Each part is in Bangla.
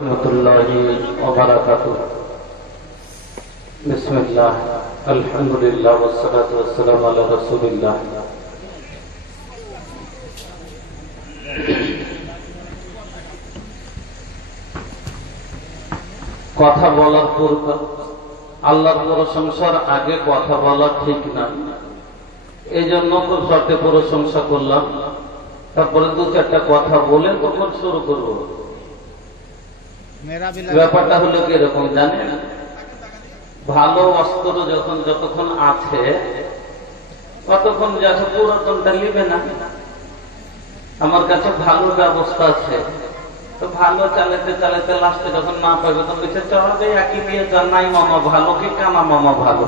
রহমতুল্লাহি ওয়া বারাকাতুহু। বিসমিল্লাহ, আলহামদুলিল্লাহ, ওয়াসসালাতু ওয়াসসালামু আলা রাসূলিল্লাহ। কথা বলার পূর্বে আল্লাহর প্রশংসার আগে কথা বলা ঠিক না, এই জন্য খুব শর্তে প্রশংসা করলাম, তারপরে দু চারটা কথা বলে তখন শুরু করবো। ব্যাপারটা হলো কি এরকম জানেন, ভালো অস্ত্র যতক্ষণ আছে ততক্ষণ যাচ্ছে পুরাতনটা নিবে না। আমার কাছে ভালো ব্যবস্থা আছে, তো ভালো চালাতে চালাতে লাস্টে যখন না পাবে তখন বলছে চলে একই নিয়ে যা, নাই মামা ভালো কি কানা মামা ভালো।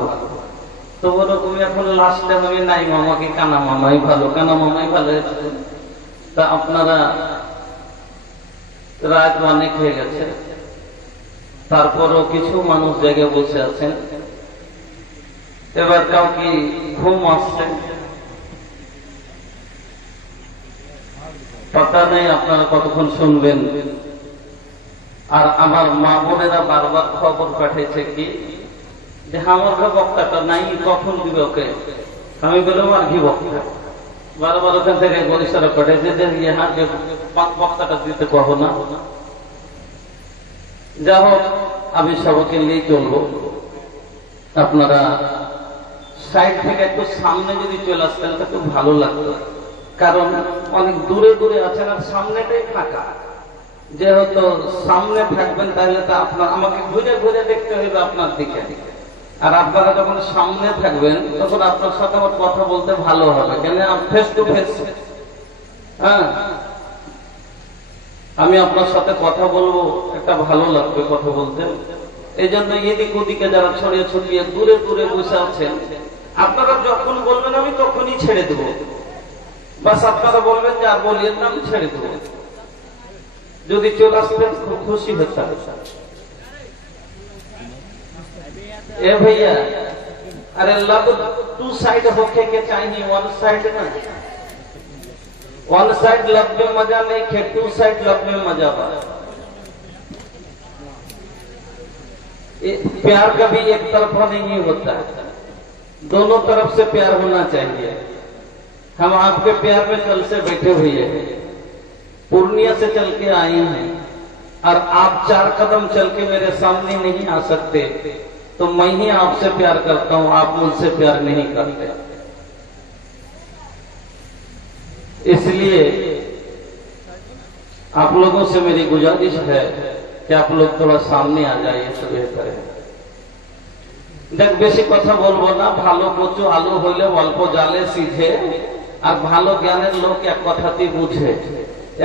তো ওরকম এখন লাস্টে আমি নাই মামা কি কানা মামাই ভালো, কানা মামাই ভালো। তা আপনারা রাত অনেক হয়ে গেছে, তারপরও কিছু মানুষ জায়গায় বসে আছেন। এবার কাউকে ঘুম আসছে, পাতা নেই আপনারা কতক্ষণ শুনবেন। আর আমার মা বোনেরা বারবার খবর পাঠিয়েছে কি যে আমার বক্তাটা নাই, কখন দিবে ওকে। আমি বললাম আর কি বক্তা, বারবার ওখান থেকে বরিশালে পাঠিয়েছে যে বক্তাটা দিতে কहो না। যা হোক, আমি সবাইকে নিয়ে চলবো। আপনারা সাইড থেকে একটু সামনে যদি চলে আসতেন তো খুব ভালো লাগতো, কারণ অনেক দূরে দূরে আছেন আর সামনেটাই ফাঁকা। যেহেতু সামনে থাকবেন তাহলে তো আপনার আমাকে ঘুরে ঘুরে দেখতে হইবে আপনার দিকে, আর আপনারা যখন সামনে থাকবেন তখন আপনার সাথে আমার কথা বলতে ভালো হবে, কেন ফেস টু ফেস। হ্যাঁ, আমি আপনার সাথে কথা বলবো, একটা ভালো লাগবে কথা বলতে। এই জন্য এদিক ওদিকে যারা ছড়িয়ে ছড়িয়ে দূরে দূরে বসে আছেন, আপনারা যখন বলবেন আমি তখনই ছেড়ে দেবো। বাস আপনারা বলবেন যে আর বলিয়েন না, আমি ছেড়ে দেবো। যদি চলে আসতেন খুব খুশি হতাম। ए भैया, अरे लब टू साइड होके के चाहिए, वन साइड ना। वन साइड लब में मजा नहीं खे, टू साइड लब में मजा बा। प्यार कभी एक तरफा नहीं होता है, दोनों तरफ से प्यार होना चाहिए। हम आपके प्यार में कल से बैठे हुए हैं, पूर्णिया से चल के आए हैं, और आप 4 कदम चल के मेरे सामने नहीं आ सकते, तो मैं ही आपसे प्यार करता हूं, आप मुझसे प्यार नहीं करते। इसलिए आप लोगों से मेरी गुजारिश है कि आप लोग थोड़ा सामने आ जाइए तो बेहतर है। देख बेशी कथा बोलबो ना, भालो कचु आलू हইলে অল্প জালে সিঝে, আর ভালো জ্ঞানের লোক এক কথাতেই বুঝে।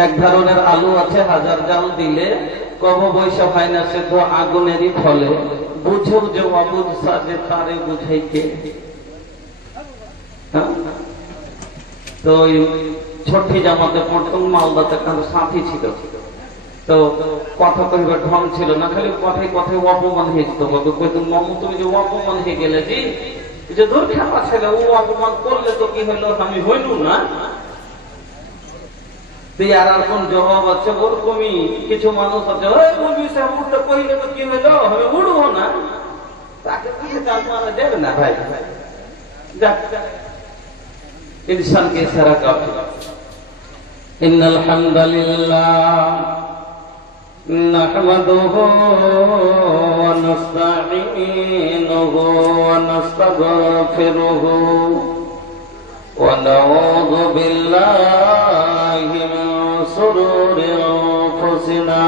এক ধরনের আলু আছে, 1000 জাল দিলে কব বৈশা হয় না, সে তো আগুনেরই ফলে। বুঝো যে অবুঝ সাজে তারে বুঝাইকে। তো ছোট্টি জামাতে পড়তাম, মালদাতে কারো সাথী ছিল, তো কথা কইবার ঢং ছিল না, খালি কথায় কথায় অপমান হয়ে যেত। মামু তুমি যে অপমান হয়ে গেলে যে দূর খেপা ছেলে, ও অপমান করলে তো কি হইলো, আমি হইলু না। আর কোন জবাব আছে ওরকমই কিছু মানুষ আছে, উঠতে কইলে তো কি হইলো, আমি উঠবো না, তাকে দেবে না ভাই। इंसान के सारा काफी। इन्नल हम्दुलिल्लाह नहमदुहु व नस्तईनुहु व नस्तगफिरुहु व नऊज़ु बिल्लाहि मिन शुरूरि अनफुसिना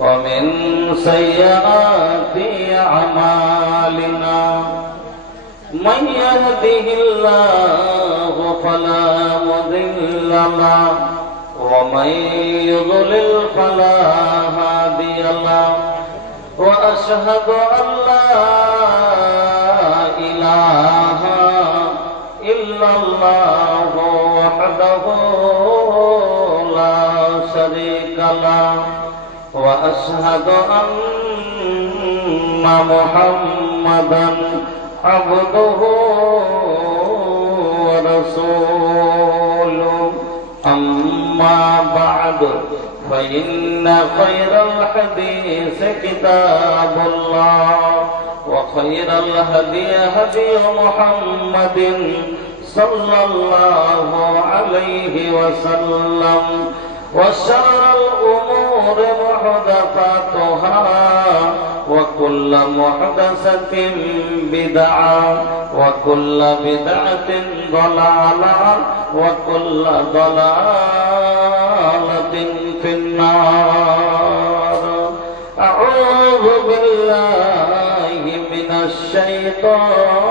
व मिन सय्यिआति अमालिना। من يهده الله فلا مضل له ومن يضلل فلا هادي له وأشهد أن لا إله إلا الله وحده لا شريك له وأشهد أن محمدا عبده ورسوله। أما بعد فإن خير الحديث كتاب الله وخير الهدي هدي محمد صلى الله عليه وسلم وشر الأمور محدثاتها وكل محدثة بدعة وكل بدعة ضلالة وكل ضلالة في النار. أعوذ بالله من الشيطان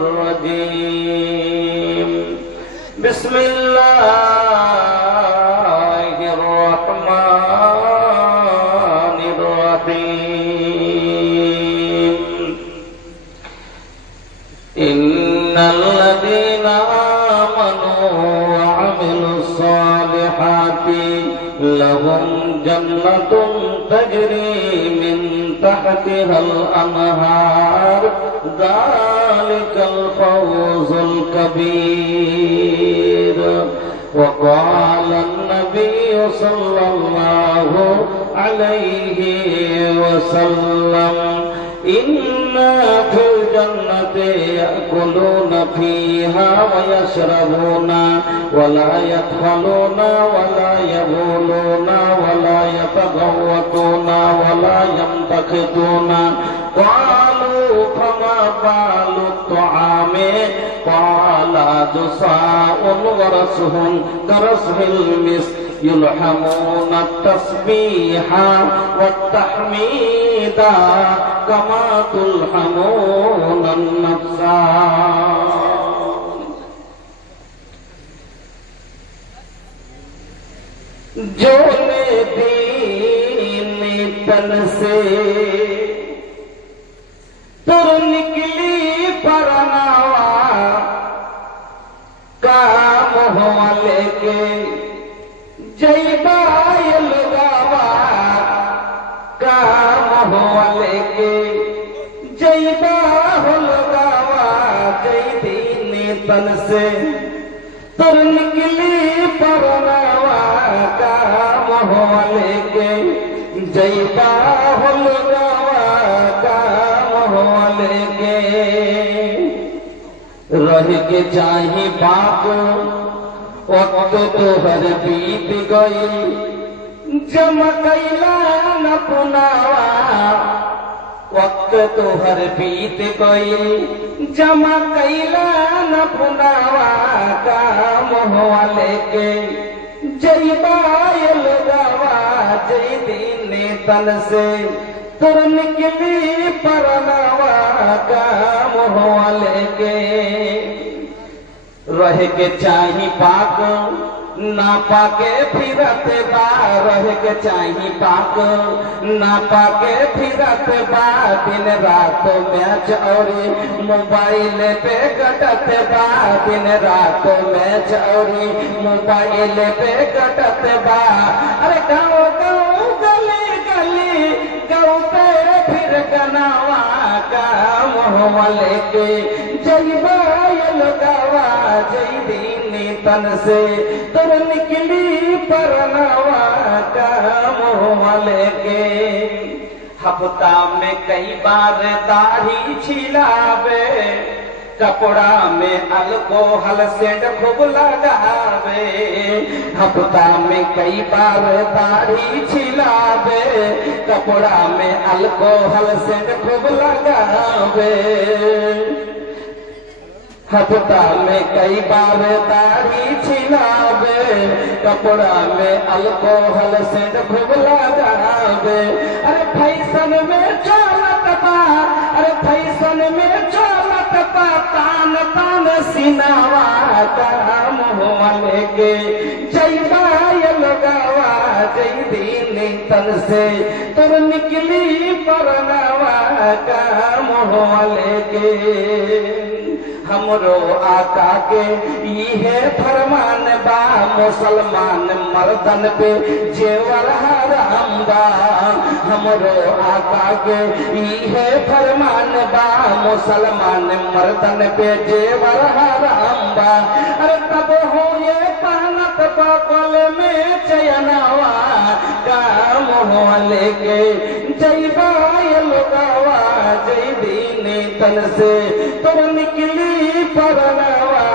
الرجيم. بسم الله الرحمن الرحيم. إن الذين آمنوا وعملوا الصالحات لهم جنة تجري من تحتها الأنهار ذلك الفوز الكبير. وقال النبي صلى الله عليه وسلم إن في الجنة يأكلون فيها ويشربون ولا يدخلون ولا يبولون ولا يتغوطون ولا يمتخطون. قالوا فما بال الطعام؟ قال جزاء ورسه كرسه المسك يلحمون التسبيح والتحميد كما تلحمون النفس. जो दीन तन से तुर निकली परनावा काम हुआ लेके जैबायल गावा काम हुआ लेके जैबाहुल गावा जय दीन तन से तुर निकली परनावा काम हुआ लेके जैबाहुल गावा काम हुआ लेके रह के चाहे बाप वक्त तोहर बीत गई जमा कैला न पुनावा। वक्त तोहर बीत गई जमा कैला न पुनावा काम हुआ लेके जैबायल गावा जय दीन तन से तुर निकली परनावा काम हुआ लेके रह के चाही पाक ना पाके फिरत बा। रह के चाही पाक ना पाके फिरत बा। दिन रात मैच और मोबाइल पे कटत बा। दिन रात मैच और मोबाइल पे कटत बा। अरे गाँव गाँव गली गली गाँव पे फिर गनावा काम हुआ लेके जैबायल गावा जय दीन तन से तुर निकली परनावा काम हुआ लेके। हफ्ता में कई बार दाढ़ी छिलावे कपड़ा में अल्कोहल सेंट खूब लगावे। हफ्ता में कई बार दाढ़ी छिलावे कपड़ा में अल्कोहल सेंट खूब लगावे। हफ्ता में कई बार दाढ़ी छिलावे कपड़ा में अल्कोहल सेंट खूब लगावे। अरे फैशन में चलत बा। अरे फैशन में चलत बा तान तान सिनावा काम हुआ लेके जैबायल गावा जय दीन तन से तुर निकली परनावा काम हुआ लेके। हमरो आका के ये फरमान बा मुसलमान मर्दन पे जेवर हराम बा। हमरो आका के ये फरमान बा मुसलमान मर्दन पे जेवर हराम बा। अरे तब हो ये पहनत पल में चयनावा काम लेके जैबा लोगावा जय दीन तन से तुम निकली परनावा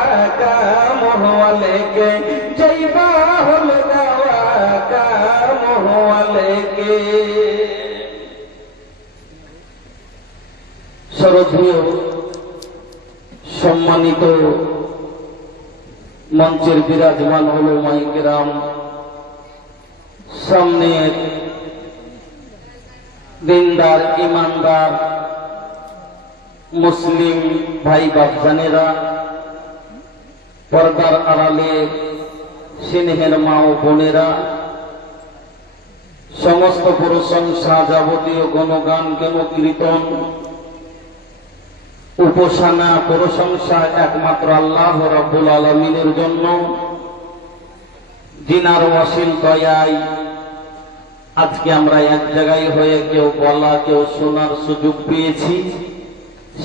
काम लेके जैबा लोगावा काम लेके। শ্রদ্ধেয় সম্মানিত মঞ্চের বিরাজমান উলামায়ে কেরাম, সামনে দিনদার ইমানদার মুসলিম ভাই বাপজানেরা, পর্দার আড়ালে স্নেহের মা ও বোনেরা, সমস্ত প্রশংসা যাবতীয় গণগান কীর্তন উপাসনা প্রশংসা একমাত্র আল্লাহ রাব্বুল আলামিনের জন্য, যিনার অসীম দয়ায় আজকে আমরা এক জায়গায় হয়ে কেউ বলা কেউ শোনার সুযোগ পেয়েছি।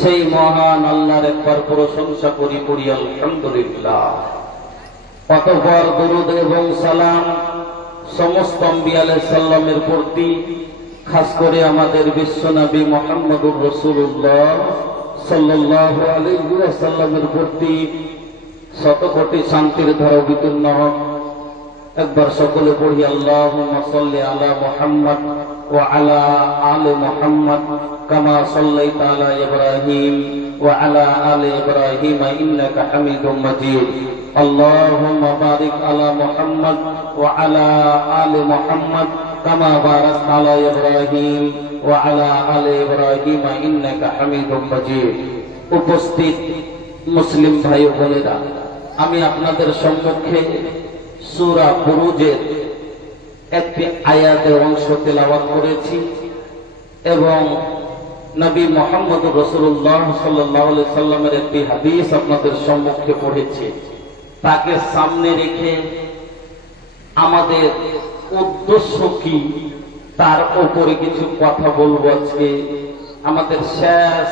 সেই মহান আল্লাহর একবার প্রশংসা করি পড়ি আলহামদুলিল্লাহ। অতঃপর দরুদ এবং সালাম সমস্ত আম্বিয়া আলাইহিস সালামের প্রতি, খাস করে আমাদের বিশ্বনবী মুহাম্মদুর রাসূলুল্লাহ সাল্লাল্লাহু আলাইহি ওয়াসাল্লামের প্রতি শত কোটি শান্তির ধারা বিতীর্ণ হোক। একবার সকলে পড়ি আল্লাহুম্মা সাল্লি আলা মুহাম্মদ ওয়া আলা আলি মুহাম্মদ কামা সাল্লাইতা আলা ইব্রাহিম ওয়া আলা আলি ইব্রাহিম ইন্নাকা হামিদুম মাজিদ। আল্লাহুম্মা বারিক আলা মুহাম্মদ ওয়া আলা আলি মুহাম্মদ কামা বারাকতা আলা ইব্রাহিম ওয়া আলা আলি ইব্রাহিম ইন্নাকা হামিদুম মাজিদ। উপস্থিত মুসলিম ভাই ও বোনেরা, আমি আপনাদের সম্মুখে সূরা বুরুজের একটি আয়াতের অংশ তেলাওয়াত করেছি এবং নবী মুহাম্মদুর রাসূলুল্লাহ সাল্লাল্লাহু আলাইহি সাল্লামের একটি হাদিস আপনাদের সম্মুখে পড়েছি। তাকে সামনে রেখে আমাদের উদ্দেশ্য কি তার উপরে কিছু কথা বলবো আজকে। আমাদের শেষ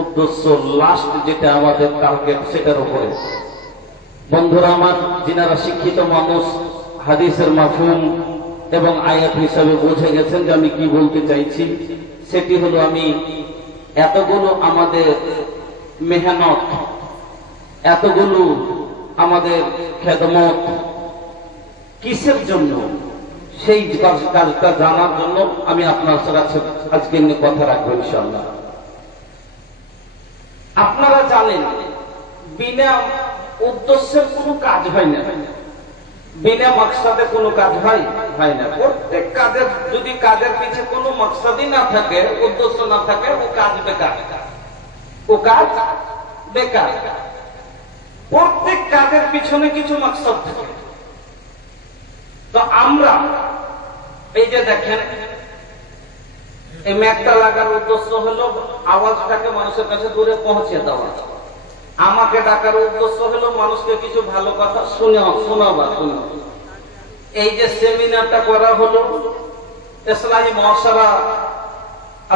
উদ্দেশ্য, লাস্ট যেটা আমাদের টার্গেট, সেটার উপরে। বন্ধুরা আমার, যিনারা শিক্ষিত মানুষ, হাদিসের মাফহুম এবং আয়াত হিসাবে বুঝে গেছেন যে আমি কি বলতে চাইছি, সেটি হলো আমি এতগুলো আমাদের মেহনত, এতগুলো আমাদের খেদমত কিসের জন্য, সেই কাজটা জানার জন্য আমি আপনার কাছে আজকে কথা রাখবো ইনশাআল্লাহ। আপনারা জানেন বিনা উদ্দেশ্যের কোনো কাজ হয় না, বিনা মাকসাদে কোনো কাজ হয় না। প্রত্যেক কাজের যদি কাজের পিছে কোনো মাকসাদই না থাকে, উদ্দেশ্য না থাকে, ও কাজ বেকার, ও কাজ বেকার। প্রত্যেক কাজের পিছনে কিছু মাকসাদ থাকে। তো আমরা এই যে দেখেন, এই ম্যাকটা লাগার উদ্দেশ্য হলো আওয়াজটাকে মানুষের কাছে দূরে পৌঁছে দেওয়া। আমাকে ডাকার উদ্দেশ্য হলো মানুষকে কিছু ভালো কথা শোনাবা। এই যে সেমিনারটা করা হলো, ইসলামী মুআশারা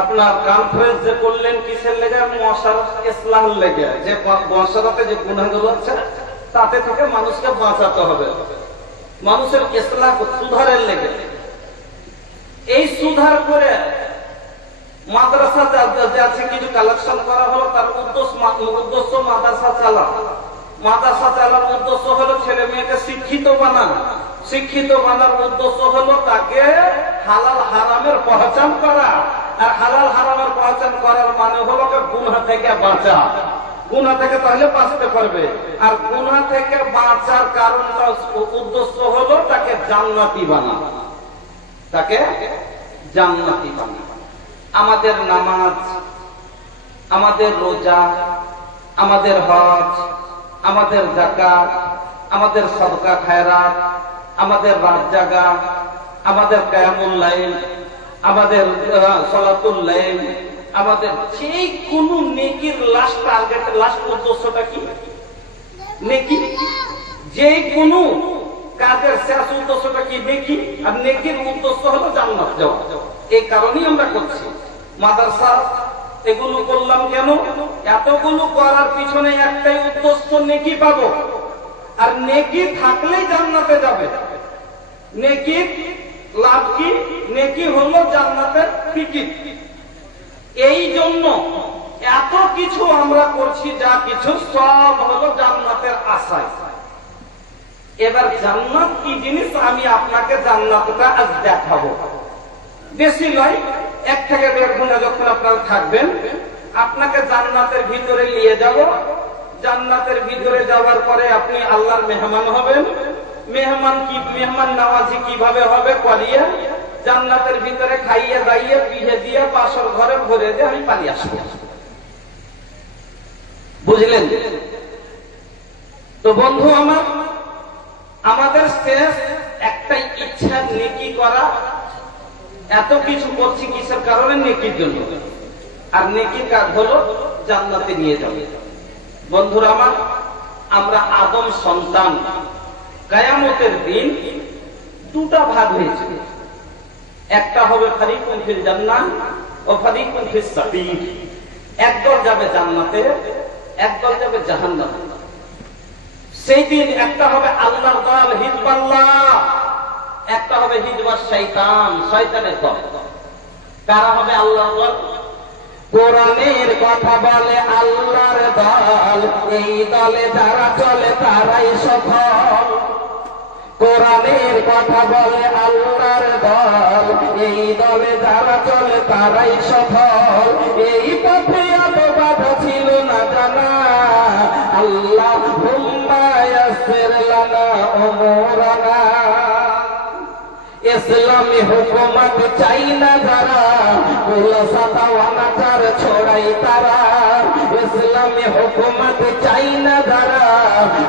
আপনার কনফারেন্স যে করলেন, কিসের লেগে? মুআশারা ইসলামের লেগে। যে মুআশারাতে যে গুনাহগুলো আছে তাতে থেকে মানুষকে বাঁচাতে হবে, মানুষের ইসলাহ সুধারের লেগে। এই সুধার করে মাদ্রাসা যে আছে কিছু কালেকশন করা হলো, তার উদ্দেশ্য মাদ্রাসা চালা। মাদ্রাসা চালার উদ্দেশ্য হলো ছেলে মেয়েকে শিক্ষিত বানানো। শিক্ষিত বানার উদ্দেশ্য হলো তাকে হালাল হারামের পহচান করা। আর হালাল হারামের পহচান করার মানে হলো গুনাহ থেকে বাঁচা। গুনাহ থেকে তাহলে বাঁচতে পারবে। আর গুনাহ থেকে বাঁচার কারণটা, উদ্দেশ্য হলো তাকে জান্নাতি বানানো, তাকে জান্নাতি বানানো। আমাদের নামাজ, আমাদের রোজা, আমাদের হজ, আমাদের যাকাত, আমাদের সদকা খায়রাত, আমাদের রাত জাগা, আমাদের কিয়ামুল লাইল, আমাদের সালাতুল লাইল, আমাদের যে কোনো নেকির লাস্ট টার্গেট, লাস্ট উদ্দেশ্যটা কি? নেকি। যে কোনো কাজের শেষ উদ্দেশ্যটা কি? নেকি। আর নেকির উদ্দেশ্য হলো জান্নাত যাওয়া। এই কারণেই আমরা করছি মাদ্রাসা। এগুলো করলাম কেন? এতগুলো করার পিছনে একটাই উদ্দেশ্য, নেকি পাবো। আর নেকি থাকলেই জান্নাতে যাবে। নেকি লাভ কি? নেকি হলো জান্নাতের টিকিট। এই জন্য এত কিছু আমরা করছি, যা কিছু সব হলো জান্নাতের আশায়। এবার জান্নাত কি জিনিস আমি আপনাকে জান্নাতটা আজ দেখাবো। বেশি নয়, 1 থেকে 1.5 ঘন্টা যখন আপনারা থাকবেন, আপনাকে জান্নাতের ভিতরে নিয়ে যাব। জান্নাতের ভিতরে যাওয়ার পরে আপনি আল্লাহর মেহমান হবেন। মেহমান নওয়াজি কিভাবে হবে? করিয়ে জান্নাতের ভিতরে খাইয়ে দাইয়ে বিহে দিয়ে বাসর ঘরে ভরে দিয়ে আমি পালিয়ে আসবো। বুঝলেন তো বন্ধু আমার? আমাদের শেষ একটাই ইচ্ছা, নেকি করা। এত কিছু করছি কিসের কারণে? নেকির জন্য। আর নেকির কাজ হলো জান্নাতে নিয়ে যাবে। বন্ধুরা আমার, আমরা আদম সন্তান। কিয়ামতের দিন 2টা ভাগ হয়েছে। একটা হবে ফারিকুন ফিল জান্নাহ ও ফারিকুন ফিস সাঈর। একদল যাবে জান্নাতে, একদল যাবে জাহান্নামে। সেই দিন একটা হবে আল্লাহর দল হিজবাল্লাহ, একটা হবে হিজবাস শয়তান, শয়তানের দল। কারা হবে আল্লাহর দল? কোরআনের কথা বলে আল্লাহর দল, এই দলে যারা চলে তারাই সফল। কোরআনের কথা বলে আল্লাহর দল, এই দলে যারা চলে তারাই সফল। এই পথে এত বাধা ছিল না জানা, আল্লাহুম্মা ইয়াসসির লানা উমুরানা। ইসলামী হুকুমত চাই না যারা, খুলাসাতা ওয়ানাচার ছড়াই তারা। ইসলামী হুকুমত চাই না যারা,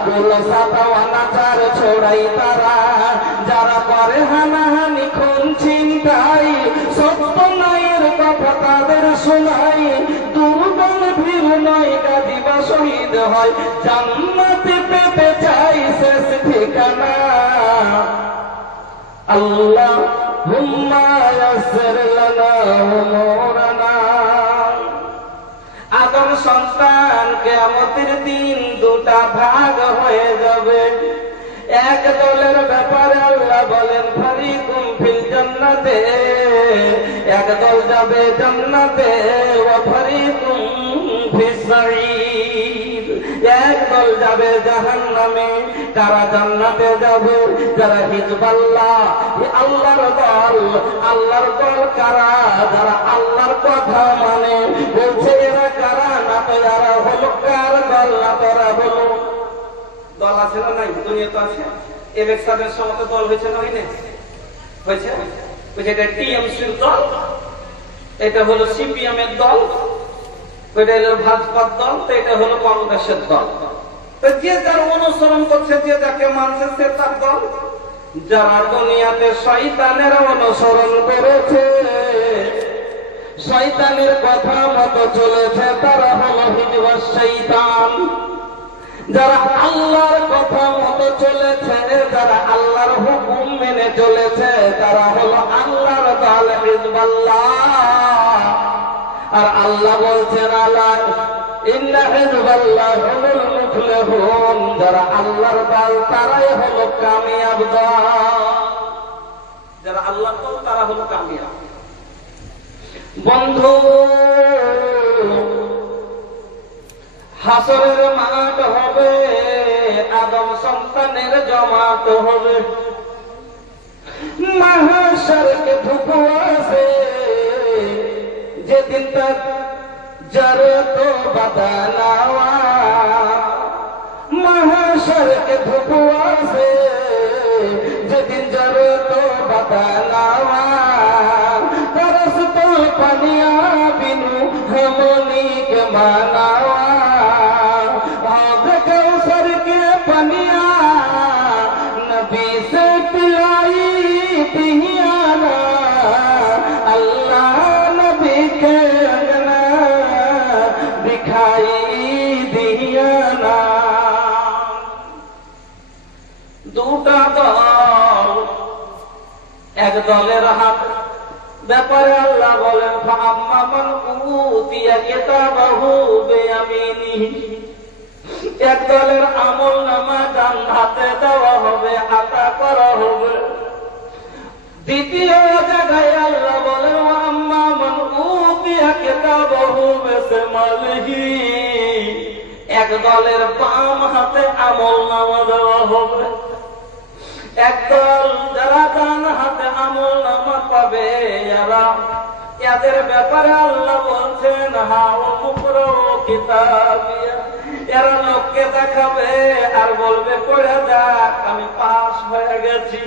খুলাসাতা ওয়ানাচার ছড়াই তারা। যারা করে হানাহানি খুন ছিনতাই, সত্য ন্যায়ের কথা তাদের শোনাই। দুর্বল ভীর নয়, গাদিবা শহীদ হয়, জান্নাতে পেতে চাই শেষ ঠিকানা। আল্লাহুম্মা ইয়াসসির লানা উমুরানা। আদম সন্তান কিয়ামতের দিন 2টা ভাগ হয়ে যাবে। এক দলের ব্যাপারে আল্লাহ বলেন ফারিকুম ফিল জান্নাতে, এক দল যাবে জান্নাতে, ওয়া ফারিকুম ফিস সাঈর, এক দল যাবে জাহান্নামে। কারা জান্নাতে যাবে? যারা হিজবাল্লাহ, আল্লাহর দল। আল্লাহর দল কারা? যারা আল্লাহর কথা মানে। বলছে এরা কারা? না তো এরা হলো কার দল? না তোরা হলো দল আছে না নাই? দুনিয়া তো আছে। এলেকশনের সময় তো দল হয়েছে না? হয়নি? হয়েছে। এটা টিএমসির দল, এটা হলো সিপিএম এর দল, ওইটা হলো ভাজপার দল, তো এটা হলো কংগ্রেসের দল। তো যে যার অনুসরণ করছে, যে যাকে মানছে, সে তার দল। যারা দুনিয়াতে শয়তানের অনুসরণ করেছে, শয়তানের কথা মতো চলেছে, তারা হলো হিজবাস শয়তান। যারা আল্লাহর কথা মতো চলেছে, যারা আল্লাহর হুকুম মেনে চলেছে, তারা হলো আল্লাহর দল হিজবাল্লাহ। আর আল্লাহ বলছেন আলা ইন্না হিজবাল্লাহি হুমুল মুফলিহুন, যারা আল্লাহর দল তারাই হলো কামিয়াব দল। যারা আল্লাহর দল তারা হলো কামিয়াব। বন্ধু, হাসরের মাঠ হবে, আদম সন্তানের জমাত হবে। মাহশরকে ধুকুয়াছে, যেদিন তক জরে তো বদনাওয়া। মাহশরকে ধুকুয়াছে, যেদিন জরে তো বদনাওয়া। तरस तो पनिया बिनु हमनी के मनावा। आग कौसर के पनिया नबी से पिलाई पियाना। अल्लाह नबी के अंगना दिखाई दिया ना। 2টা দল, এক দলের হাত ব্যাপারে আল্লাহ বলেন ফাআম্মা মান উতিয়া কিতাবাহু বিয়ামিনিহি এক দলের আমল নামা ডান হাতে দেওয়া হবে, আতা করা হবে। দ্বিতীয় জায়গায় আল্লাহ বলেন আম্মা মান উতিয়া কিতাবাহু বিশিমালিহি, এক দলের বাম হাতে আমল নামা দেওয়া হবে। একদল যারা ডান হাতে আমল নামা পাবে, এদের ব্যাপারে আল্লাহ বলছেন হাও মুকরু কিতাবিয়া, এরা লোককে দেখাবে আর বলবে পড়ে যাক আমি পাস হয়ে গেছি,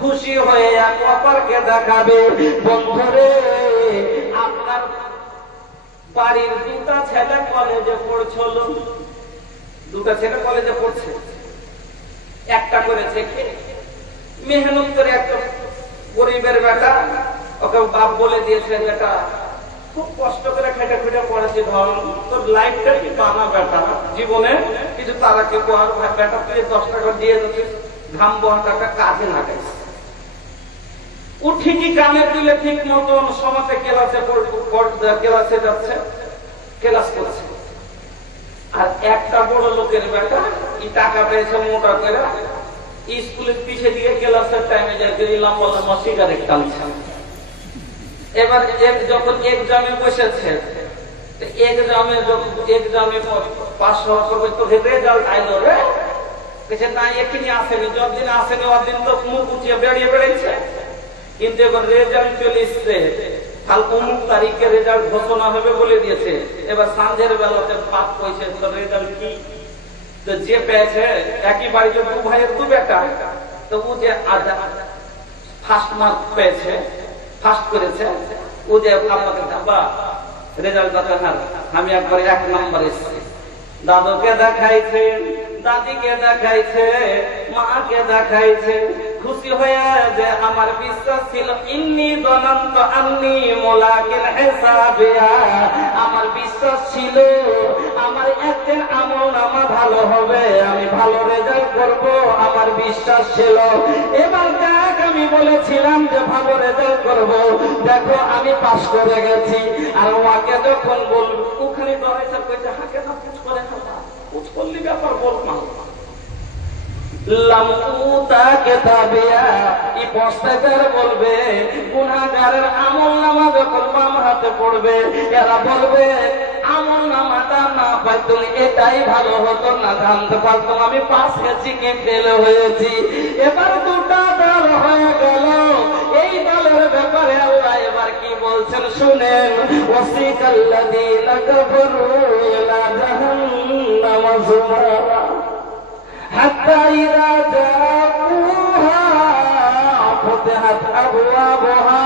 খুশি হয়ে এক অপরকে দেখাবে। বন্ধুরে, আপনার বাড়ির দুটা ছেলে কলেজে পড়ছিল, দুটা ছেলে কলেজে পড়ছে, একটা করেছে কে মেহনত করে, একটা গরিবের বেটা, ওকে বাপ বলে দিয়েছে বেটা খুব কষ্ট করে খেটে খুঁটে পড়েছি, ধর তোর লাইফটা কি বানা বেটা, জীবনে কিছু তারাকে বেটা তুই 10 টাকা দিয়ে দিচ্ছিস, ঘাম বহা টাকা কাজে লাগাইছিস। ও ঠিকই কানে দিলে ঠিক মতন সমাজে ক্লাসে যাচ্ছে, ক্লাস করছে। আর একটা বড় লোকের বেটা এই টাকা পেয়েছে মোটা করে, স্কুলের পিছে দিয়ে ক্লাসের টাইমে যাকে লম্বা লম্বা সিগারেট টানছে। এবার যখন এক্সামে বসেছে, এক্সামে পাস হওয়ার পর তো রেজাল্ট আইলো রে, না এখানে আসেনি, যতদিন আসেনি ওদিন তো মুখ উঁচিয়ে বেরিয়ে বেড়েছে। কিন্তু এবার রেজাল্ট চলে এসছে, কাল অমুক তারিখে রেজাল্ট ঘোষণা হবে বলে দিয়েছে। এবার সন্ধ্যের বেলাতে পাস হয়েছে, তো রেজাল্ট কি, তো যে পেয়েছে একই বাড়িতে দু ভাইয়ের দু বেটা, তো ও যে ফার্স্ট মার্ক পেয়েছে, ফার্স্ট করেছে, ও যে আপনাকে বাবা রেজাল্ট দেখান, আমি একবারে 1 নম্বর এসেছি। দাদুকে দেখাইছে, দাদিকে দেখাইছে, মাকে দেখাইছে, খুশি হয়ে যে আমার বিশ্বাস ছিল ইন্নী দনন্ত আন্নী মুলাকিন হিসাবিয়া, আমার বিশ্বাস ছিল আমার একদিন আমল নামা ভালো হবে, আমি ভালো রেজাল্ট করব, আমার বিশ্বাস ছিল। এবার দেখ আমি বলেছিলাম যে ভালো রেজাল্ট করব, দেখো আমি পাস করে গেছি। আর ওকে যখন বলব ওখানে দরাইছে কইছে হাকে না কুছ করে না, কুছ করলি ব্যাপার বল না লামুতা কিতাবিয়া, এই পস্তাগার বলবে গুনাহগারের আমল নামা যখন বাম হাতে পড়বে, এরা বলবে আমল নামাটা না পাইতো এটাই ভালো হতো, না জানতে পারতাম আমি পাস হয়েছি কি ফেল হয়েছি। এবার দুটা দল হয়ে গেল, এই দলের ব্যাপারে আল্লাহ এবার কি বলছেন শুনেন। ওয়াসিকাল্লাযীনা কাফারু ইলা জাহান্নাম যুমারা হাত্তা ইযা জাউহা ফুতিহাত আবওয়াবুহা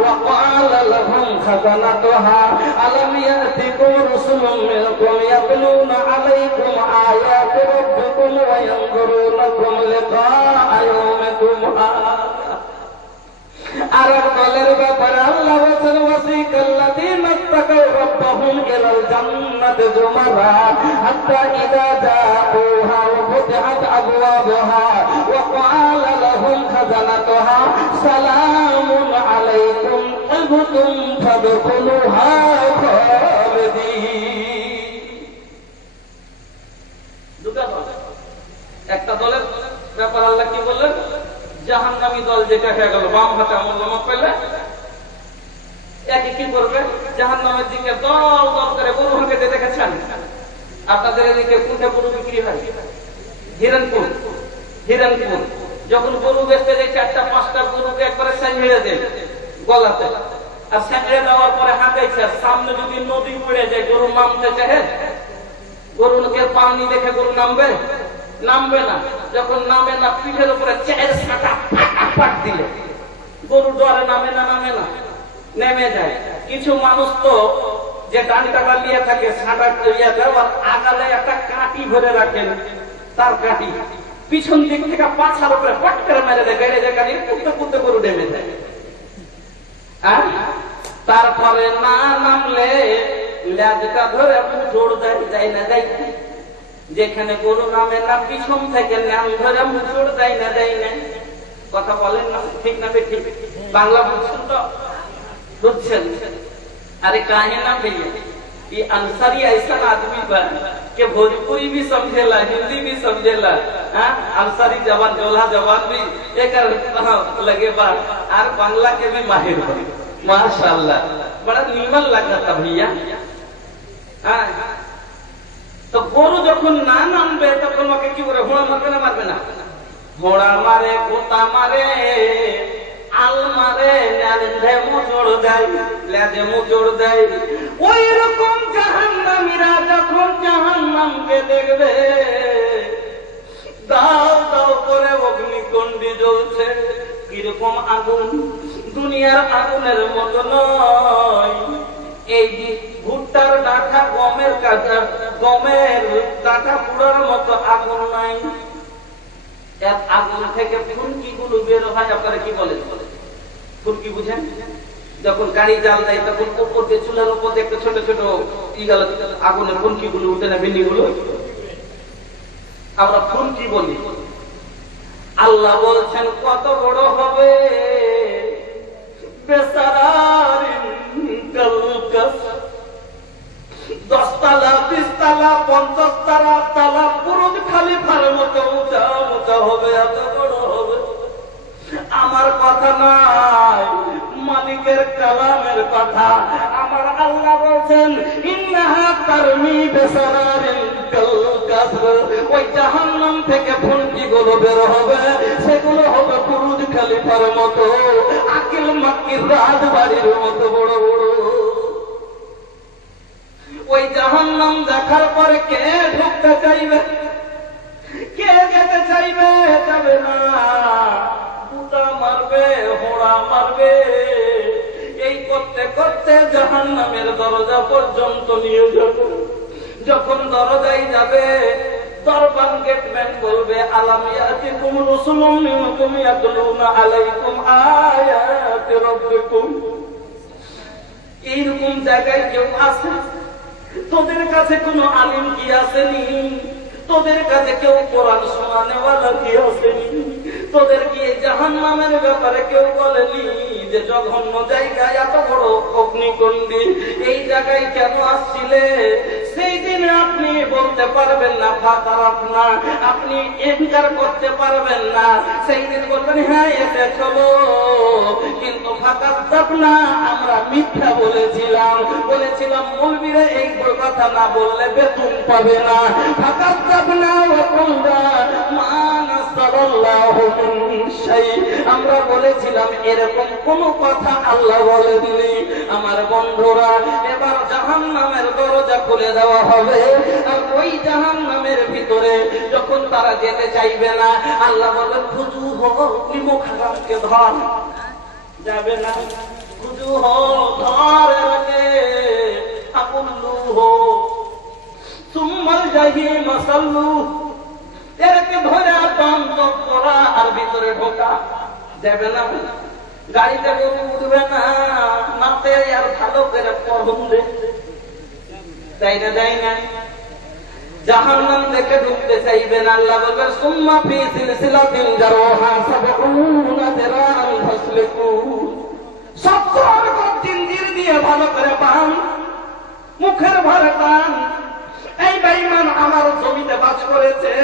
ওয়া ক্বালা লাহুম খাযানাতুহা আলাম ইয়াতিকুম রাসূলুম মিনকুম ইয়াতলুনা আলাইকুম আয়াতি রাব্বিকুম ওয়া ইয়ানযুরুনাকুম লিকাআ ইয়াওমিকুম হাযা। আর দলের ব্যাপারে আল্লাহ বলেন ওয়াসিকাল্লাযীনা তাকাউ রাব্বাহুম ইলাল জান্নাতি যুমারা হাত্তা ইযা জাউহা ওয়া ফুতিহাত আবওয়াবুহা ওয়া ক্বালা লাহুম খাযানাতুহা সালামুন আলাইকুম তিবতুম ফাদখুলুহা খালিদিন। দুটো দল, একটা দলের ব্যাপারে আল্লাহ কি বললেন, জাহান্নামী দল যেটা হয়ে গেল বাম হাতে আমল নামা পেলে, একে কি করবে জাহান্নামের দিকে দল দল করে গরু হাঁটাতে দেখেছেন আপনাদের এদিকে কোনটা গরু বিক্রি হয়, হিরণপুর, হিরণপুর যখন গরু বেচতে যায় 4টা-5টা গরুকে একবারে সাইড়ে দেন গলাতে, আর সাইড়ে দেওয়ার পরে হাঁটাইছে, সামনে যদি নদী পড়ে যায় গরু নামতে চাহে, গরুকে পানি দেখে গরু নামবে, নামবে না। যখন নামে না পিঠের উপরে 4 ছাটা পাট দিলে গরু ডরে নামে না, নামে না, নেমে যায়। কিছু মানুষ তো যে ডানটা নিয়ে থাকে ছাটা আগালে একটা কাঠি ভরে রাখেন, তার কাঠি পিছন দিক থেকে পাছার উপরে পট করে মেরে দেয়, বেড়ে যায় কাঠি কুদতে কুদতে গরু নেমে যায়। তারপরে না নামলে লেজটা ধরে জোর দেয়, যায় না যাই, যেখানে গরু নামে না পিছন থেকে নাম ধরে মুচুর দেয় না, দেয় না। কথা বলেন না ঠিক না ঠিক? বাংলা বুঝছেন তো? বুঝছেন? আরে কাহে না ভেঙে ये अंसारी ऐसा आदमी बा कि भोजपुरी भी समझेला, हिंदी भी समझेला, अंसारी जवान जोला जवान भी एक लगे बा और बांग्ला के भी माहिर बा। माशाअल्लाह बड़ा नीमन लगा था भैया। तो গরু যখন না নামবে তখন ওকে কি করে ঘোড়া মারবে না মারবে না? ঘোড়া মারে, কোতা মারে, আল মারে, লেজে মোচড় দেয়, লেজে মোচড় দেয়। ওই রকম জাহান্নামীরা যখন জাহান্নামকে দেখবে দাও দাও করে অগ্নিকুণ্ডে জ্বলছে, কিরকম আগুন, দুনিয়ার আগুনের মতো নয়। এই ভুট্টার ডাঁটা গমের কাঁচা গমের ডাঁটা পুরার মতো আগুন নাই। এক আগুন থেকে ফুলকি গুলো বের হয়। আপনারা কি বলেন? ফুলকি বুঝেন? যখন গাড়ি জাল দেয় তখন উপর দিয়ে চুলার উপর দিয়ে একটা ছোট ছোট আগুনের ফুলকি গুলো উঠে না, বিন্দি গুলো, আমরা ফুলকি বলি। আল্লাহ বলছেন কত বড় হবে বেচারার 10 তলা 20 তলা 50 তলা বুরুজ খলিফার মতো উঁচা উঁচা হবে, এত বড় হবে। আমার কথা নয়, মালিকের কালামের কথা। আমার আল্লাহ বলছেন ইন্নাহা তারমি বিসারারিল কালকাসর, ওই জাহান্নাম থেকে ফুলকি গুলো বের হবে, সেগুলো হবে বুরুজ খলিফার মতো, আকিল মাক্কির রাজবাড়ির মতো বড় বড়। ওই জাহান্নাম দেখার পরে কে ঢুকতে চাইবে? কে যেতে চাইবে? যাবে না। বুটা মারবে, হোড়া মারবে, এই করতে করতে জাহান্নামের দরজা পর্যন্ত নিয়ে যাবে। যখন দরজায় যাবে দরবার গেটম্যান বলবে আলাম ইয়াতিকুম রাসূলুম মিনকুম ইয়াতলুনা আলাইকুম আয়াতি রাব্বিকুম। এইরকম জায়গায় কেউ আছে? তোদের কাছে কোনো আলিম কি আসেনি? তোদের কাছে কেউ কোরআন শোনানেওয়ালা কি আসেনি? তোদের কি জাহান্নামের ব্যাপারে কেউ বলেনি যে জঘন্য জায়গায় এত বড় অগ্নিকুণ্ডে এই জায়গায় কেন আসছিলে? সেই দিন আপনি বলতে পারবেন না ফাতারাফ না, আপনি ইনকার করতে পারবেন না। সেই দিন বলবেন হ্যাঁ এসে চলো, কিন্তু ফাকাদ্দাব না, আমরা মিথ্যা বলেছিলাম। মৌলবীরা এই কথা না বললে বেতন পাবে না। ফাকাদ্দাব না ওয়া কুলনা মা নাযালাল্লাহু মিন শাই, আমরা বলেছিলাম এরকম কোন কথা আল্লাহ বলেননি। আমার বন্ধুরা, এবার জাহান্নামের দরজা খুলে দেওয়া হবে, আর ওই জাহান্নামের ভিতরে যখন তারা যেতে চাইবে না, আল্লাহ বলেন খুজু হো মুখ হারামকে ধর, যাবে না। খুজু হো ধর, এরাকে আকুল্লু হো সুম্মাল জাহিম সাল্লু, এরাকে ধরে বন্ধ করা আর ভিতরে ঢোকা যাবে না। গাড়িতে উঠবে না, মাতে আর ভালো করে পড়বে, তাই না? যাই না, জাহান্নাম দেখে ঢুকতে চাইবেন। আল্লাহ বলবেন সুম্মা ফি সিলসিলাতিন জারহা ৭০ যিরাআন ফাসলিকু, ৭০ গজ জিঞ্জির দিয়ে ভালো করে বাঁধ, মুখের ভরে টান। এই বেঈমান আমার জমিতে বাস করেছে,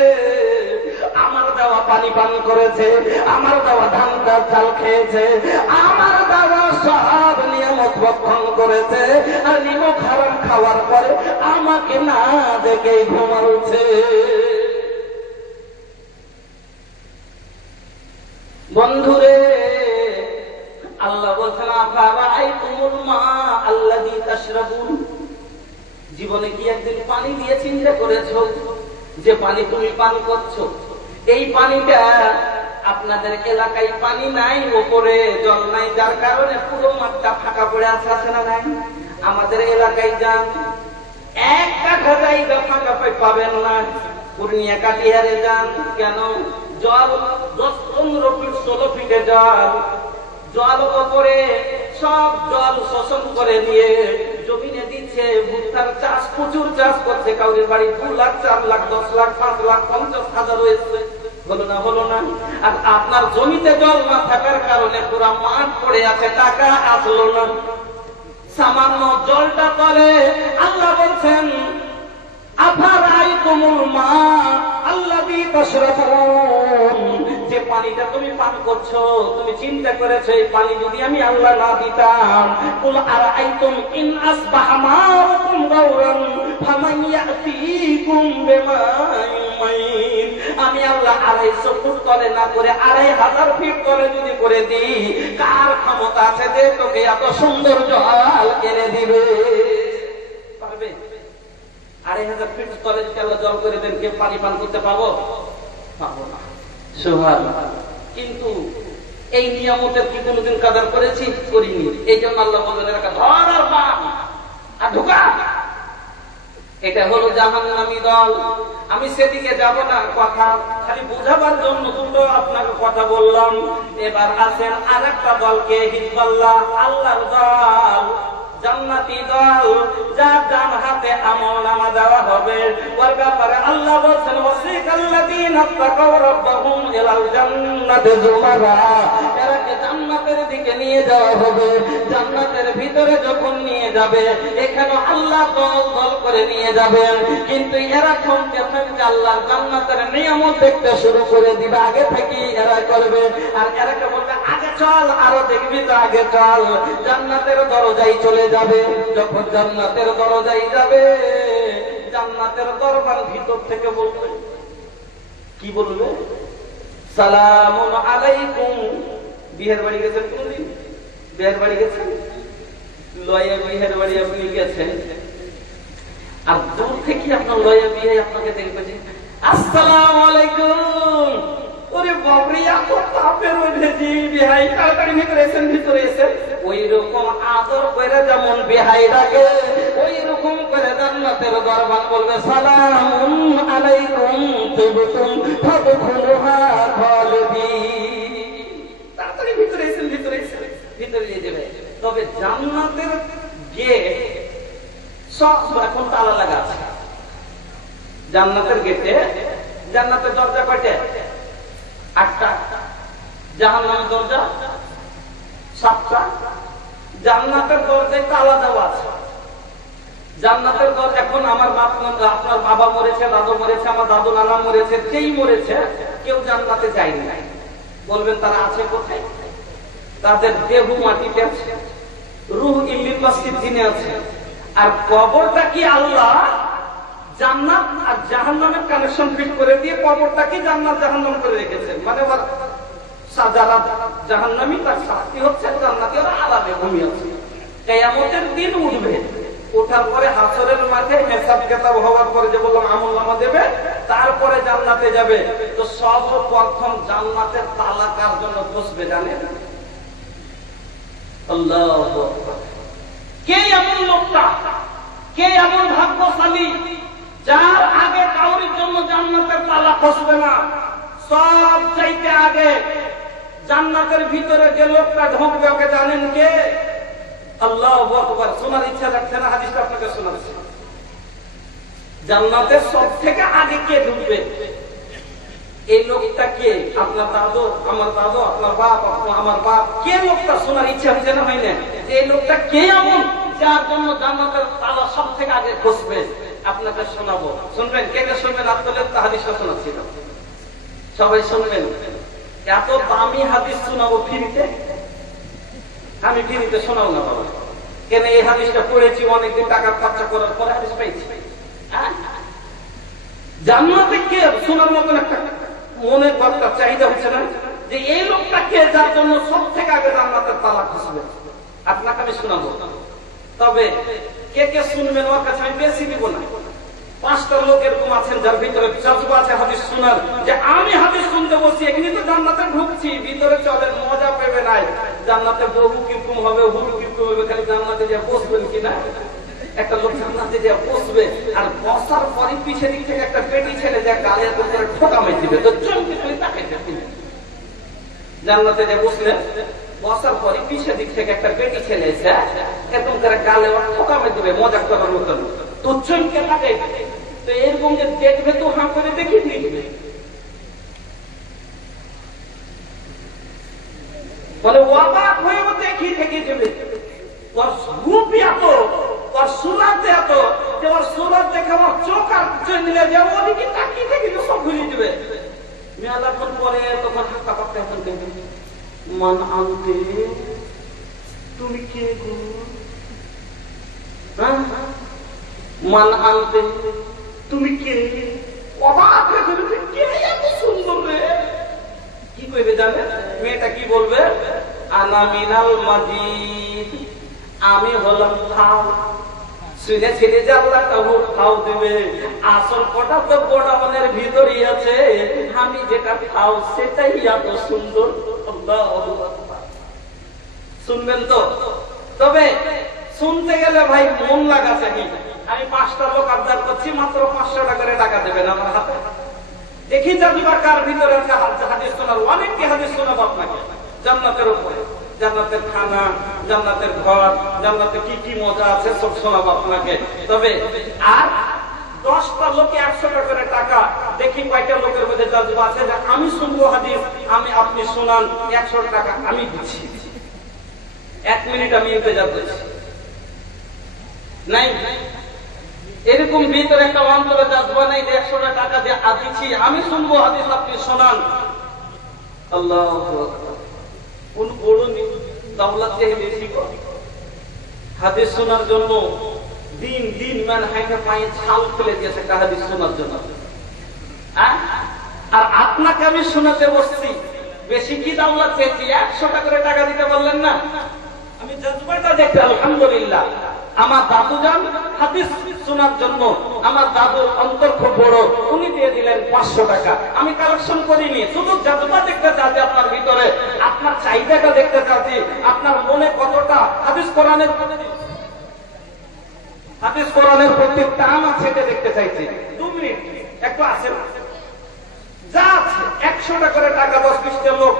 আমার দেওয়া পানি পান করেছে, আমার দেওয়া ধান চাল খেয়েছে, আমার দেওয়া সব নিয়ামত ভক্ষণ করেছে, আর নিমক হারাম খাওয়ার পরে আমাকে না দেখে ঘুমাচ্ছে। বন্ধুরে, আল্লাহ বলছেন আফারাআইতুমুল মা আল্লাযী তাশরাবুন, জীবনে কি একদিন পানি দিয়ে চিন্তা করেছো যে পানি তুমি পান করছো, এই পানিটা আপনাদের এলাকায় পানি নাই, ওপরে জল নাই, যার কারণে পুরো মাঠটা ফাঁকা পড়ে আছে, আছে না নাই? আমাদের এলাকায় যান, এক কাঠা জায়গা ফাঁকা পাবেন না। পূর্ণিয়া কাটিহারে যান, কেন? জল 10-15 ফিট 16 ফিটে জল, জল ওপরে সব জল শোষণ করে নিয়ে জমিনে দিচ্ছে। ভুট্টার চাষ প্রচুর চাষ করছে, কাউরের বাড়ি 2 লাখ 4 লাখ 10 লাখ 5 লাখ 50,000 হয়েছে, হলো না? হলো না? আর আপনার জমিতে জল না থাকার কারণে পুরো মাঠ পড়ে আছে, টাকা আসলো না। সামান্য জলটা তলে আল্লাহ বলছেন আফারাইতুমুল মা আল্লাযী তাশরাবুন, যে পানিটা তুমি পান করছো তুমি চিন্তা করেছো এই পানি যদি আমি আল্লাহ না দিতাম, কুল আরাআইতুম ইন আসবাহা মাউকুম গাওরান ফামান ইয়াতিকুম বিমাইন, আমি আল্লাহ 250 ফুট তলে না করে 2500 ফিট তলে যদি করে দিই, কার ক্ষমতা আছে যে তোকে এত সুন্দর জল এনে দিবে? পারবে? 2500 ফিট তলে যদি আল্লাহ জল করে দেন, কে পানি পান করতে পাবো? পাবো না। সুবহানাল্লাহ। কিন্তু এই নিয়ামতের কি কোনদিন কদর করেছি? করিনি। এই জন্য আল্লাহ বলেন এলাকা ধর আর বাপ আর ঢোকা। এটা হলো জাহান্নামী দল। আমি সেদিকে যাব না, কথা খালি বোঝাবার জন্য দুটো আপনাকে কথা বললাম। এবার আসেন আরেকটা দলকে, হিজবুল্লাহ, আল্লাহর দল, জান্নাতি দল, যার ডান হাতে আমলনামা দেওয়া হবে। ওর ব্যাপারে আল্লাহ বলেন ওয়াসিকাল্লাযীনা তাকাউ রাব্বাহুম ইলাল জান্নাতি যুমারা, এরাকে জান্নাতের দিকে নিয়ে যাওয়া হবে। জান্নাতের ভিতরে যখন নিয়ে যাবে, এখানে আল্লাহ দল দল করে নিয়ে যাবেন, কিন্তু এরা থমকে থমকে আল্লাহর জান্নাতের নিয়ামত দেখতে শুরু করে দিবে। আগে থেকে এরা করবে, আর এরাকে বলবে আগে চল, আরো দেখবি তো, আগে চল। জান্নাতের দরজায় চলে যাবে। যখন জান্নাতের দরজায় যাবে, জান্নাতের দরবার ভিতর থেকে বলবে, কি বলবে? সালামুন আলাইকুম। বিয়ের বাড়ি গেছেন কোনদিন? বিয়ের বাড়ি গেছেন? লয়া বিয়ের বাড়ি আপনি গেছেন, আর দূর থেকে আপনার লয়া বিয়ে আপনাকে দেখবে যে আসসালামু আলাইকুম। ওরে বাবরে, এত তাপের মধ্যে যে বিহাই তাড়াতাড়ি ভিতরে এসেন, ভিতরে এসেন। ওই রকম আদর করে যেমন বিহাই ডাকে, ওই রকম করে জান্নাতের দরবার বলবে সালামুন আলাইকুম তিবতুম ফাদখুলুহা খালিদিন। তাড়াতাড়ি ভিতরে এসেন, ভিতরে এসেন, ভিতরে নিয়ে যাবে। তবে জান্নাতের গেট সব এখন তালা লাগা আছে। জান্নাতের গেটে, জান্নাতের দরজা কয়টা? 8টা। জাহান্নামের দরজা 7টা। জান্নাতের দরজায় তালা দেওয়া আছে। জান্নাতের দরজা, এখন আমার বাপ, আপনার বাবা মরেছে, দাদু মরেছে, আমার দাদু নানা মরেছে, যেই মরেছে কেউ জান্নাতে যায়নি। বলবেন তারা আছে কোথায়? তাদের দেহ মাটিতে আছে, রূহ ইল্লিল মাসজিদ জিনে আছে। আর কবরটা কি আল্লাহ জান্নাত আর জাহান্নামের কানেকশন ফিট করে দিয়ে কবরটাকে জান্নাত জাহান্নাম করে রেখেছেন। মানে যারা জাহান্নামী তার শাস্তি হচ্ছে, জান্নাতি ওরা আলাদা ঘুমিয়ে আছে। কিয়ামতের দিন উঠবে, ওঠার পরে হাসরের মাঠে হিসাব কিতাব হওয়ার পরে যে বললাম আমলনামা দেবে, তারপরে জান্নাতে যাবে। তো সর্বপ্রথম জান্নাতের তালা কার জন্য বসবে জানেন? আল্লাহু আকবার। কে এমন লোকটা, কে এমন ভাগ্যশালী যার আগে কাউরির জন্য জান্নাতের তালা খসবে না? সব চাইতে আগে জান্নাতের ভিতরে যে লোকটা ঢুকবে, ওকে জানেন কে? আল্লাহু আকবার। শোনার ইচ্ছা রাখছে না? হাদিসটা আপনাকে শোনাচ্ছি। জান্নাতের সব থেকে আগে কে ঢুকবে? এই লোকটা কে? আপনার দাদু, আমার দাদু, আপনার বাপ, আমার বাপ। কে লোকটা? শোনার ইচ্ছা হচ্ছে না? হয় না? এই লোকটা কে এমন যার জন্য জান্নাতের তালা সব থেকে আগে খসবে? আপনাকে শোনাবো, শুনবেন? কে কে শুনবেন? আপনাদের হাদিসটা শোনাচ্ছি, সবাই শুনবেন। এত দামি হাদিস শোনাবো ফ্রিতে? আমি ফ্রিতে শোনাও না বাবা। কেন? এই হাদিসটা পড়েছি অনেকদিন, টাকা খরচা করার পরে হাদিস পাইছি। জান্নাতে কে শোনার মতন একটা মনের কথা চাহিদা হচ্ছে না যে এই লোকটা কে যার জন্য সব থেকে আগে জান্নাতের তালা খসবে? আপনাকে আমি শোনাবো। তবে কে কে শুনবেন ওর কাছে আমি বেশি দিব না। 5টা লোক এরকম আছেন যার ভিতরে জজবা আছে হাদিস শোনার, যে আমি হাদিস শুনতে বসছি, এখানে তো জান্নাতে ঢুকছি, ভিতরে চলেন, মজা পেবে নাই। জান্নাতে বহু কিরকম হবে, হুড়ু কিরকম হবে, খালি জান্নাতে যে বসবেন কিনা। একটা লোক জান্নাতে যে বসবে, আর বসার পরে পিছের দিক থেকে একটা পেটি ছেলে যে গালের উপরে ঠোকা মেরে দিবে, তো চমকে তুই তাকে জান্নাতে যে বসলে বসার পরে পিছের দিক থেকে একটা পেটি ছেলে এসে এরকম করে গালে ঠোকা মেরে দিবে মজা করার মতন, তো চমকে থাকে। তো এরকম যে দেখবে তো হাঁ করে দেখি দেখবে, বলে অবাক হয়ে দেখি থেকে যাবে। ওর রূপ এত, ওর সুরাত এত, যে ওর সুরাত দেখে আমার চোখ আর চলে যাবো, ওদিকে তাকিয়ে থেকে সব ঘুরিয়ে দিবে। মেলাক্ষণ পরে তখন হাঁকা পাক্কা এখন দেখবে, মান আনতে তুমি কে গো? মান আনতে তুমি কে? অবাক হয়ে যাবে, কে এত সুন্দর রে? কি কইবে জানে মেয়েটা? কি বলবে? আনা মিনাল মাজিদ, আমি হলাম ফাও। শুনে ছেড়ে যে আল্লাহ কাবুর ফাও দেবে, আসল কটা তো গোডাউনের ভিতরই আছে, আমি যেটা ফাও সেটাই এত সুন্দর। আল্লাহু আকবার। শুনবেন তো? তবে শুনতে গেলে ভাই মন লাগাছে কি? আমি 5টা লোক আবদার করছি, মাত্র 500 টাকা করে টাকা দেবেন আমার হাতে। দেখি জাদুঘর কার ভিতরে আছে হাদিস শোনার। অনেকটি হাদিস শোনাবো আপনাকে জান্নাতের উপরে, জান্নাতের খানা, জান্নাতের ঘর, জান্নাতে কি কি মজা আছে সব শোনাবো আপনাকে। তবে আর 10টা লোকে 100 টাকা করে টাকা, দেখি কয়টা লোকের মধ্যে জাদু আছে যে আমি শুনবো হাদিস, আমি আপনি শোনান, 100 টাকা আমি দিচ্ছি। 1 মিনিট আমি ইন্তজার করছি। নাই এরকম ভিতরে একটা অন্তরে জাজবা নেই যে 100 টাকা দিয়ে দিচ্ছি, আমি শুনবো হাদিস, আপনি শোনান। আল্লাহু আকবার। কোন বড় দাওলাত চেয়ে বেশি হাদিস শোনার জন্য দিন দিন মান হাইটা পায়ে ছাল ফেলে দিয়েছে একটা হাদিস শোনার জন্য। আর আপনাকে আমি শোনাতে বসছি, বেশি কি দাওলাত চেয়েছি? 100 টাকা করে টাকা দিতে বললেন না? আমি জাজবাটা দেখতে আলহামদুলিল্লাহ। আমার দাদু যান হাদিস শোনার জন্য, আমার দাদুর অন্তর খুব বড়, উনি দিয়ে দিলেন 500 টাকা। আমি কালেকশন করিনি, শুধু জাদুটা দেখতে চাচ্ছি আপনার ভিতরে, আপনার চাহিদাটা দেখতে চাচ্ছি, আপনার মনে কতটা হাদিস কোরআনের প্রতি টান আছে এটা দেখতে চাইছি। 2 মিনিট একটু আসেন, যা আছে 100 টাকা করে টাকা 10-20টা লোক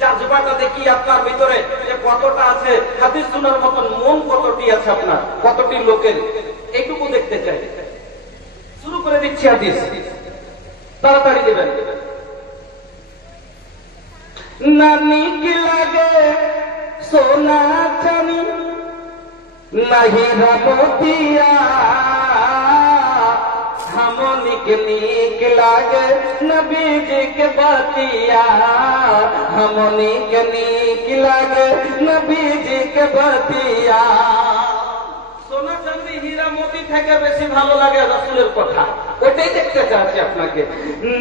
জাজবাটা দেখি আপনার ভিতরে যে কতটা আছে, হাদিস শোনার মতন মন কতটি আছে আপনার, কতটি লোকের, এইটুকু দেখতে চাই। শুরু করে দিচ্ছি হাদিস, তাড়াতাড়ি দেবেন। নানি কি লাগে সোনা চানি নাহি রামতিয়া, हमनिक नीक लागे नबी जी के बतिया, हमनिक नीक लागे नबी जी के बतिया। সোনা চাঁদি হীরা মোতি থেকে বেশি ভালো লাগে রাসূলের কথা, ওইটাই দেখতে চাচ্ছি আপনাকে।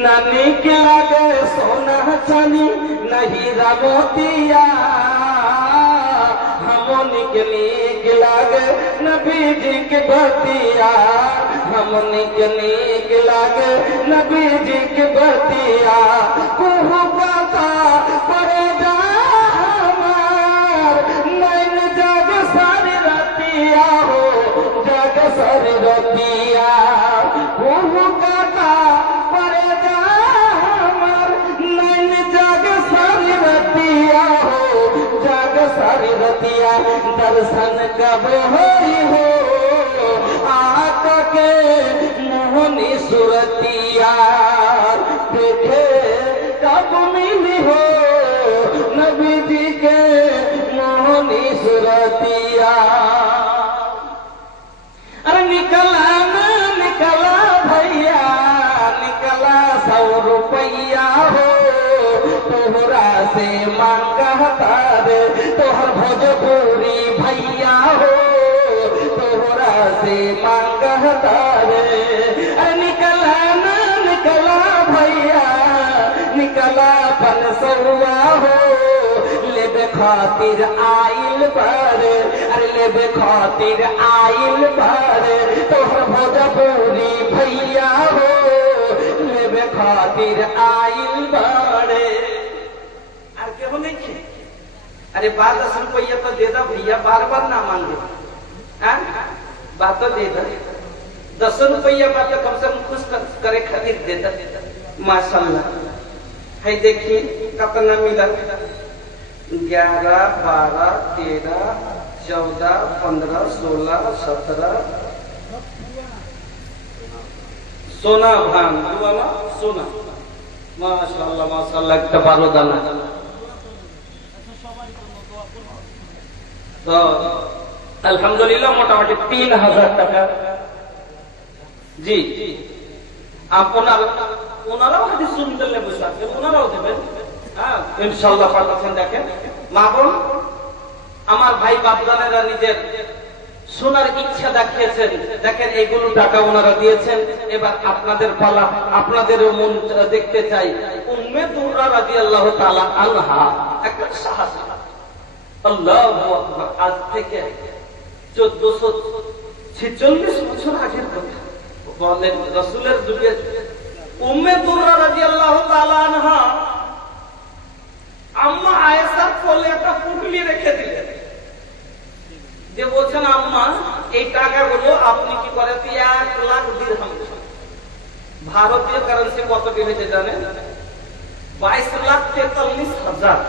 নানি কি লাগে সোনা চাঁদি না হীরা মোতিয়া, हमनिक नीक लागे नबी जी के बतिया, हमनिक नीक लागे नबी जी के बतिया। कुहू बाता परे जा हमार नैन जग सारी रतिया हो, जग सारी रतिया। कुहू बाता परे जा हमार नैन जग सारी रतिया हो, जग सारी रतिया। दर्शन कब होई हो आका के मोहनी सुरतिया, देखे कब मिली हो नबी जी के मोहनी सुरतिया। अरे निकला ना निकला भैया, निकला 100 रुपया हो, तोहरा से मांगा तारे तोहर भोजपुरी भैया हो, तोहरा से मांगा तारे। अरे निकला ना निकला भैया, निकला 500 हो, लेबे खातिर आइल बारे, अरे लेबे खातिर आइल बारे तोहर भोजपुरी भैया हो, लेबे खातिर आइल बारे। আর কেউ নেই? अरे 10 रुपया तो दे दो भैया, बार बार ना मांगे, बात तो दे दो। 10 रुपया बात तो कम से कम खुश करे खातिर दे दो। माशाल्लाह है, देखिए कितना मिला, 11, 12, 13, 14, 15, 16, 17 सोना भान दुआला सोना। माशाल्लाह माशाल्लाह, একটা 12 দানা। तो আলহামদুলিল্লাহ মোটামুটি 3000 টাকা। জি, ওনারাও হাদিস শুনতে বসে আছেন, ওনারাও দেবেন। হ্যাঁ, ইনশাআল্লাহ পাঠাচ্ছেন। দেখেন মা বোন, আমার ভাই বাপদানেরা নিজের শোনার ইচ্ছা দেখিয়েছেন। দেখেন এইগুলো টাকা ওনারা দিয়েছেন। এবার আপনাদের পালা, আপনাদেরও মন দেখতে চাই। উম্মে দুররা রাদিয়াল্লাহু তাআলা আনহা একটা সাহাবী, আল্লাহু আকবার, আজ থেকে 1446 বছর আগের কথা বলেন, রাসূলের যুগে উম্মে দুররা রাদিয়াল্লাহু তাআলা আনহা আম্মা আয়েশার কোলে একটা পুটলি রেখে দিলেন, যে বলছেন আম্মা এই টাকাগুলো আপনি কি করেন, 1 লাখ দিরহাম। ভারতীয় কারেন্সি কতটি হয়েছে জানেন? 22,43,000।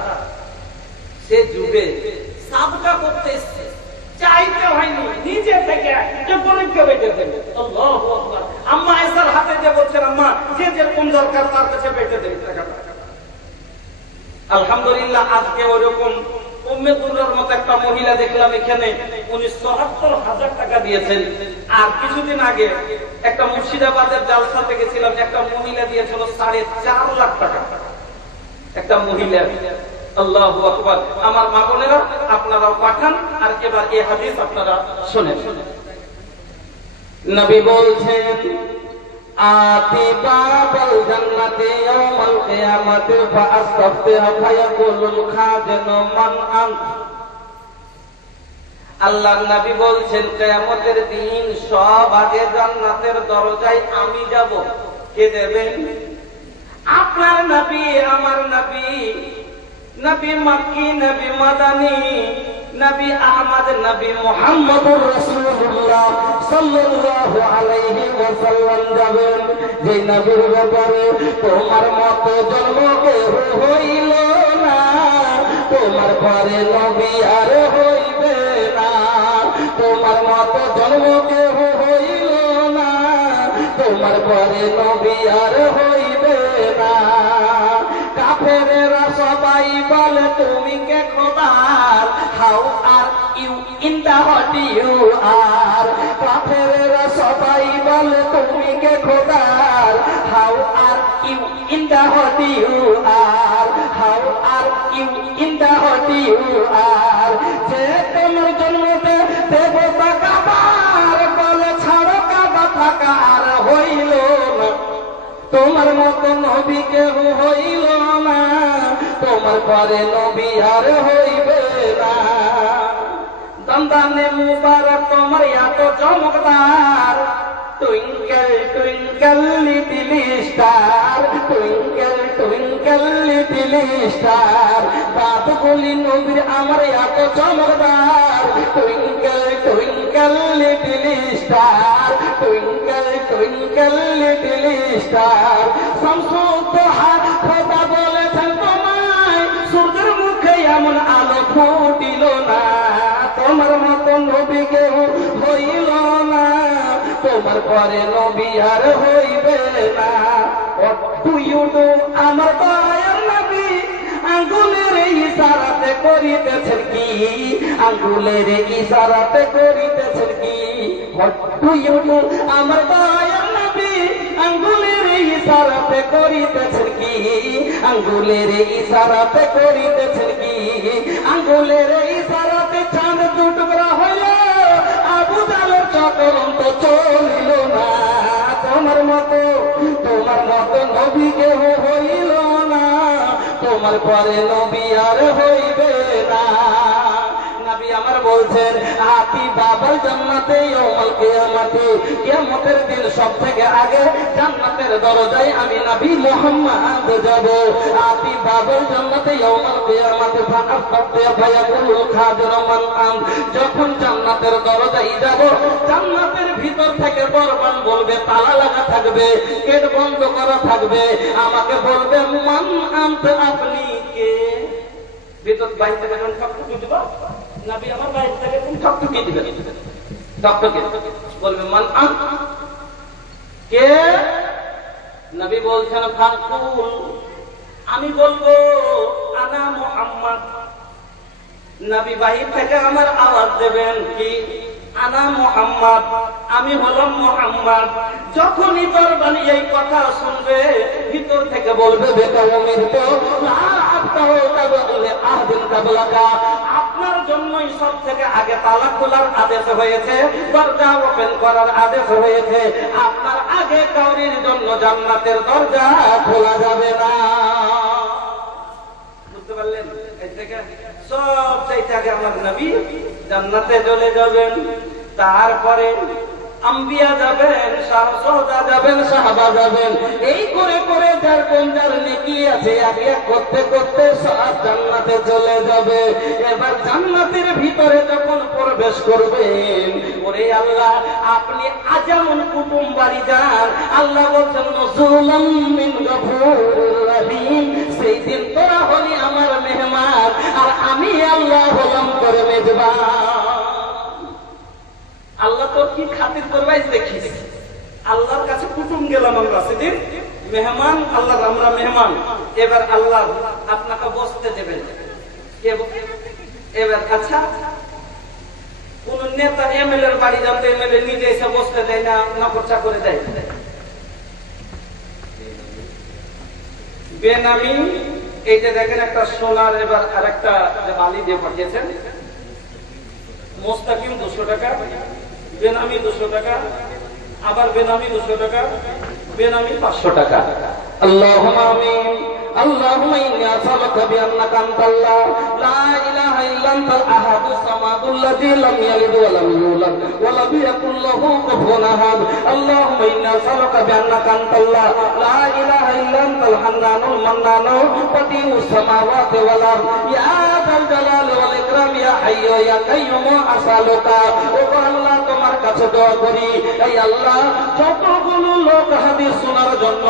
সে যুগে সাদকা করতে এসছে, চাইতে হয়নি, নিজে থেকে যে গরিবকে বেঁচে দেবে। আল্লাহু আকবার। আম্মা আয়েশার হাতে যে বলছেন আম্মা যে যেরকম দরকার তার কাছে বেঁচে দেবে টাকাটা। আলহামদুলিল্লাহ আজকে ওরকম উম্মে দুররার মতো একটা মহিলা দেখলাম এখানে, উনি ৭৪,০০০ টাকা দিয়েছেন। আর কিছুদিন আগে একটা মুর্শিদাবাদের জালসাতে গেছিলাম, একটা মহিলা দিয়েছিল ৪.৫ লাখ টাকা, একটা মহিলা। আল্লাহু আকবার। আমার মা বোনেরা, আপনারাও পাঠান। আর এবার এই হাদিস আপনারা শুনেন। নবী বলছেন, আতি বাবাল জান্নাতি ইয়াউমাল কিয়ামাতি ফাআস্তাফতিহু ফায়াকুলুল খাজিনু মান আনত। আল্লাহর নবী বলছেন, কিয়ামতের দিন সব আগে জান্নাতের দরজায় আমি যাব। কে দেবেন? আপনার নবী, আমার নবী, নবী মক্কি, নবী মাদানী, নবী আহমদ, নবী মুহাম্মদুর রাসূলুল্লাহ সাল্লাল্লাহু আলাইহি ওয়াসাল্লাম যাবেন। যে নবীর ব্যাপারে তোমার মত জন্ম কেউ হইল না, তোমার পরে নবী আর হইবে না। তোমার মত জন্ম কেউ হইল না, তোমার পরে নবী আর হইবে না। কাফেরেরা সবাই বলে তুমি কে খোদার, how are you in the what you are. কাফেরেরা সবাই বলে তুমি কে খোদার, how are you in the what you are, how are you in the what you are. যে তোমার জন্মতে দেবতা কাবার, বলে ছাড়ো কাবা থাকা আর হইল না। তোমার মতো নবী কেউ হইল না, তোমার পরে নবী আর হইবে না। দন্দানে মুবারক তোমার এত চমকদার, twinkle twinkle little star, twinkle twinkle little star. দাঁতগুলি নবীর আমার এত চমকদার, twinkle twinkle little star, twinkle twinkle little star. Shamsuddoha খোদা বলেছেন তোমায়, সূর্যের মুখে এমন আলো ফুটিল না। তোমার মতো নবী কেউ হইল না, তোমার পরে নবী আর হইবে না। আমার দয়ার নবী আঙ্গুলের ইশারাতে করিতেছেন কি, আঙ্গুলের ইশারাতে করিতেছেন কি। আমার দয়ার নবী আঙ্গুলের ইশারাতে করিতেছেন কি, আঙ্গুলের ইশারাতে করিতেছেন কি। আঙ্গুলের ইশারাতে চাঁদ দুটুকরা হইল, আবু জাহেলের চক্রান্ত চলিল না। তোমার মতো নবী কেউ হইল না, তোমার পরে নবী আর হইবে না। নবী আমার বলছেন, আতি বাবাল জান্নাতে ইয়াউমাল কিয়ামাতি। কিয়ামতের দিন সবথেকে আগে জান্নাতের দরজায় আমি নবী মুহাম্মদ যাব। আতি বাবাল জান্নাতে ইয়াউমাল কিয়ামাতি ফাআস্তাফতিহু ফায়াকুলুল খাজিনু মান আনত। যখন জান্নাতের দরজায় যাব, জান্নাতের ভিতর থেকে দরবান বলবে, তালা লাগা থাকবে, গেট বন্ধ করা থাকবে। আমাকে বলবে মান আনত, আপনি কে? ভিতর বাইরে থেকে যখন ঠকঠকি দিব, নবী আমার বাইরে থেকে ঠকঠকি দিবেন, ঠকঠকি বলবে মান আনত, কে? নবী বলছেন ফাকুল, আমি বলবো আনা মুহাম্মদ। নবী বাহির থেকে আমার আওয়াজ দেবেন কি, আনা মুহাম্মদ, আমি হলাম মুহাম্মদ। যখনই দরবানি এই কথা শুনবে, ভিতর থেকে বলবে আপনার জন্যই সব থেকে আগে তালা খোলার আদেশ হয়েছে, দরজা ওপেন করার আদেশ হয়েছে। আপনার আগে কাউরির জন্য জান্নাতের দরজা খোলা যাবে না। বুঝতে পারলেন? এই থেকে সব চাইতে আগে আমার নবী জান্নাতে চলে যাবেন, তারপরে আম্বিয়া যাবেন, শাহজাদা যাবেন, সাহাবা যাবেন। এই করে করে যার কোন যার নেকি আছে এক এক করতে করতে সব জান্নাতে চলে যাবে। এবার জান্নাতের ভিতরে যখন প্রবেশ করবেন, ওরে আল্লাহ আপনি আজামন কুটুম বাড়ি যান, আল্লাহ বলছেন নজুলাম মিন গফুরির রহিম, সেই দিন তোরা হলি আমার মেহমান আর আমি আল্লাহ হলাম করে মেজবান। আল্লাহ তোর কি খাতির করবাই দেখিস, আল্লাহর কাছে কুটুম গেলাম আমরা, সেদিন মেহমান আল্লাহর আমরা মেহমান। এবার আল্লাহ আপনাকে বসতে দেবেন। এবার আচ্ছা কোন নেতা এমএলএর বাড়ি যাতে এমএলএ নিজে এসে বসতে দেয় না, নকরচা করে দেয়। বেনামি এই যে দেখেন একটা সোনার, এবার আর একটা বালি দিয়ে পাঠিয়েছেন, মোস্তাকিম 200 টাকা, বেনামি 200 টাকা, আবার বেনামি 200 টাকা, বেনামি 500 টাকা। আল্লাহুম্মা আমিন। اللهم إني أسألك بأنك أنت الله لا إله إلا أنت الأحد الصمد الذي لم يلد ولم يولد ولم يكن له كفوا أحد اللهم إني أسألك بأنك أنت الله لا إله إلا أنت الحنان المنان بديع السماوات والأرض يا ذا الجلال والإكرام يا حي يا قيوم أسألك الله তোমার কাছে দোয়া করি, এই আল্লাহ যতগুলো লোক হাদিস শোনার জন্য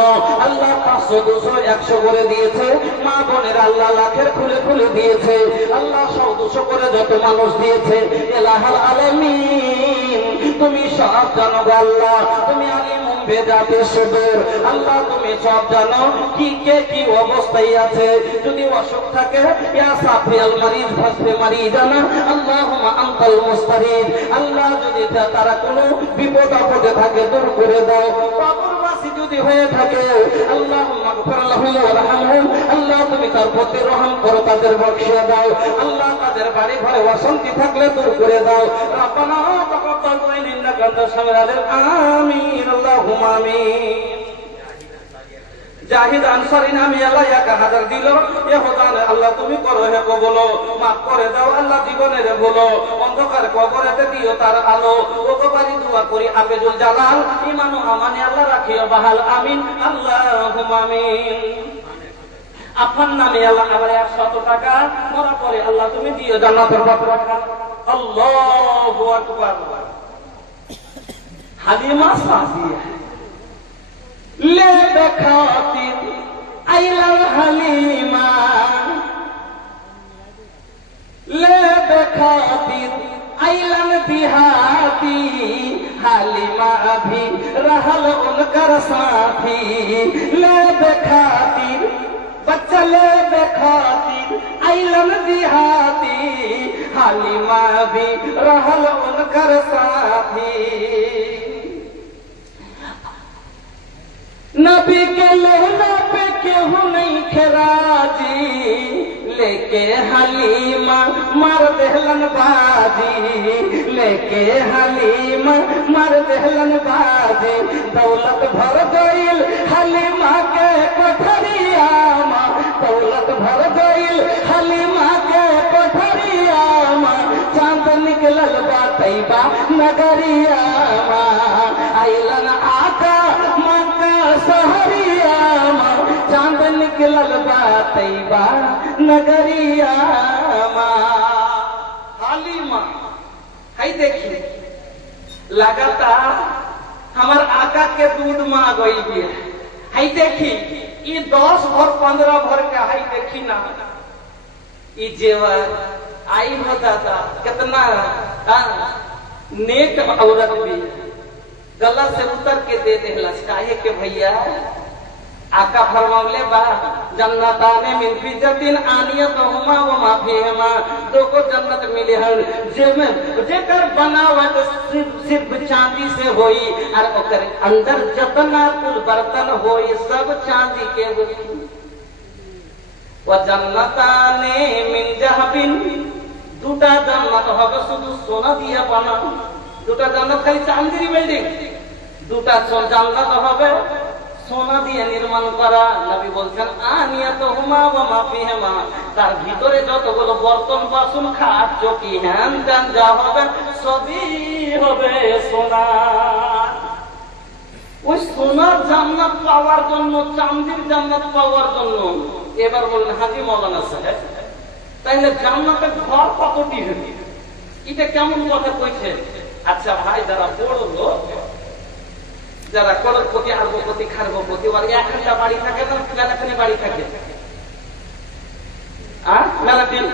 আল্লাহ 500 200 100 করে দিয়েছে, মা বোনের আল্লাহ লাখের খুলে খুলে দিয়েছে, আল্লাহ 100 200 করে যত মানুষ দিয়েছে, ইলাহুল আলামিন তুমি সব জানো গো আল্লাহ, তুমি আলিমুম বেজাতে সুদূর, আল্লাহ তুমি সব জানো কি কে কি অবস্থায় আছে। যদি অসুখ থাকে ইয়া সাফিয়াল মারিজ ফাসফি মারিজানা আল্লাহুম্মা আনতাল মুস্তারিদ, আল্লাহ যদি তারা কোনো বিপদ আপদে থাকে দূর করে দাও। কবরবাসী যদি হয়ে থাকে আল্লাহুম্মা গফির লাহুম ওয়ারহামহুম, আল্লাহ তুমি তার প্রতি রহম করো, তাদের বখশিয়ে দাও। আল্লাহ তাদের বাড়ি ঘরে অশান্তি থাকলে দূর করে দাও। রব্বানা তাকাব্বাল মিন্না ইন্নাকা আনতাস সামিউল আলিম। আমিন আল্লাহুম্মা আমিন। জাহিদ আনসারী নামে আল্লাহ 1000 দিল, এ খোদান আল্লাহ তুমি করো হে কবুল, মাফ করে দাও আল্লাহ জীবনের ভুল, অন্ধকার কবরেতে দিও তার আলো, ও কবরি দোয়া করি আবেদুল জালাল ঈমান ও আমানে আল্লাহ রাখিও বাহাল। আমিন আল্লাহুম্মা আমিন। আপনার নামে আল্লাহ আবার 100 টাকা মরার পরে আল্লাহ তুমি দিও জান্নাতের পথ রাখা। আল্লাহু আকবার। হালিমা সাদিয়া ले खातिर आइला हलीमा, ले खातिर आइलन बिहाती, हालिमा भी रहल उनकर साथी। ले खातिर बच्चा ले खातिर आइलन बिहाती, हालिमा भी रहल उनकर साथी। नबी के लेना पे केहू नहीं खराजी, लेके हलीमा मार देहलन बाजी, लेके हलीमा मार देहलन बाजी। दौलत भर गईल हलीमा के कोठरिया माँ, दौलत भर गईल हलीमा के कोठरिया माँ, चांद निकलल बा तैबा नगरिया माँ, आइलन आका सहरिया माँ, चांद निकलल बा तैबा नगरिया माँ। हालिमा हाई देखी लगातार हमार आका के दूध माँ गई भी है। हाई देखी ये 10 भर 15 भर के, हाई देखी ना ये जेवर आई हो दादा कितना नेक औरत भी गला से उतर के दे दे काहे के भैया आका फरमावले बा जन्नताने मिन फिज्जतिन आनियतहुमा व मा फीहिमा, दो को जन्नत मिली है जेकर बनावट सिर्फ चांदी से होई और ओकर अंदर जतना कुल बर्तन होई सब चांदी के होई। व जन्नताने मिन जहबिन, দুটা জান্নাত হবে শুধু সোনা দিয়ে বানানো, দুটা জান্নাত খালি চাঁদির বিল্ডিং, দুটা জান্নাত হবে সোনা দিয়ে নির্মাণ করা। নবী বলছেন আনিয়াতুহুমা ওয়া মা ফীহিমা, তার ভিতরে যতগুলো বর্তন বাসন খাট চকি হ্যান ত্যান যা হবে সবই হবে সোনা। ওই সোনার জান্নাত পাওয়ার জন্য, চাঁদির জান্নাত পাওয়ার জন্য এবার বললেন হাজী মৌলানা সাহেব তাইলে জান্নাতের ঘর কতটি হবে? এটা কেমন কথা কইছে? আচ্ছা ভাই, যারা বড় লোক, যারা করোড়পতি, আরবপতি, খারবপতি, ওর একটা বাড়ি থাকে না, মেলাখানে বাড়ি থাকে, আর মেলাখানে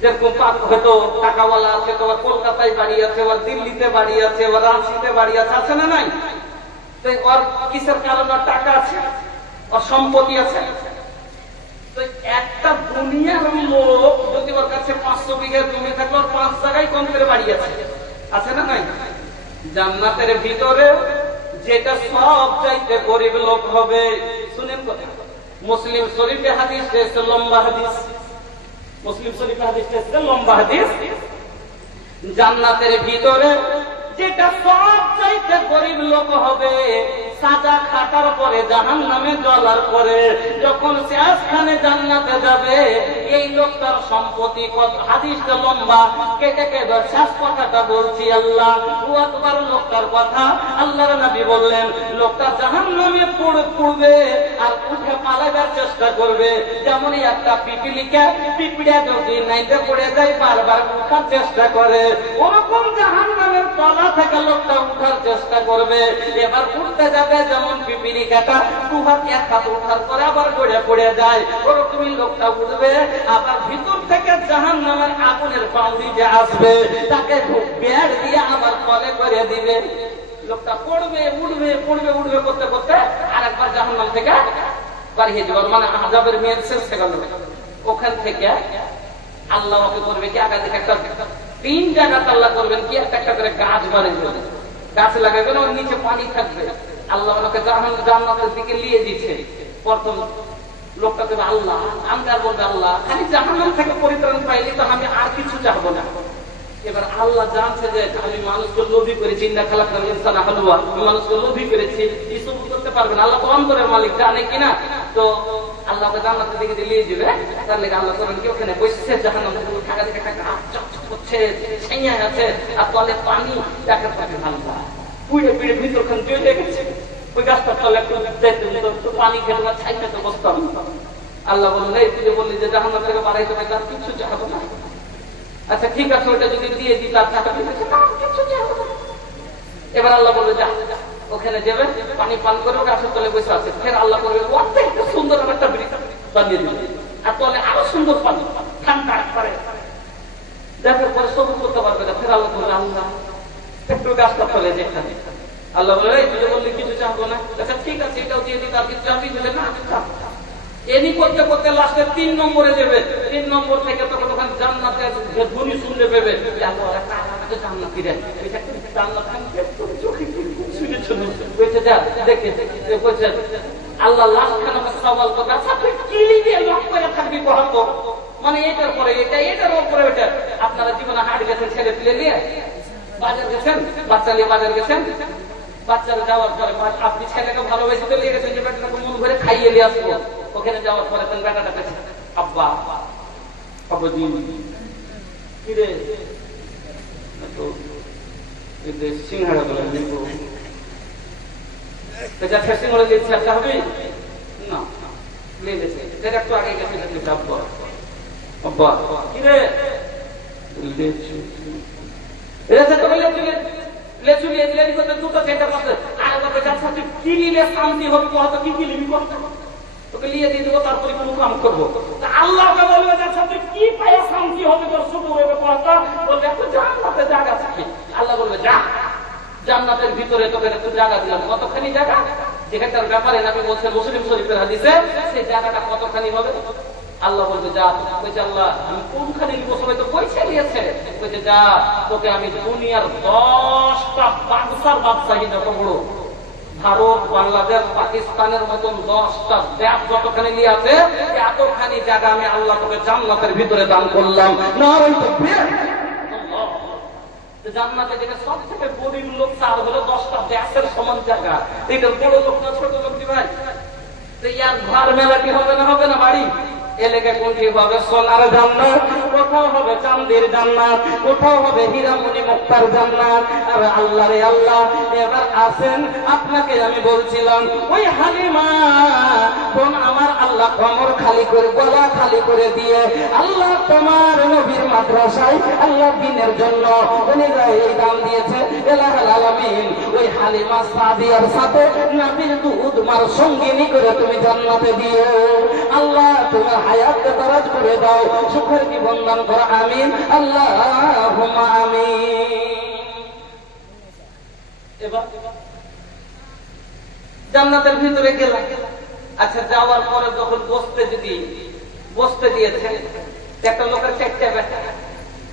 যেরকম হয়তো টাকাওয়ালা আছে, তো ওর কলকাতায় বাড়ি আছে, ওর দিল্লিতে বাড়ি আছে, ওর রাঁচিতে বাড়ি আছে, আছে না নাই? তো ওর কিসের কারণে টাকা আছে, ওর সম্পত্তি আছে। একটা দুনিয়ার লোক যদি ওর কাছে 500 বিঘা জমি থাকলে ওর 5 জায়গায় কম করে বাড়ি আছে, আছে না নাই? জান্নাতের ভিতরে যেটা সব চাইতে গরিব লোক হবে, শুনেন কথা, মুসলিম শরীফে হাদিস এসেছে, লম্বা হাদিস, মুসলিম শরীফে হাদিস এসেছে লম্বা হাদিস, জান্নাতের ভিতরে যেটা সব চাইতে গরিব লোক হবে, সাজা খাটার পরে, জাহান্নামে জ্বলার পরে যখন শেষখানে জান্নাতে যাবে, এই লোকটার সম্পত্তি কত? হাদিসটা লম্বা, কেটে কেটে শেষ কথাটা বলছি। আল্লাহু আকবার, লোকটার কথা আল্লাহর নবী বললেন, লোকটা জাহান্নামে পড়বে আর উঠে পালাবার চেষ্টা করবে। যেমনই একটা পিঁপড়া যদি নাইতে পড়ে যায় বারবার উঠার চেষ্টা করে, ওরকম জাহান্নামের তলা থেকে লোকটা উঠার চেষ্টা করবে। এবার উঠতে যাবে যেমন পিপিলি কাটা, দুহাত এক হাত উঠার পরে আবার গড়ে পড়ে যায়, ওরকমই লোকটা উঠবে। আবার ভিতর থেকে জাহান্নামের আগুনের পাউড়ি যে আসবে, তাকে বেড় দিয়ে আবার তলে করে দিবে। লোকটা পড়বে, উঠবে, পড়বে, উঠবে করতে করতে আর একবার জাহান্নাম থেকে বাড়িয়ে যাবে, মানে আযাবের মেয়াদ শেষ হয়ে গেল। ওখান থেকে আল্লাহ ওকে করবে কি, আগে থেকে একটা 3 জায়গাতে আল্লাহ করবেন কি, একটা একটা করে গাছ বানিয়ে দেবেন, গাছ লাগাবেন, ওর নিচে পানি থাকবে। আল্লাহ ওনাকে জান্নাতের দিকে নিয়ে দিচ্ছে। প্রথম লোকটা দেবে আল্লাহ, আমি আর বলবে আল্লাহ, খালি জাহান্নাম থেকে পরিত্রাণ পাইলে তো আমি আর কিছু চাহবো না। এবার আল্লাহ জানছে যে আমি মানুষকে লোভী করেছি, ইন্না খালাকনাল ইনসানা হালুয়া, মানুষকে লোভী করেছি, কিছু করতে পারবে না। আল্লাহ তো অন্তরের মালিক, জানে কিনা। তো আল্লাহকে জান্নাতের দিকে নিয়ে যাবে, তার লেগে আল্লাহ করেন কি, ওখানে বসছে জাহান্নাম থেকে থাকা দিকে একটা গাছ চকচক করছে, ছাইয়া আছে, আর তলে পানি, দেখা থাকে ভালো পুড়ে পিড়ে ভিতরখান জ্বলে গেছে। ওই গাছটার তলে একটু পানি খেতে বা ছাই খেতে বসতাম। আল্লাহ বললেন, এই তুই বললি যে জাহান্নাম থেকে বাড়াইতে পারে, তার কিছু চাহবো না। আচ্ছা ঠিক আছে, ওটা যদি দিয়ে দিই তার টাকা কিছু চাহবো না। এবার আল্লাহ বলবে যা, ওখানে যাবে, পানি পান করে গাছের তলে বসে আছে। ফের আল্লাহ করবে একটু সুন্দর একটা ব্রিজ বানিয়ে দিবে, আর তলে আরো সুন্দর পানি, ঠান্ডা করে দেখার পরে সবু করতে পারবে না। ফের আল্লাহ করবে আল্লাহ একটু গাছটা তলে যেখানে। আল্লাহ বলে, এই তুই বললি কিছু চাহবো না, আচ্ছা ঠিক আছে এটাও দিয়ে দিই, তার কিছু চাবি দিলে না। এনি করতে করতে লাস্টে 3 নম্বরে যাবে। 3 নম্বর থেকে তখন ওখানে জান্নাতে ধ্বনি শুনতে পেবে, আল্লাহ লাস্ট খান সওয়াল করবে, আচ্ছা তুই কি দিয়ে লক করে থাকবি বলতো, মানে এটার পরে এটা, এটার উপরে ওটা। আপনারা জীবনে হাট গেছেন, ছেলে তুলে নিয়ে বাজার গেছেন, বাচ্চা নিয়ে বাজার গেছেন, বাচ্চারা যাওয়ার পরে আপনি ছেলেকে ভালোবেসে তো নিয়ে গেছেন যে বেটাটাকে মন ভরে খাইয়ে নিয়ে আসবো। ওখানে যাওয়ার পরে বেটাটা কাছে, আব্বা আব্বাজি কি রে, সিংহাড়া বলে দেখবো, সিংহড়া দিয়েছে একটা হবে না, লেগেছে একটু আগে গেছে, আব্বা আব্বা কি রে, তোকে নিয়ে দিয়ে দেবো, তারপরে কোনো কাম করবো। আল্লাহকে বলবে কি পায়ে শান্তি হবে, তোর শুরু হবে কথা বলবে একটু জান্নাতে জায়গা থাকে। আল্লাহ বলবে যা, জান্নাতের ভিতরে তোকে একটু জায়গা দিলাম, কতখানি জায়গা, যেখানটার ব্যাপারে নবী বলছেন মুসলিম শরীফের হাদিসে, সেই জায়গাটা কতখানি হবে? আল্লাহ বলছে যা, কইছে আল্লাহ আমি কোনখানে নিব? সবাই তো পয়সা নিয়েছে। কইছে যা, তোকে আমি দুনিয়ার 10টা বাদশার বাদশাহী যত বড় ভারত, বাংলাদেশ, পাকিস্তানের মতন 10টা দেশ যতখানি নিয়ে আছে, এতখানি জায়গা আমি আল্লাহ তোকে জান্নাতের ভিতরে দান করলাম। নারায়ে তাকবীর। জান্নাতে যেটা সব থেকে গরিব লোক তার হলো 10টা দেশের সমান জায়গা। এটা বড় লোক না ছোট লোক ভাই? তো ইয়ার ঘর মেলা কি হবে না হবে না? বাড়ি এলাকা কোনটি হবে? সোনার জান্নাত, কোথাও হবে চাঁদের জান্নাত, কোথাও হবে হীরামণি মুক্তার জান্নাত। আর আল্লাহ রে আল্লাহ, এবার আসেন আপনাকে আমি বলছিলাম, ওই হালিমা কোন আমার আল্লাহ কমর খালি করে, গলা খালি করে দিয়ে আল্লাহ তোমার নবীর মাদ্রাসায় আল্লাহ দিনের জন্য উনি এই দান দিয়েছে। এলাহাল আলামিন ওই হালিমা সাদিয়ার সাথে নবীর দুধ মার সঙ্গিনী করে তুমি জান্নাতে দিও। আল্লাহ তোমার হায়াতকে দরাজ করে দাও, সুখের কি বন্ধন করো। আমিন আল্লাহুম্মা আমিন। এবার জান্নাতের ভিতরে গেলাম। আচ্ছা, যাওয়ার পরে যখন বসতে দিয়েছে, একটা লোকের 4টা বেটা,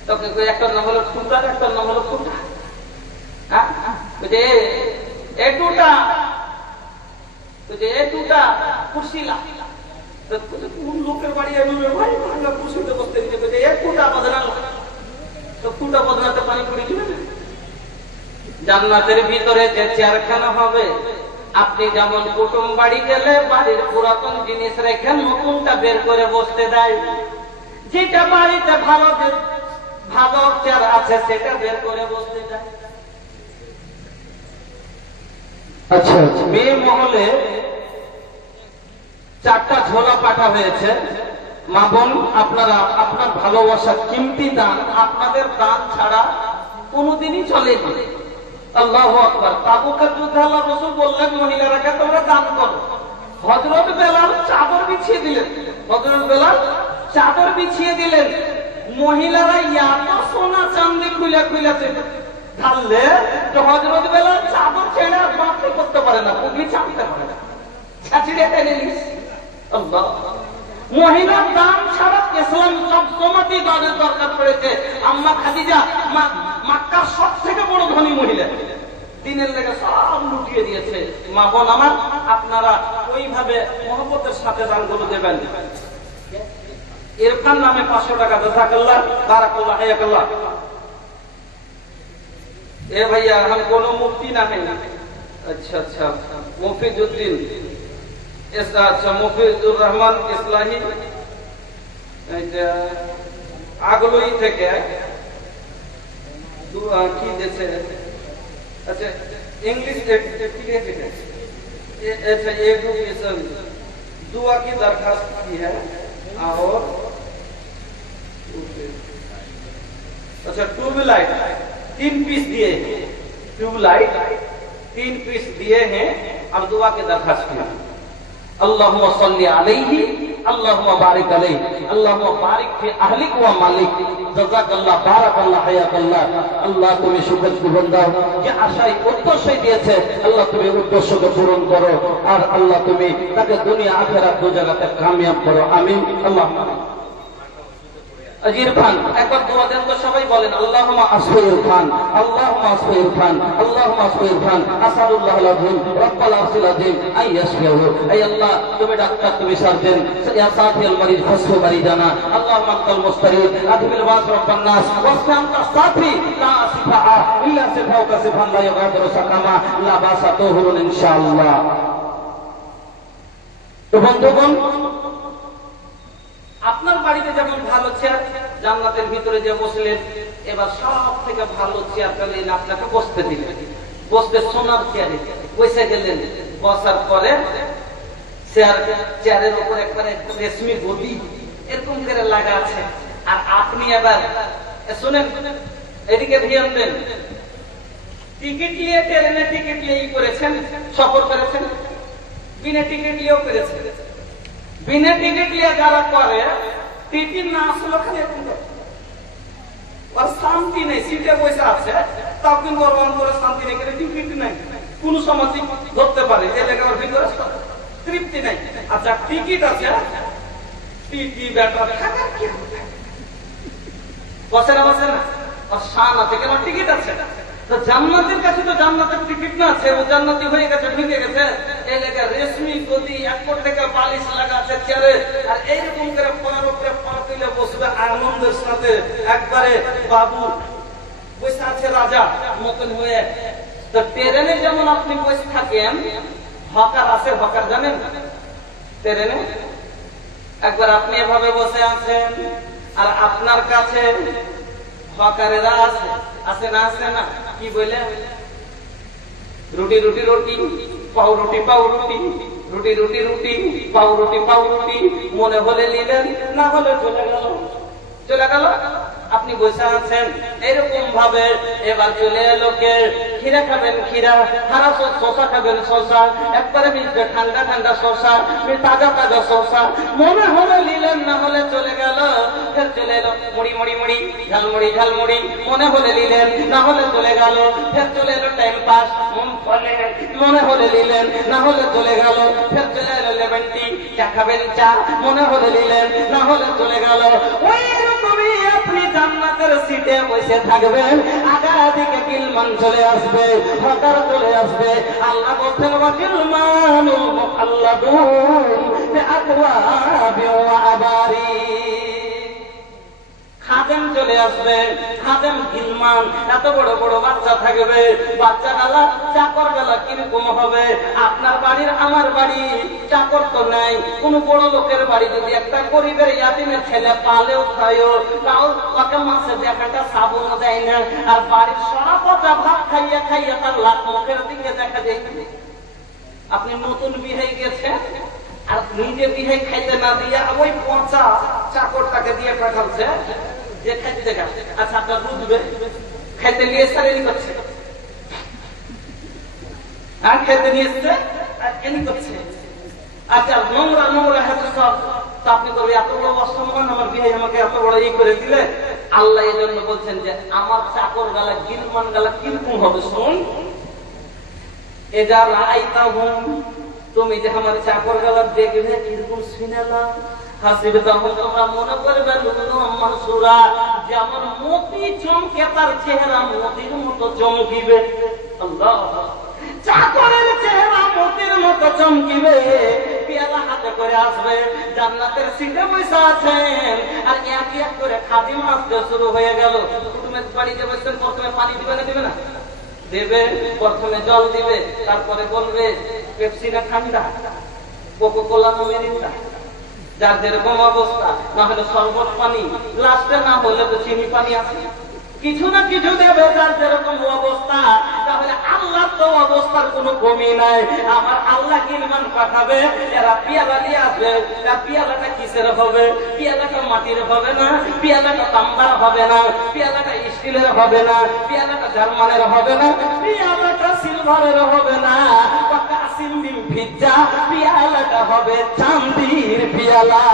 তখন একটার নাম হলো টুটার, একটার নাম হলো টুটা। কুর্সিলা কোন লোকের বাড়ি কুর্সিতে বসতে দিতে, টুটা বদলানো, তো টুটা বদলাতে পানি পড়ে দিবে না। জান্নাতের ভিতরে যে চেয়ারখানা হবে, আপনি যেমন কুটুম বাড়ি গেলে বাড়ির পুরাতন জিনিস রেখে নতুনটা বের করে বসতে দেয়, যেটা বাড়িতে ভালো চেয়ার আছে সেটা বের করে বসতে দেয়। আচ্ছা, মেয়ে মহলে 4টা ঝোলা পাঠা হয়েছে। মা বোন, আপনারা আপনার ভালোবাসা, কিমতি দান, আপনাদের দান ছাড়া কোনোদিনই চলে না। আল্লাহু আকবার। তাবুকের যুদ্ধে আল্লাহ রাসূল বললেন মহিলারাকে তোমরা দান করো। হযরত বেলাল চাদর বিছিয়ে দিলেন, মহিলারা এত সোনা চাঁদি খুলে ঢাললে তো হযরত বেলাল চাদর ছেড়ে আর বাঁধতে করতে পারে না, পুগলি চাঁদতে পারে না, ছাঁচিড়ে টেনে নিস। আল্লাহ, মহিলার দান ছাড়া ইসলাম সব সময়তেই দানের দরকার পড়েছে। আম্মা খাদিজা মক্কার সব থেকে বড় ধনী মহিলা, দিনের লেগে সব লুটিয়ে দিয়েছে। মা বোন আমার, আপনারা ওইভাবে মহব্বতের সাথে দানগুলো দেবেন। ইরফান নামে 500 টাকা, জাযাকাল্লাহ, বারাকাল্লাহ, হায়াকাল্লাহ। এ ভাইয়া हम কোনো মুফতি না है। अच्छा अच्छा, মুফিদউদ্দিন, अच्छा মুফিদুর রহমান ইসলাহি, এটা আগলোই থেকে दुआ की जैसे। अच्छा, इंग्लिश ऐसा एजुकेशन दुआ की दरखास्त की है। और अच्छा, ट्यूबलाइट 3 पीस दिए हैं, ट्यूबलाइट 3 पीस दिए हैं और दुआ की दरखास्त की। अल्लाहुम्मा सल्ली अलैहि, अल्लाहुम्मा बारिक अलैहि, अल्लाहुम्मा बारिक फी अहलिक व मालिक, জাযাকাল্লাহ, বারাকাল্লাহ, হায়াকাল্লাহ। আল্লাহ তুমি সুখের জীবন দাও। যে আশায় উদ্দেশ্যই দিয়েছে আল্লাহ তুমি উদ্দেশ্যকে পূরণ করো, আর আল্লাহ তুমি তাকে দুনিয়া আখিরাত দু জায়গাতে কামিয়াব করো। আমিন আল্লাহ। ইরফান একবার দোয়া দেন তো সবাই বলেন, আল্লাহুম্মা আসফি ইরফান, আল্লাহুম্মা আসফি ইরফান, আল্লাহুম্মা আসফি ইরফান, আসাদুল্লাহুল আযীম রব্বুল আরশিল আযীম আই ইয়াশফিহু। এই আল্লাহ তুমি ডাক্তার, তুমি সার্জন, ইয়া সাফিয়াল মারিজ ফাসফু মারিজানা, আল্লাহুম্মা আনতাল মুস্তারিদ আদবিল বাস রব্বান নাস ওয়াসফি আনতা সাফি লা সিফা ইল্লা সিফাউকা সিফান লা ইয়াগাদিরু সাকামা লা বাসা তুহুরুন ইনশাআল্লাহ। তো বন্ধুগণ, আপনার বাড়িতে যেমন ভালো চেয়ার, জান্নাতের ভিতরে যে বসলেন, এবার সব থেকে ভালো চেয়ারটা নিয়ে আপনাকে বসতে দিলেন। বসতে সোনার চেয়ারে বসে গেলেন। বসার পরে চেয়ারের উপর একবারে রেশমি গদি এরকম করে লাগা আছে। আর আপনি এবার শুনেন, এদিকে ধ্যান দেন। টিকিট নিয়ে ট্রেনে টিকিট নিয়ে করেছেন, সফর করেছেন, বিনা টিকিট নিয়েও করেছেন। বিনা টিকিট নিয়ে যারা করে, টিকিট না আসলে খালি শান্তি নেই, সিটে বসে আছে, তাও কিন্তু শান্তি নেই, টিকিট নাই। কোন সময় ধরতে পারে, এই লেখার ভিতরে তৃপ্তি নাই। আচ্ছা টিকিট আছে, টিকিট ব্যাটার থাকার কি বসে না বসে না, আর শান আছে কেন, টিকিট আছে। তো জান্নাতের কাছে তো জান্নাতের টিকিট না আছে, ও জান্নাতি হয়ে গেছে, ঢুকে গেছে। এই লেখা রেশমি গদি, এক কোটি টাকা বালিশ লাগা আছে চেয়ারে, আর এইরকম করে পনেরো করে পা তুলে বসবে আনন্দের সাথে, একবারে বাবু বসে আছে রাজা মতন হয়ে। তো ট্রেনে যেমন আপনি বসে থাকেন, হকার আছে, হকার জানেন ট্রেনে, একবার আপনি এভাবে বসে আছেন, আর আপনার কাছে হকারেরা আছে, আছে না আছে না, কি বলে রুটি রুটি রুটি, পাউ রুটি পাউ রুটি, রুটি রুটি রুটি, পাউ রুটি পাউ রুটি, মনে হলে নিলেন, না হলে চলে গেল, চলে গেল। আপনি বসে আছেন এরকম ভাবে, এবার চলে এলো কে, ক্ষীরা খাবেন ক্ষীরা, হারা শসা খাবেন শসা, একবারে ঠান্ডা ঠান্ডা শসা, তাজা তাজা শসা, মনে হলে নিলেন, না হলে চলে গেল। ফের চলে এলো মুড়ি মুড়ি মুড়ি, ঝালমুড়ি ঝালমুড়ি, মনে হলে নিলেন, না হলে চলে গেল। ফের চলে এলো টাইম পাস, মনে হলে নিলেন, না হলে চলে গেল। ফের চলে এলো লেমন টি, চা খাবেন চা, মনে হলে নিলেন, না হলে চলে গেল। ওই রকমই আপনি জান্নাতের সিটে বসে থাকবেন, আগা দিকে গিলমান চলে আসবে, হকার চলে আসবে। আল্লাহ বলছেন ওয়াকিলমানুল মুখাল্লাদুন বিআকওয়াবি ওয়া আবারি, খাদেম চলে আসবে, খাদেম গিলমান, এত বড় বড় বাচ্চা থাকবে। বাচ্চা গালা চাকর গালা কিরকম হবে? আপনার বাড়ির আমার বাড়ি চাকর তো নাই, কোন বড় লোকের বাড়ি যদি একটা গরিবের ইয়াতিমের ছেলে পালেও খায়ও, তাও তাকে মাসে দেখাটা সাবুন দেয় না, আর বাড়ির সারা পচা ভাত খাইয়া খাইয়া তার লাখ মুখের দিকে দেখা যায়। আপনি নতুন বিয়ে গেছেন, আর নিজে বিহে খাইতে না দিয়ে ওই পচা চাকরটাকে দিয়ে পাঠাচ্ছে যে খাইতে দেখা। আচ্ছা আপনার বুঝবে, খাইতে নিয়ে সারেনি করছে, আর খাইতে নিয়ে এসছে আর এনি করছে। আচ্ছা নোংরা নোংরা হাতে সব, তা আপনি করবে এত বড় অসম্মান, আমার বিয়ে আমাকে এত বড় ই করে দিলে। আল্লাহ এই জন্য বলছেন যে আমার চাকর গালা গিলমান গালা কিরকম হবে শুন। এ যা রাইতা হুম, তুমি যে আমার চাকর গালা দেখবে কিরকম শুনেলাম, হাসিবে তখন তোমরা মনে করবে মানসুরা, যেমন মতি চমকে তার চেহারা মতির মতো চমকিবে। আল্লাহ, চাকরের চেহারা মতির মতো চমকিবে, পেয়ালা হাতে করে আসবে, জান্নাতের সিটে বসে আছেন, আর এক এক করে খাদিম আসতে শুরু হয়ে গেল। তুমি বাড়িতে বসছেন, প্রথমে পানি দিবে না দিবে না দেবে, প্রথমে জল দিবে, তারপরে বলবে পেপসি না ঠান্ডা, কোকো কোলা না মেরিন্ডা, যার যেরকম অবস্থা, না হলে শরবত পানি, লাস্টে না হলে তো চিনি পানি আছে, কিছু না কিছু দেবে যার যেরকম অবস্থা। তাহলে আল্লাহ তো অবস্থার কোনো কমি নাই। আমার আল্লাহ কিলমান পাঠাবে, এরা পিয়ালা নিয়ে আসবে। পিয়ালাটা কিসের হবে? পিয়ালাটা মাটির হবে না, পিয়ালাটা তাম্বার হবে না, পিয়ালাটা স্টিলের হবে না, পিয়ালাটা জার্মানের হবে না, পিয়ালাটা সিলভারের হবে না, পিয়ালাটা হবে চান্দির পিয়ালা।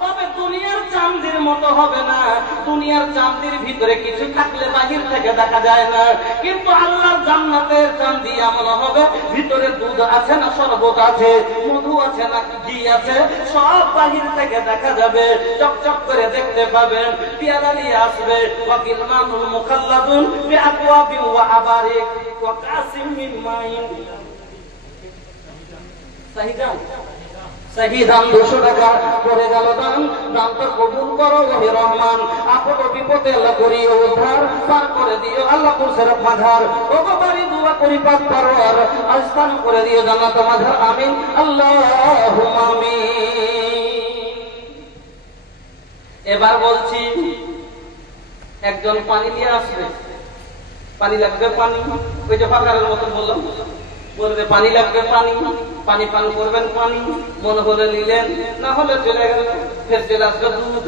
তবে দুনিয়ার চান্দির মতো হবে না, দুনিয়ার চান্দির ভিতরে কিছু থাকলে বাহির থেকে দেখা যায় না, কিন্তু আল্লাহর জান্নাতের চান্দি এমন হবে, ভিতরে দুধ আছে না শরবত আছে, মধু আছে না ঘি আছে, সব বাহির থেকে দেখা যাবে, চকচক করে দেখতে পাবেন। পিয়ালা নিয়ে আসবে, ওয়াকিলমানুল মুখাল্লাদুন বিআকওয়াবি ওয়া আবারিক ওয়া কাসিম মিন মাইন। সাহিদান সহি দাম 200 টাকা করে গেল দান, দাম তো কবুল করো ওহে রহমান, আপদ বিপদে আল্লাহ করিও উদ্ধার, পার করে দিও আল্লাহ পুরসের মাঝার, ওগো বাড়ি দোয়া করি পাক পারওয়ার, আস্থান করে দিও জান্নাত মাঝার, আমিন আল্লাহুম্মা আমিন। এবার বলছি, একজন পানি নিয়ে আসবে, পানি লাগবে পানি, ওই যে ফাঁকারের মতন বললাম, বলবে পানি লাগবে পানি, পানি পান করবেন পানি, মনে হলে নিলেন, না হলে চলে গেল। ফের চলে আসবে দুধ,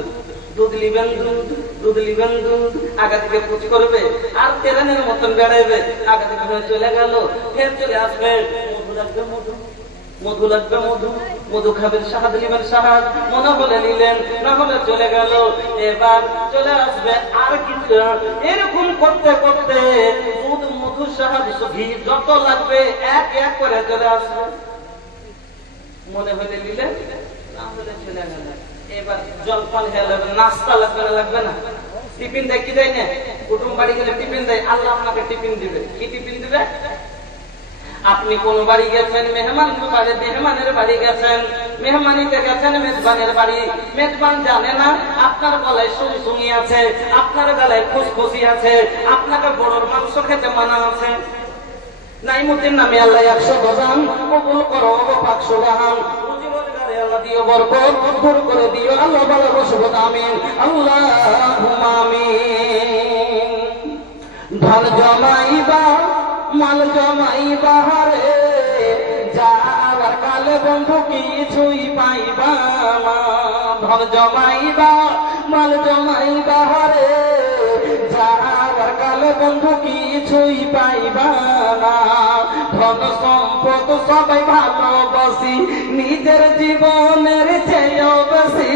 দুধ নিবেন দুধ, দুধ নিবেন দুধ, আগা থেকে পুচ করবে, আর ট্রেনের মতন বেড়াইবে, আগা থেকে চলে গেল। ফের চলে আসবে মধু লাগবে মধু, মধু লাগবে মধু, মধু খাবেন শাহাদ নিবেন শাহাদ, মনে হলে নিলেন, না হলে চলে গেল। এবার চলে আসবে আর কিছু, এরকম করতে করতে দুধ মধু সাহায্য ঘি যত লাগবে এক এক করে চলে আসবে। মনে হলে নিলে, না হলে চলে গেল। এবার জলপান হয়ে লাগবে, নাস্তা লাগবে না। টিফিন দেয় কি দেয় না? কুটুম বাড়ি গেলে টিফিন দেয়, আল্লাহ আপনাকে টিফিন দিবে। কি টিফিন দিবে? আপনি কোন বাড়ি গেছেন, মেহমানের বাড়ি গেছেন, মেহমানিতে গেছেন মেজবানের বাড়ি, মেজবান জানে না আপনার গলায় সুনসুনি আছে, আপনার গলায় খুশখুশি আছে, আপনাকে বড়র মাংস খেতে মানা আছে। নাইমুদ্দিন নামে আল্লাহ 100 গজান কবুল করো পাক সুবহান। রুজি রোজগারে আল্লাহ দিও বরকত, দূর করে দিও আল্লাহ বলে বসবত আমিন, আল্লাহুম্মা আমিন। ধন জমাইবা মাল জমাইবা রে, যাওয়ার কালে বন্ধু কিছুই পাইবা না। ধন জমাইবা মাল জমাইবা রে, যাওয়ার কালে বন্ধু কিছুই পাইবা না। ধন সম্পদ সবাই ভালোবাসি, নিজের জীবনের চেয়েও বেশি,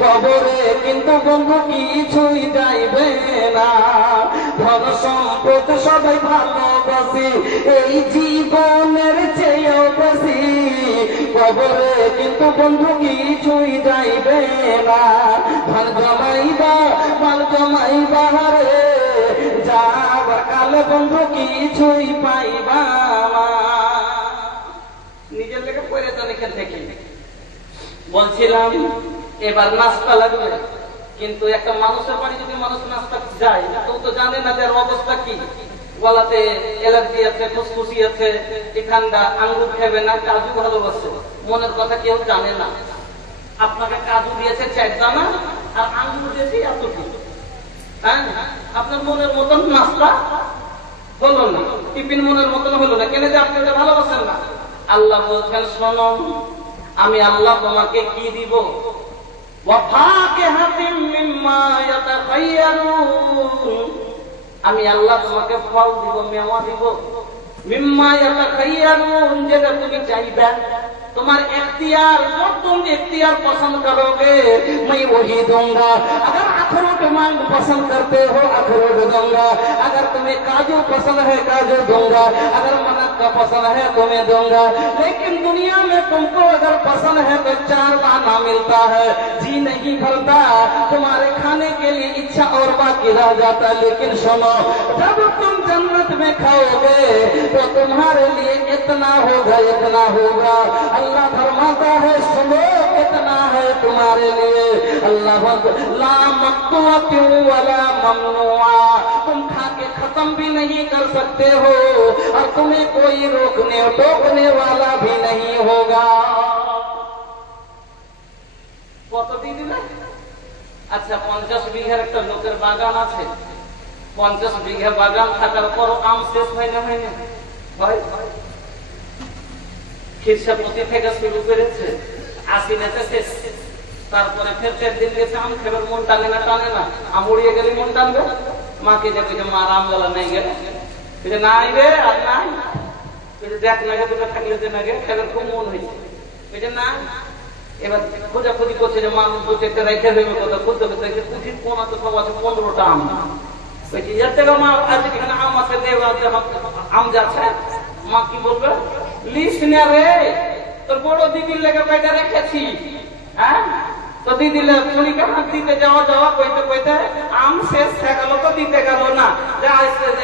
কবরে কিন্তু বন্ধু কিছুই যাইবে না। ধন সম্পদ সবাই ভালোবাসি, এই জীবনের চেয়েও বেশি, কবরে কিন্তু বন্ধু কিছুই যাইবে না। ধন জমাইবা মাল জমাইবা রে, যাবার কালে বন্ধু কিছুই পাইবা না। নিজের লেগে পড়ে যান এখান থেকে। বলছিলাম এবার নাস্তা লাগবে, কিন্তু একটা মানুষের বাড়ি যদি মানুষ নাস্তা যায় তো জানে না যে অবস্থা কি। গলাতে অ্যালার্জি আছে, ফুসফুসি আছে, ঠান্ডা, আঙ্গুর খাবে না, কাজু ভালোবাসে, মনের কথা কেউ জানে না। আপনাকে কাজু দিয়েছে 4 দানা আর আঙ্গুর দিয়েছে এতটুকু, হ্যাঁ, আপনার মনের মতন নাস্তা হলো না, টিফিন মনের মতন হলো না। কেন যে আপনি ভালোবাসেন না। আল্লাহ বলছেন শোনো, আমি আল্লাহ তোমাকে কি দিব? আমি আল্লাহ তোমাকে ফল দিব, মেওয়া দিব। মিম্মা ইয়াতাখাইয়ারুন, যেটা তুমি চাইবে। তোমার इख्तियार, जो तुम इख्तियार पसंद करोगे मैं वही दूंगा। अगर अखरोट मांग पसंद करते हो अखरोट दूंगा, अगर तुम्हें काजू पसंद है काजू दूंगा, अगर मनक्का पसंद है तुम्हें दूंगा। लेकिन दुनिया में तुमको अगर पसंद है तो 4 दाना मिलता है, जी नहीं भरता, तुम्हारे खाने के लिए इच्छा और बाकी रह जाता। लेकिन सुनो, जब तुम जन्नत में खाओगे तो तुम्हारे लिए इतना होगा, इतना होगा। अल्लाह फरमाता है सुनो, कितना है तुम्हारे लिए। अल्लाह ला मक़तूअतु वला ममनुआ, तुम खा के खत्म भी नहीं कर सकते हो और तुम्हें कोई रोकने टोकने वाला भी नहीं होगा। কতদিন দিলে? আচ্ছা 50 বিঘার একটা লোকের বাগান আছে, 50 বিঘা বাগান থাকার পর আম শেষ হয় না? হয় না? হয়। খিরসাপতি থেকে শুরু করেছে, আশিনাতে শেষ। তারপরে ফের 4 দিন গেছে, আম খেবার মন টানে না, টানে না। আম উড়িয়ে গেলে মন টানবে। মাকে যে বলছে মার আম গলা নাই গেলে, নাই রে আর নাই, দেখ না গে দুটো থাকলে যে না গে খেবার খুব মন হয়েছে, না। এবার খোঁজাখুঁজি করছে যে মানুষ দুটো রেখে দেবে, কথা খুঁজতে খুঁজতে পুঁথির কোন আছে, সব আছে 15টা আম। বলছি এর থেকে মা আজকে এখানে আম আছে, আম যাচ্ছে। মা কি বলবে? লিস্ট না রে, তোর বড় দিদির লেগে কয়টা রেখেছি, হ্যাঁ। তো দিদি শরীরকে হাত দিতে যাওয়া কইতে কইতে আম শেষ হয়ে গেল, তো দিতে গেল না।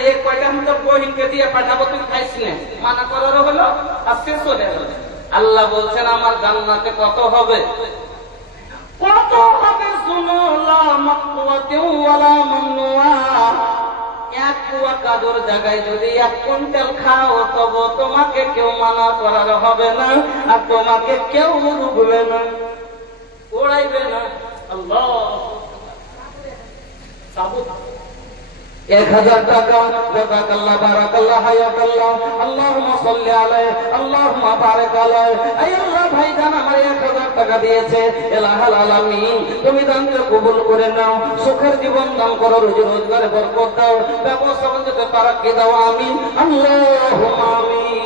এই কয়টা আমি তোর বহিনকে দিয়ে পাঠাবো, তুই খাইস না, মানা করারও হলো আর শেষ হয়ে গেল। আল্লাহ বলছেন আমার জান্নাতে কত হবে? কত হবে শুনো, লা মাকতুওয়াতু ওয়ালা মামনুআ। 1 কুয়া কাদর জায়গায় যদি 1 কুইন্টাল খাও, তবে তোমাকে কেউ মানা করার হবে না আর তোমাকে কেউ রুখবে না, ওড়াইবে না। আল্লাহ 1000 টাকা, জাযাকাল্লাহ, বারাকাল্লাহ, হায়াকাল্লাহ, আল্লাহুম্মা সাল্লি আলাইহি, আল্লাহুম্মা বারিক আলাইহি। আয় আল্লাহ, ভাইজান আমার 1000 টাকা দিয়েছে, ইলাহুল আলামিন তুমি দানকে কবুল করে নাও, সুখের জীবন দান করো, রুজি রোজগারে বরকত দাও, ব্যবসা বাণিজ্যে তারাক্কি দাও, আমিন, আল্লাহুম্মা আমিন।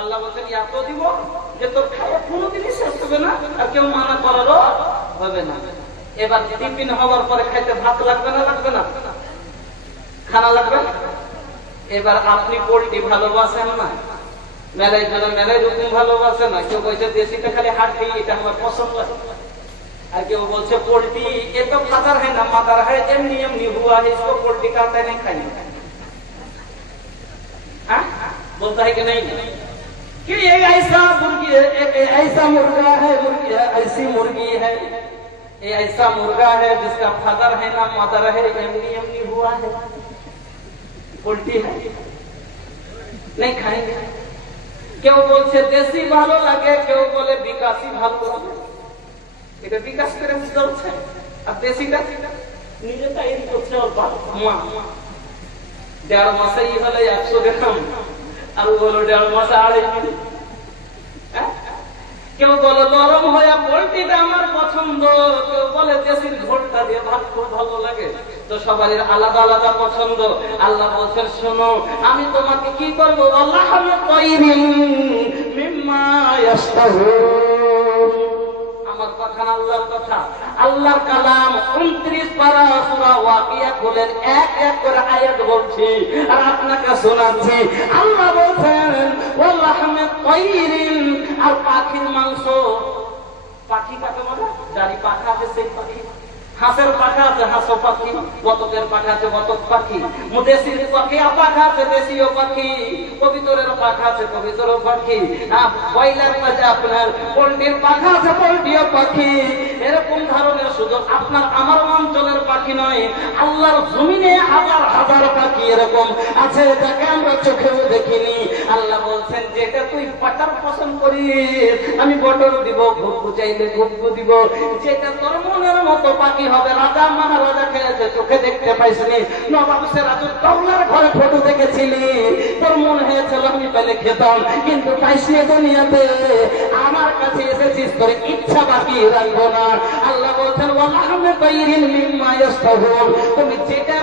আল্লাহ বলেন এত দিব যে তোর খাওয়া কোনোদিনই শেষ হবে না আর কেউ মানা করারও হবে না। এবার টিফিন হওয়ার পরে খাইতে ভাত লাগবে না? লাগবে না? খানা লাগবে? এবার আপনি পোল্ট্রি ভালোবাসেন না, মেলায় গেলে মেলায় রকম ভালোবাসে না। কেউ বলছে দেশিটা খালি হাট খেয়ে এটা আমার পছন্দ, আর কেউ বলছে পোল্ট্রি এ তো ফাদার হয় না মাদার হয়, এমনি এমনি হুয়া है इसको पोल्ट्री खाता नहीं खाई। बोलता है कि नहीं कि ये ऐसा मुर्गी है, ऐसा मुर्गा है, मुर्गी है, ऐसी मुर्गी है, ये ऐसा मुर्गा है जिसका फादर है ना मदर है, एमनी एमनी हुआ है, पोल्ट्री है नहीं खाएंगे। কেউ বলছে দেশি ভালো লাগে, কেউ বলে বিকাশি ভালো লাগে। এটা বিকাশ করে চলছে, আর দেশিটা নিজে তৈরি করছে ওর মা। 1.5 মাসেই হলে 100 গ্রাম, আর বলো 1.5 মাসে 2.5 কেজি। কেউ বলে নরম হয়ে পোল্ট্রিটা আমার পছন্দ, কেউ বলে দেশির ঝোলটা দিয়ে ভাত খুব ভালো লাগে। তো সবারই আলাদা আলাদা পছন্দ। আল্লাহ বলছেন শোনো, আমি তোমাকে কি করবো, আল্লাহ আমার কথা না আল্লাহর কথা, আল্লাহর কালাম। 29 পারা সূরা ওয়াকিয়া খুলেন, এক এক করে আয়াত বলছি আর আপনাকে শোনাচ্ছি। আল্লাহ বলছেন ওয়ালাহমে তাইরিন, আর পাখির মাংস। পাখি কাকে বলে? যারই পাখা আছে সেই পাখি। হাঁসের পাখা আছে হাঁসও পাখি, বতকের পাখা আছে বতক পাখি, দেশির পাখি পাখা আছে দেশীয় পাখি, কবিতরের পাখা আছে কবিতর পাখি, ব্রয়লার আছে আপনার, পোল্ট্রির পাখা আছে পোল্ট্রিও পাখি। এরকম ধরনের শুধু আপনার আমার অঞ্চলের পাখি নয়, আল্লাহর জমিনে হাজার হাজার পাখি এরকম আছে যাকে আমরা চোখেও দেখিনি। আল্লাহ বলছেন যেটা তুই বাটার পছন্দ করিস আমি বটর দিব, ঘুঘু চাইলে ঘুঘু দিব। যেটা তোর মনের মতো পাখি হবে, রাজা মহারাজা খেয়েছে চোখে দেখতে পাইছিনি, নবাব সিরাজউদ্দৌলার ঘরে ফটো দেখেছিলি, তোর মন হয়েছিল আমি পেলে খেতাম, কিন্তু পাইছি দুনিয়াতে আমার কাছে এসেছিস তোর ইচ্ছা বাকি রাখবো না। আল্লাহ বলছেন ওয়ালাহমে তাইরিন মিম্মা ইয়াশতাহুন, তুমি যেটা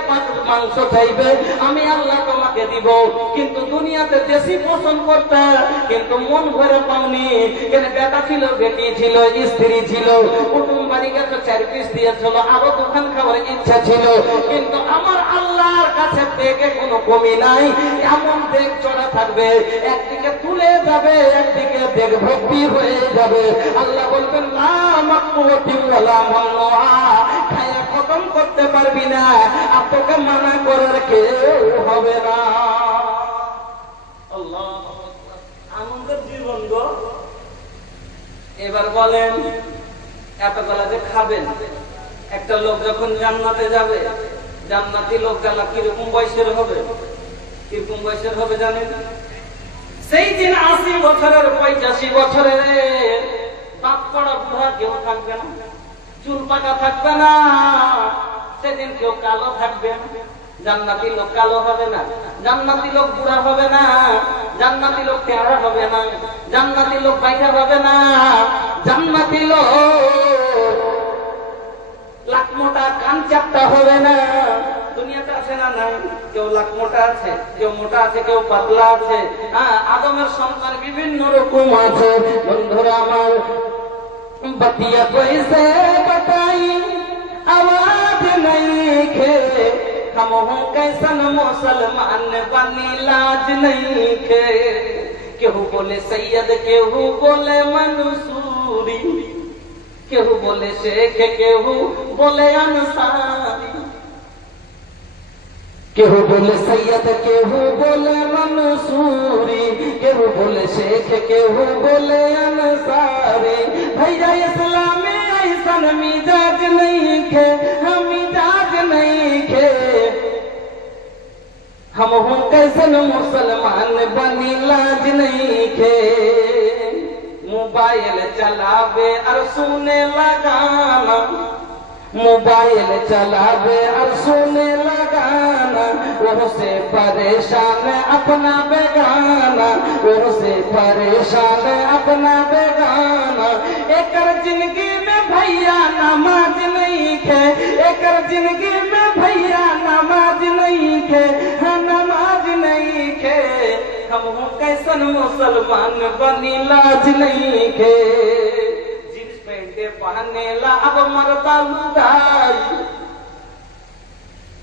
মাংস চাইবে আমি আল্লাহ তোমাকে দিব। কিন্তু দুনিয়াতে দেশি পছন্দ করতে, কিন্তু মন ভরে পাওনি। কেন বেটা ছিল, বেটি ছিল, স্ত্রী ছিল, কুটুম বাড়ি গেছে 4 পিস দিয়েছিল, আরো দোকান খাওয়ার ইচ্ছা ছিল, কিন্তু আমার আল্লাহর কাছে দেখে কোনো কমি নাই। এমন দেখ চড়া থাকবে, একদিকে তুলে যাবে, একদিকে দেখ ভক্তি হয়ে যাবে। আল্লাহ বলবেন না মাকতুতি ওয়ালা মামনুআ, খায়া খতম করতে পারবি না, আর তোকে মানা করার কেউ হবে না। আল্লাহ আনন্দের জীবন গো। এবার বলেন এতবেলা যে খাবেন, একটা লোক যখন জান্নাতে যাবে, জান্নাতি লোক গেলা কিরকম বয়সের হবে? কিরকম বয়সের হবে জানেন? সেই দিন 80 বছরের 85 বছরের দাঁত পড়া বুড়া কেউ থাকবে না, চুল পাকা থাকবে না, সেদিন কেউ কালো থাকবে না। জান্নাতি লোক কালো হবে না, জান্নাতি লোক বুড়া হবে না, জান্নাতি লোক তেরা হবে না, জান্নাতি লোক বাইঠা হবে না, জান্নাতি লোক লাখ মোটা কান চাপটা হবে না। দুনিয়াতে আছে না নাই? কেউ লাখ মোটা আছে, কেউ মোটা আছে, কেউ পাতলা আছে। আদমের সন্তান বিভিন্ন রকম আছে। বন্ধুরা আমার बतिया कैसे बताई आवाज नहीं खे, हम हूँ कैसन मुसलमान बनी लाज नहीं खे। केहू बोले सैयद, केहू बोले मंसूरी, केहू बोले शेख, केहू बोले अंसारी, केहू बोले सैयद, केहू बोले मंसूरी, केहू बोले शेख, केहू बोले अंसारी। भैया इस्लाम में ऐसा मिजाज नहीं खे, हम मिजाज नहीं खे, हम हूँ कैसन मुसलमान बनी लाज नहीं खे। मोबाइल चलावे और सुने लगाना, मोबाइल चलावे और सुने लगाना, उससे परेशान अपना बेगाना, उससे परेशान अपना बेगाना। एकर जिंदगी में भैया नमाज नहीं खे, एकर जिंदगी में भैया नमाज नहीं खे, हाँ नमाज नहीं खे। हम हूँ कैसन मुसलमान बनी लाज नहीं खे। पहने ला अब मरदा लुगाई,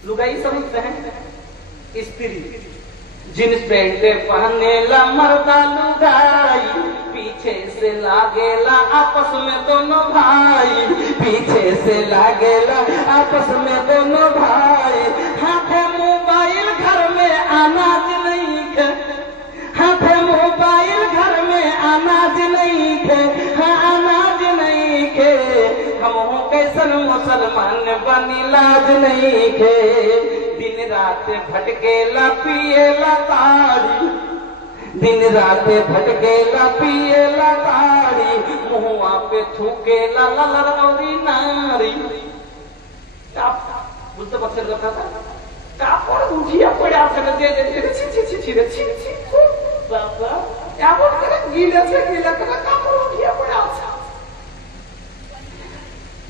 लुगाई समझते हैं? स्त्री जींस पैंट पहनेला मर्दा लुगाई, पीछे से लागेला आपस में दोनों भाई, पीछे से लागेला आपस में दोनों भाई। हाथे मोबाइल घर में अनाज नहीं खे, हाथे मोबाइल घर में अनाज नहीं खे, हाँ अनाज नहीं खे। हम हो कैसन मुसलमान बनी लाज नहीं खे। दिन रात भटकेला पिएला ताड़ी, दिन रात भटकेला पिएला ताड़ी, मुहुआ पे थूकेला ललरौरी नारी। বুঝতে পারছেন কথাটা? কাপড় উঠিয়া পড়ে আছে না, যে ছি ছি ছি ছি ছি ছি বাবা, এমন করে গিলেছে, গিলে করে কাপড় উঠিয়া পড়ে আছে।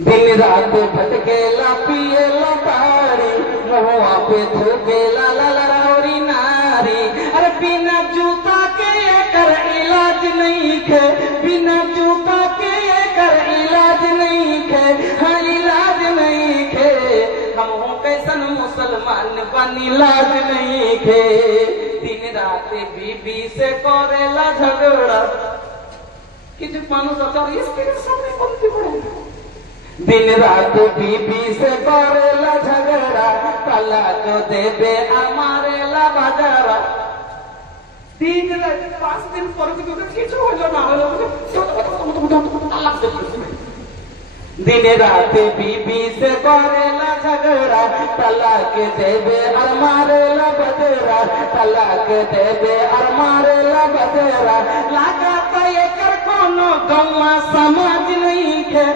दिन रात भटकेला पिएला ताड़ी, मुहुआ पे थूकेला ललरौरी नारी। अरे बिना जूता के एकर इलाज नहीं खे, बिना जूता के एकर इलाज नहीं खे, हाँ इलाज नहीं खे। हम हो कैसन मुसलमान बनी लाज नहीं खे। दिन रात बीबी से करेला झगड़ा, কিছু মানুষ আছে স্ত্রীর সামনে বলতে পারে না। दिन रात बीबी से करेला झगड़ा, तलाक देबे मारेला बाजारा। 3 रात 5 दिन पर কিছু হলো না হলো তালাক দেবে। दिन रात बीबी से करेला झगड़ा, तलाक देबे और मारेला बजरा, तलाक देबे और मारेला बजरा। लागता एकर कोनो गौवा समाज नहीं खे।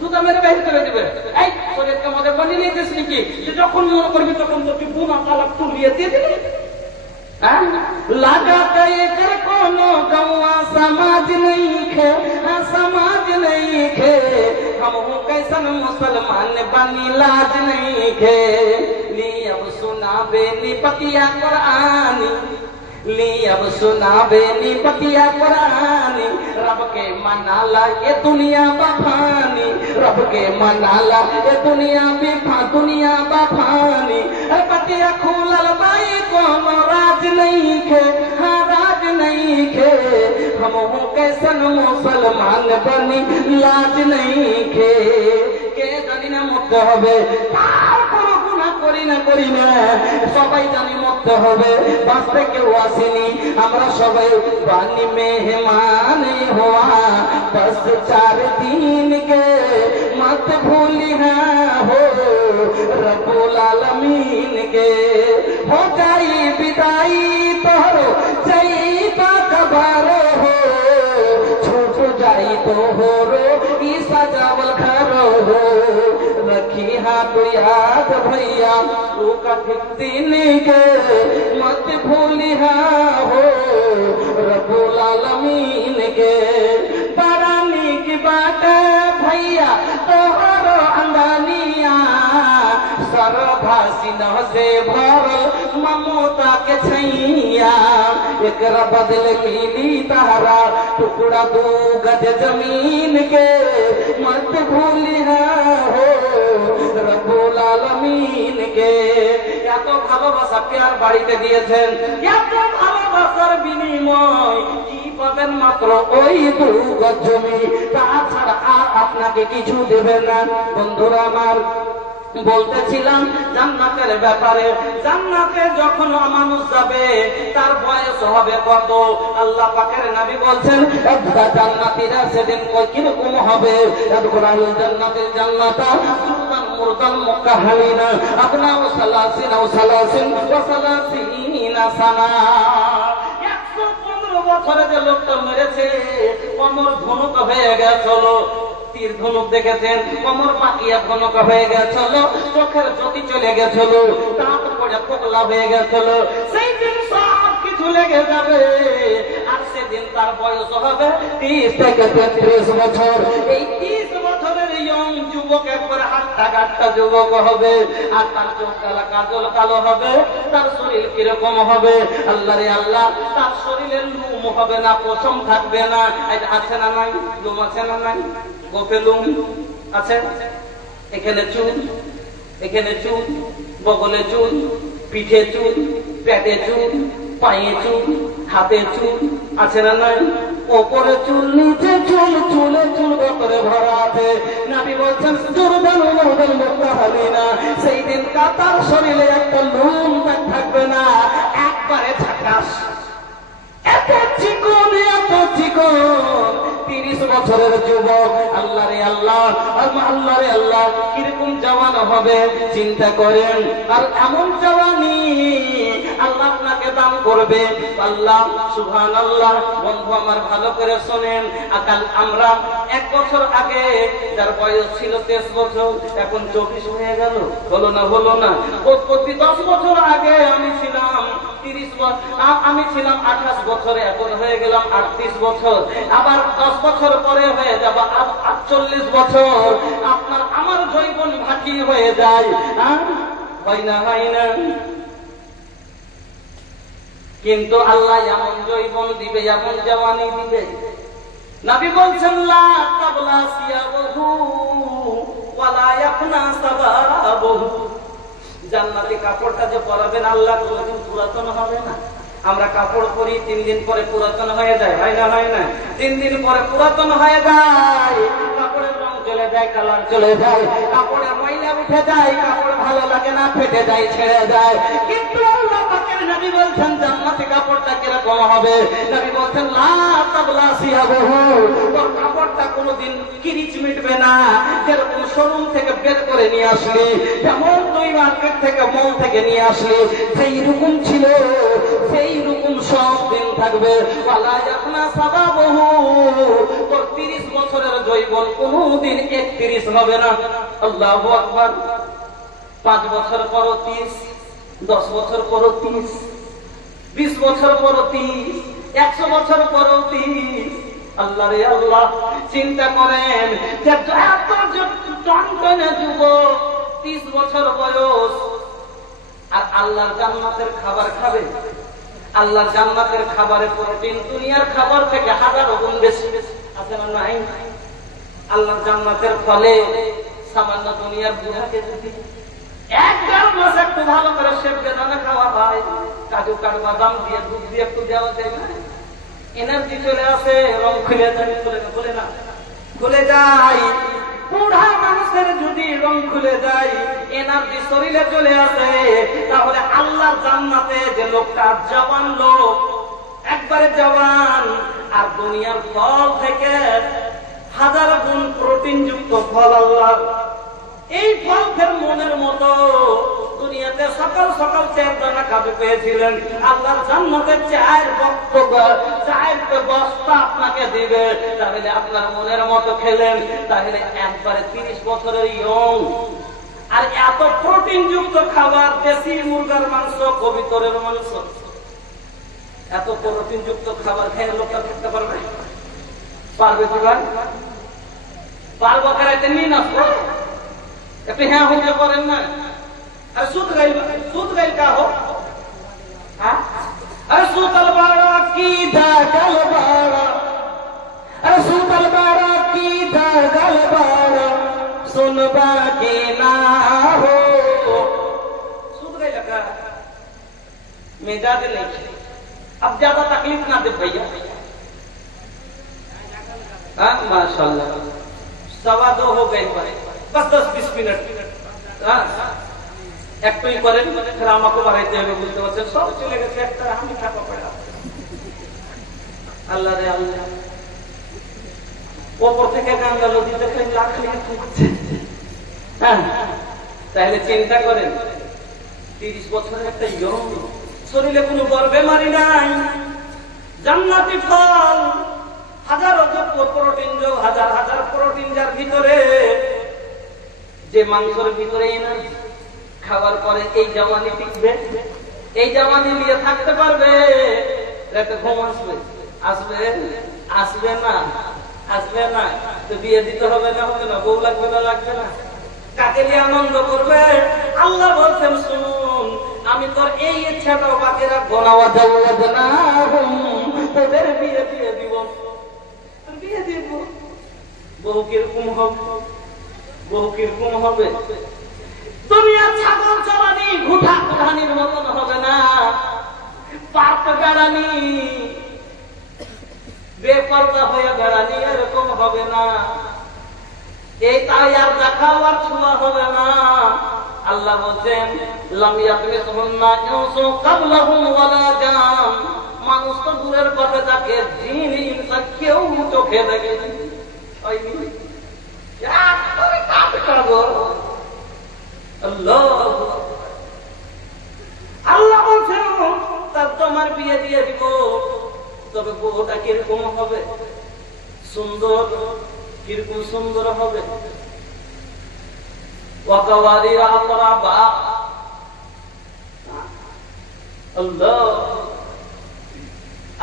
জুতা মেরে বাহির করে দেবে, এই শরীরকে মধ্যে বানিয়ে নিতেছ নাকি? যখন মনে করবি তখন তো তুই বোনা তালাক তুলিয়ে দিয়ে দিবি। লাগাতে এकर कोनो गौवा समाज नहीं खे, हाँ समाज नहीं खे। हम हो कैसन मुसलमान बनी लाज नहीं खे। ली अब सुनाबे नी पतिया कुरानी, ली अब सुनाबे नी पतिया कुरानी। रब के मनाला ये दुनिया बफानी, रब के मनाला ये दुनिया दुनिया बफानी। पतिया खुलल बाई कोनो राज नहीं खे, हाँ राज नहीं खे। हम हो कैसन मुसलमान बनी लाज नहीं खे। के जानी ना मुक्त হবে, তারপর গুনাহ করি না করি না, সবাই জানি মুক্ত হবে। বাঁচতে কেউ আসেনি, আমরা সবাই বানি মেহমান हुआ। बस 4 दिन के मत भूलिहा हो रब्बुल आलमीन के। हो जाई विदाई तोहरो जईबा कबारो हो, छूट जाई तोहरो ई सजावल घरो हो। रखी हाथ याद भैया तू कठिन दिन के मत भूलिहा हो रब्बुल आलमीन के। बड़ा नीक बात भैया तोहरो अंदानिया, सरधा सिन्ह से भरल ममता के छैया। एकरा बदले मिली तारा टुकड़ा 2 गज जमीन के, मत भूलिहा हो रब्बुल आलमीन के। এত ভালোবাসা প্যার বাড়িতে দিয়েছেন, এত ভালোবাসার বিনিময় কি পাবেন? মাত্র ওই 2 গজ জমি, তাছাড়া আর আপনাকে কিছু দেবেন না। বন্ধুরা আমার, বলতেছিলাম জান্নাতের ব্যাপারে। জান্নাতে যখন মানুষ যাবে তার বয়স হবে কত? আল্লাহ পাকের নবী বলছেন জান্নাতীরা সেদিন কিরকম হবে? জান্নাতের জান্নাতা মুরদান মুকাহালিনা আপনাও সালাসিনা ও সালাসিন ওয়া সালাসিনা সানা। 115 বছরে যে লোকটা মেরেছে কোমর ধনুক হয়ে গেছিল। তীর ধনুক দেখেছেন, কোমর পাকিয়া ধনুক হয়ে গেছিল, চোখের জ্যোতি চলে গেছিল, দাঁত পড়ে পোকলা হয়ে গেছিল। সেই দিন সব কিছু লেগে যাবে। আর সেদিন তার বয়স হবে 30 থেকে 33 বছর। এই 30 বছরের ইয়ং যুবক একবার হাট্টা গাট্টা যুবক হবে। আর তার চোখ কালা কাজল কালো হবে। তার শরীর কিরকম হবে? আল্লাহ রে আল্লাহ, তার শরীরের লুম হবে না, পশম থাকবে না। এটা আছে না নাই? লুম আছে না নাই? গোপে লুম আছে, এখানে চুল, এখানে চুল, বগলে চুল, পিঠে চুল, পেটে চুল, পায়ে চুল, হাতে চুল আছে না নাই? ওপরে চুল, নিচে চুল, চুলে চুল করে ভরা আছে। নবী বলছেন দুর্বল মুরদল মুতাহালিনা, সেই দিন কাতার শরীরে একটা লুম থাকবে না, একবারে ঝাকাস। এত চিকন, এত চিকন, 30 বছরের যুবক। আল্লাহ রে আল্লাহ, আল্লাহ রে আল্লাহ, কিরকম জওয়ান হবে চিন্তা করেন। আর এমন জওয়ানি আল্লাহ আপনাকে দান করবে। আল্লাহ সুবহানাল্লাহ। বন্ধু আমার ভালো করে শোনেন, আকাল আমরা 1 বছর আগে যার বয়স ছিল 23 বছর, এখন 24 হয়ে গেল। হলো না? হলো না? প্রতি 10 বছর আগে আমি ছিলাম 30 বছর, আমি ছিলাম 28 বছরে, এখন হয়ে গেলাম 38 বছর। আবার 10 বছর পরে হয়ে যাব 48 বছর। আপনার আমার জৈবন ভাটি হয়ে যায়। হয় না? হয় না? কিন্তু আল্লাহ এমন জৈবন দিবে, এমন জওয়ানি দিবে। নবী বলছেন লা তাবলা সিয়াবহু ওয়ালা ইয়াফনা সাবাবহু। জান্নাতি কাপড়টা যে পরাবেন আল্লাহ কোনদিন পুরাতন হবে না। আমরা কাপড় পরি 3 দিন পরে পুরাতন হয়ে যায়, হয় না? হয় না? 3 দিন পরে পুরাতন হয়ে যায়, কাপড়ের রং চলে যায়, কালার চলে যায়, কাপড়ে ময়লা উঠে যায়, কাপড় ভালো লাগে না, ফেটে যায়, ছেড়ে যায়। কিন্তু আল্লাহ পাকের নবী বলছেন জান্নাতি কাপড়টা কিরকম হবে? নবী বলছেন লা তাবলা সিয়াবহু, তোর কাপড়টা কোনোদিন কিরিচ মিটবে না। যেরকম শোরুম থেকে বের করে নিয়ে আসলি, যেমন তুই মার্কেট থেকে মল থেকে নিয়ে আসলি, সেই রকম ছিল, সেই রকম সব দিন থাকবে। ওয়ালা ইয়াফনা সাবাবহু, তোর 30 বছরের জৈবন কোনদিন 31 হবে না। আল্লাহু আকবার। 5 বছর পর 30, 10 বছর পর 30, 20 বছর পর 30, 100 বছর পর 30। আল্লাহ রে আল্লাহ, চিন্তা করেন যে এত টনটনে যুবক, 30 বছর বয়স, আর আল্লাহর জান্নাতের খাবার খাবে। আল্লাহর জান্নাতের খাবারের প্রোটিন দুনিয়ার খাবার থেকে 1000 গুণ বেশি। আছে না? নাই? আল্লাহর জান্নাতের ফলে সামান্য দুনিয়ার বুড়াকে যদি 1-1.5 মাস একটু ভালো করে সেবকে দানা খাওয়া হয়, কাজু কাঠবাদাম দিয়ে, দুধ দিয়ে একটু দেওয়া যায় না, এনার্জি চলে আসে, রং খুলে যায়। খুলে না? খুলে যায়। বুড়া মানুষের যদি রং খুলে যায়, এনার্জি শরীরে চলে আসে, তাহলে আল্লাহ জান্নাতে যে লোকটা জওয়ান লোক, একবারে জওয়ান, আর দুনিয়ার ফল থেকে 1000 গুণ প্রোটিন যুক্ত ফল আল্লাহ। এই ফল ফের মনের মতো দুনিয়াতে সকাল সকাল 4 দানা কাজু পেয়েছিলেন, আল্লাহর জান্নাতে 4 বস্তা আপনাকে দিবে। তাহলে আপনার মনের মতো খেলেন, তাহলে একবারে 30 বছরের ইয়ং। আর এত প্রোটিন যুক্ত খাবার, দেশি মুরগার মাংস, কবিতরের মাংস, এত প্রোটিন যুক্ত খাবার খেয়ে লোকটা থাকতে পারবে? পারবে কি ভাই? পারবো খেলাইতে নিন আসবো একটু হ্যাঁ হয়ে করেন না। আর সুদ গাইল কা হো? अरे सूतल बाड़ा की दागल बाड़ा, अरे सूतल बाड़ा की दागल बाड़ा, सुनबा के ना हो। सूत गए लगा मिजाज नहीं, अब ज्यादा तकलीफ ना दे भैया। हाँ माशाल्लाह, 2:15 हो गए, बस 10-20 मिनट। हाँ একটুই করেন, ফের আমাকে বাড়াইতে হবে, বুঝতে পারছেন? সব চলে গেছে, একটা আমি থাকা পড়া। আল্লাহ রে আল্লাহ, ওপর থেকে গঙ্গা নদী দেখে লাখ লাখ হচ্ছে। হ্যাঁ, তাহলে চিন্তা করেন, 30 বছরের একটা ইয়ং, শরীরে কোনো বড় বেমারি নাই, জান্নাতি ফল, হাজার প্রোটিন, হাজার প্রোটিন যার ভিতরে, যে মাংসের ভিতরে এনার্জি, খাবার পরে এই জওয়ানি টিকবে, এই জওয়ানি নিয়ে থাকতে পারবে। রাতে ঘুম আসবে? আসবে? আসবে না? আসবে না? তো বিয়ে দিতে হবে না? হবে না? বউ লাগবে না? লাগবে না? কাকে নিয়ে আনন্দ করবে? আল্লাহ বলছেন শুনুন, আমি তোর এই ইচ্ছাটাও বাকি রাখবো না, তোদের বিয়ে দিয়ে দিব, বিয়ে দিব। বহু কিরকম হবে? বহু কিরকম হবে? দুনিয়ার ছাগল চলানি ঘুটা ঘুটানির মতন এই তাই আর দেখাও আর ছোঁয়া হবে না। আল্লাহ বলছেন লাম ইয়াতমিসহুন্না ইনসু ক্বাবলাহুম ওয়ালা জান। মানুষ তো দূরের কথা যাকে জিন ইনসান কেউ চোখে দেখেনি। আল্লাহ বলছেন তার তোমার বিয়ে দিয়ে দিব, তবে বউটা কিরকম হবে? সুন্দর। কিরকম সুন্দর হবে?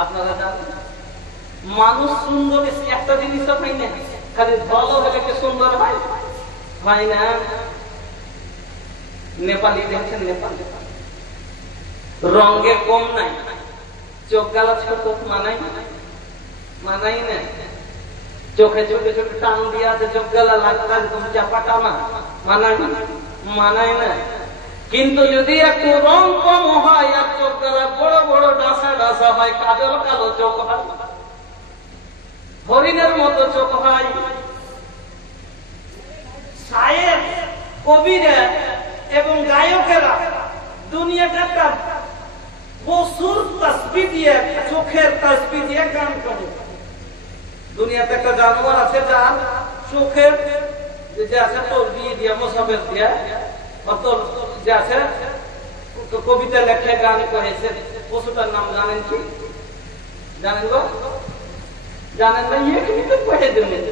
আপনারা জানেন মানুষ সুন্দর একটা জিনিস হয় না, খালি ভালো হলে কি সুন্দর হয়? হয় না। নেপালি দেখছেন, নেপালি রঙে কম নাই, চোখ গালা ছোট, মানাই মানাই না। চোখে চোখে চোখে টান দিয়ে আছে, চোখ গালা লাগতা একদম চাপাটা না, মানাই মানাই না। কিন্তু যদি একটু রং কম হয় আর চোখ গালা বড় বড় ডাসা ডাসা হয়, কাজল কালো চোখ হয়, হরিণের মতো চোখ হয়। শায়ের, কবিরা এবং গায়কেরা দুনিয়াটা একটা পশুর তাসবিহ দিয়ে, চোখের তাসবিহ দিয়ে গান করে। দুনিয়াতে একটা জানোয়ার আছে যার চোখের যে আছে তোর দিয়ে দিয়ে মোসাফের দিয়ে তোর যে আছে কবিতা লেখে গান করেছে। পশুটার নাম জানেন কি? জানেন গো? জানেন না? ইয়ে কিন্তু কয়ে দেবেন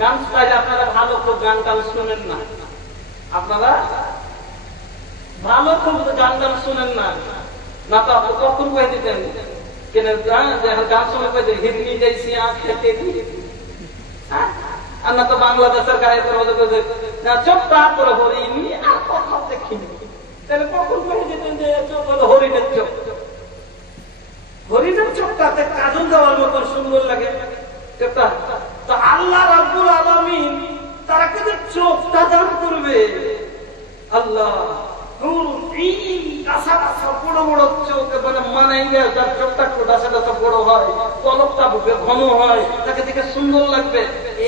গান চাইলে আপনারা ভালো খুব গান টান শুনেন না, আপনারা ভালো খুব গান টান শুনেন না, না তো আপনি কখন কয়ে দিতেন কেন গান শুনে কয়ে দেন হিন্দি যাইছি খেতে আর না তো বাংলাদেশের গায়কের মধ্যে চোখটা করে হরিণী আর কথা দেখিনি, তাহলে কখন কয়ে দিতেন যে চোখ হলো হরিণের চোখ। হরিণের চোখটাতে কাজল দেওয়ার মতন সুন্দর লাগে। তো আল্লাহ রাব্বুল আলামিন তারা কিন্তু চোখটা দান করবে। আল্লাহ বড় বড় চোখ মানে মানাই যায়, যার চোখটা ডাসা বড় হয়, পলকটা বুকে ঘন হয়, তাকে দেখে সুন্দর লাগবে।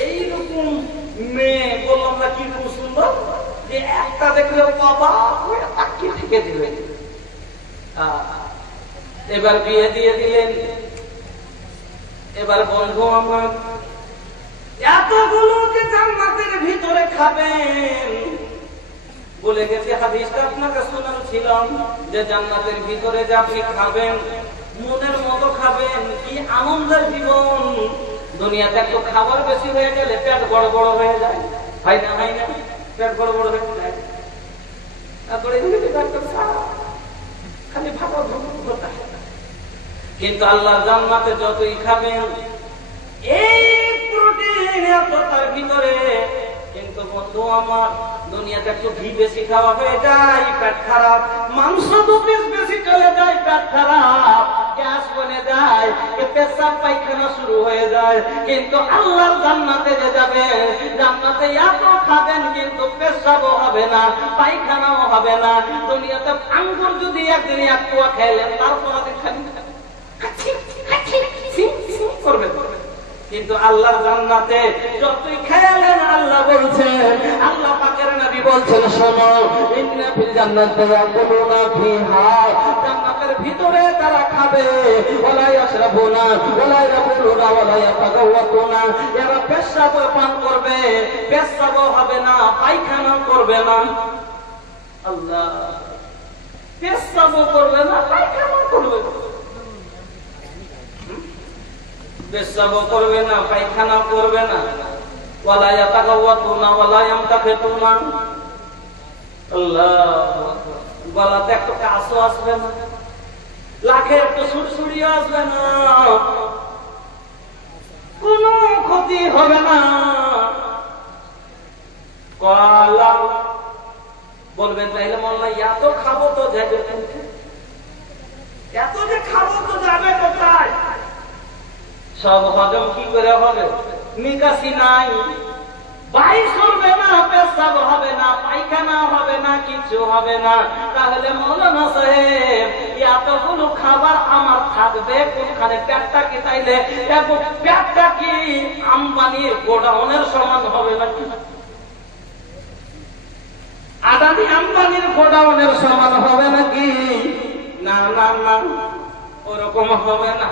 এইরকম মেয়ে বললাম না কি খুব সুন্দর, যে একটা দেখলে বাবা তাকিয়ে থেকে দিবে। এবার বিয়ে দিয়ে দিলেন। এবার বন্ধু আমার এতগুলো যে জান্নাতের ভিতরে খাবেন বলে গেছে, হাদিসটা আপনাকে শোনাচ্ছিলাম যে জান্নাতের ভিতরে যে আপনি খাবেন মনের মতো খাবেন, কি আনন্দের জীবন। দুনিয়াতে একটু খাবার বেশি হয়ে গেলে পেট বড় বড় হয়ে যায়, হয় না? হয় না? পেট বড় বড় হয়ে যায়, তারপরে খালি ভালো। কিন্তু আল্লাহ জান্নাতে যতই খাবেন এই প্রোটিন এত তার ভিতরে, কিন্তু বন্ধু আমার দুনিয়াতে একটু ঘি বেশি খাওয়া হয়ে যায় পেট খারাপ, মাংস 2 পিস বেশি চলে যায় পেট খারাপ, গ্যাস বনে যায়, পেশাব পায়খানা শুরু হয়ে যায়। কিন্তু আল্লাহর জান্নাতে যে যাবে, জান্নাতে এত খাবেন কিন্তু পেশাবও হবে না, পায়খানাও হবে না। দুনিয়াতে আঙ্গুর যদি একদিন 1 পোয়া খাইলেন তারপর করবে, কিন্তু আল্লাহর জান্নাতে যতই খেয়ালেন আল্লাহ বলছেন, আল্লাহ পাকের নবী বলছেন শোনো, ইন্না ফিল জান্নাতি ইয়াকুলুনা ফিহা, জান্নাতের ভিতরে তারা খাবে, ওয়ালা ইয়াশরাবুনা ওয়ালা ইয়াকুলুনা ওয়ালা ইয়াতাগাওয়াতুনা, এরা পেশাব পান করবে, পেশাবও হবে না, পায়খানাও করবে না। আল্লাহ, পেশাবও করবে না, পায়খানাও করবে না, পেশাবও করবে না, পায়খানা করবে না, ওয়ালা ইয়াতাগাওয়াতুনা ওয়ালা ইয়ামতাখিতুনা। আল্লাহ, গলাতে একটু কাশও আসবে না, লাখে একটু সুরসুরিও আসবে না, কোনো ক্ষতি হবে না। কলা বলবেন তাইলে মোল্লা এত খাবো তো যাবে, এত যে খাবো তো যাবে কোথায়? সব হজম কি করে হবে? নিকাশি নাই, বাইশ করবে না, পেশাব হবে না, পায়খানা হবে না, কিছু হবে না। তাহলে মৌলানা সাহেব এতগুলো খাবার আমার থাকবে কোনখানে? পেটটা কি তাইলে পেটটা কি আম্বানির গোডাউনের সমান হবে নাকি? আদানি আম্বানির গোডাউনের সমান হবে নাকি? না না না, ওরকম হবে না।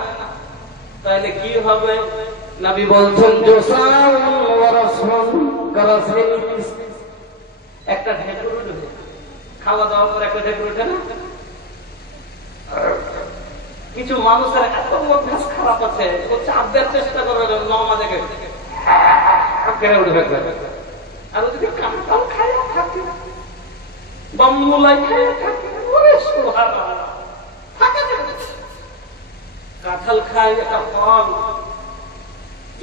তাহলে কি হবে? নবী বলছেন একটা ঢেকুর উঠবে, খাওয়া দাওয়ার পর একটা ঢেকুর উঠে না? কিছু মানুষের এত অভ্যাস খারাপ আছে, ও চাপদের চেষ্টা করবে নামাজে কেড়ে উঠবে, আর যদি কাঁঠাল খাইয়া থাকে, বাম্মুলাই খাইয়া থাকে, কাঁঠাল খায় এটা ফল।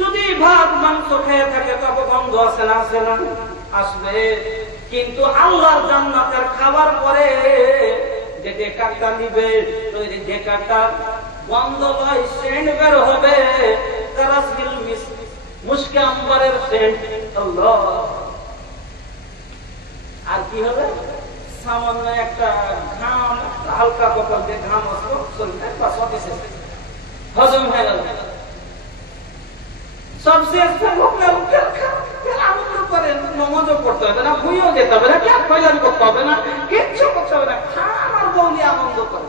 যদি ভাত মাংস খেয়ে থাকে তবে গন্ধ আসে না? আসে না? আসবে। কিন্তু আল্লাহর জান্নাতের খাবার পরে যে ডেকারটা নিবে, তৈরি ডেকারটা গন্ধ লয়, সেন্ট বের হবে, কারাসিল মুশকে আম্বারের সেন্ট। আল্লাহ। আর কি হবে? সামান্য একটা ঘাম, হালকা কপাল দিয়ে ঘাম আসবে, হজম হয়ে গেল, সব শেষ। নমাজও পড়তে হবে না, ভুইও যেতে হবে না, ক্যাপ ফয়লান করতে হবে না, কিচ্ছু করতে হবে না, খান আর বৌলি আনন্দ করে।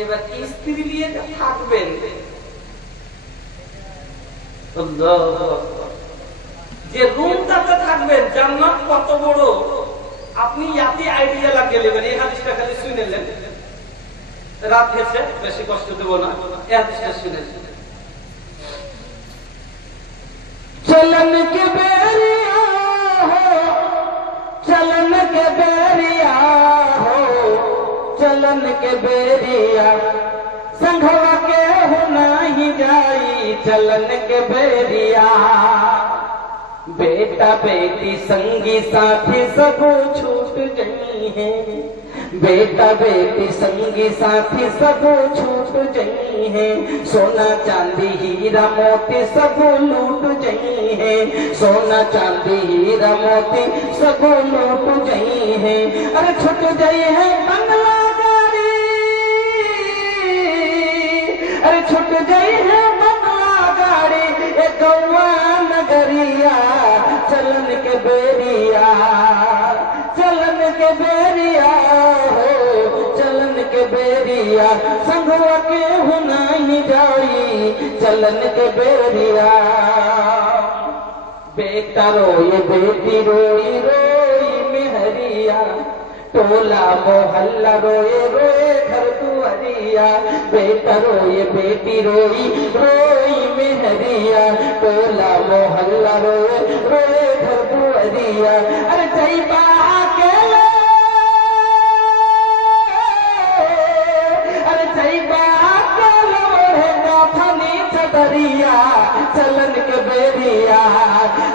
এবার স্ত্রী নিয়ে থাকবেন, যে রুমটাতে থাকবেন, জান্নাত কত বড় আপনি ইয়াতে আইডিয়া লাগিয়ে নেবেন। এই হাদিসটা খালি শুনে নেন, রাত গেছে, বেশি কষ্ট দেব না, এই হাদিসটা শুনে নেন। चलन के बेरिया हो, चलन के बेरिया हो, चलन के बेरिया संघवा के हो नहीं जाई, चलन के बेरिया। बेटा बेटी संगी साथी सब छूट गई है, बेटा बेटी संगी साथी सब छूट गई है, सोना चांदी हीरा मोती सब लूट गई है, सोना चांदी हीरा मोती सब लूट गई है। अरे छूट गई है बंगला गाड़ी, अरे छूट गई है बंगला गाड़ी, एक गौवा नगरिया, चलन के बेरिया, चलन के बेरिया हो, चलन के बेरिया संगवा के हो नहीं जाई, चलन के बेरिया। बेटा रोए बेटी रोई रोई मेहरिया, टोला मोहल्ला रोए रोए घर दुआरिया, बेटा रोए बेटी रोई रोई मेहरिया, टोला मोहल्ला रोए रोए घर दुआरिया। अरे जैबा अकेले, अरे जैबा अकेले ओढ़ेगा फनी चदरिया, चलन के बेरिया।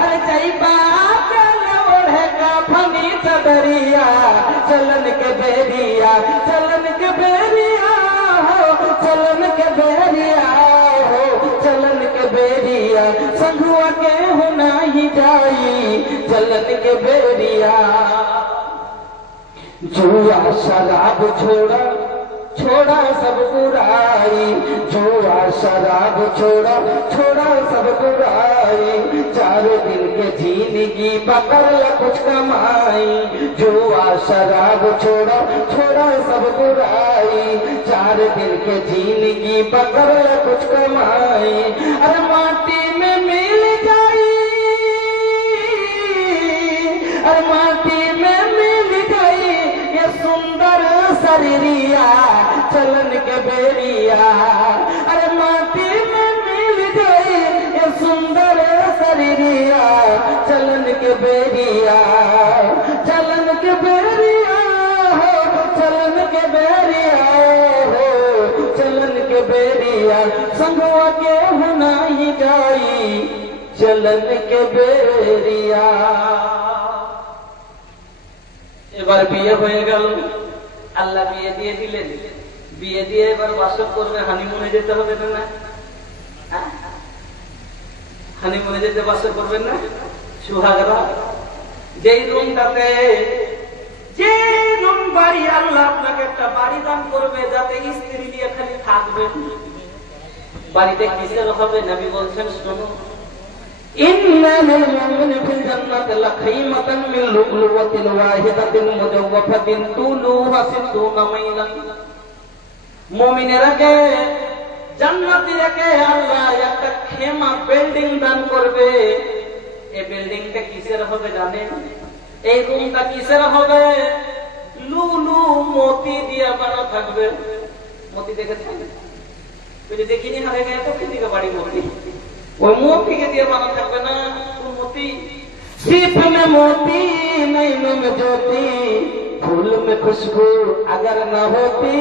अरे जैबा अकेले ओढ़ेगा फनी चदरिया, चलन के बेरिया, चलन के बेरिया हो, चलन के बेरिया हो, चलन के बेरिया संगुआ के हो नहीं जाई, चलन के बेरिया। जुआ शराब छोड़ा छोड़ा सब बुराई, जुआ शराब छोड़ा छोड़ा सब बुराई, 4 दिन के जिंदगी पकड़ कुछ कमाई, जुआ शराब छोड़ा छोड़ा सब बुराई, 4 दिन के जिंदगी पकड़ कुछ कमाई। अरे माटी में मिल जाई, अरे माटी में मिल गई ये सुंदर शरीरिया, चलन के बेरिया। अरे माटी में मिल गई ये सुंदर शरीरिया, चलन के बेरिया, चलन के बेरिया हो, चलन के बेरिया हो, चलन के बेरिया संगवा के हो नहीं जाई, चलन के बेरिया। এবার বিয়ে হয়ে গেল, আল্লাহ বিয়ে দিয়ে দিলেন, বিয়ে দিয়ে এবার বাসর করবে, হানিমুনে যেতে হবে না? হানিমুনে যেতে বাসর করবেন না? সুহাগরা যেই রুমটাতে যে বাড়ি আল্লাহ আপনাকে একটা বাড়ি দান করবে যাতে স্ত্রী দিয়ে খালি থাকবেন, বাড়িতে কিসের হবে? নবী বলছেন শুনো, ইন্না লিল মুমিনি ফিল জান্নাতি লাখাইমাতান মিন লু'লুওয়াতিন ওয়াহিদাতিন মুজাওওয়াফাতিন তুলুহা 60 মাইলান। মুমিনেরাকে জান্নাতীদেরকে আল্লাহ একটা খেমা বিল্ডিং দান করবে। এই বিল্ডিংটা কিসের হবে জানেন? এই রুমটা কিসের হবে? লুলু মতি দিয়ে বানা থাকবে। মতি দেখেছেন? যদি দেখিনি হারে গেছে তো কিদিকে বাড়ি মতি, ওই মতিকে দিয়ে বানা থাকবে না। কোন মতি? सीप में मोती नैनों में ज्योति फूल में खुशबू अगर न होती।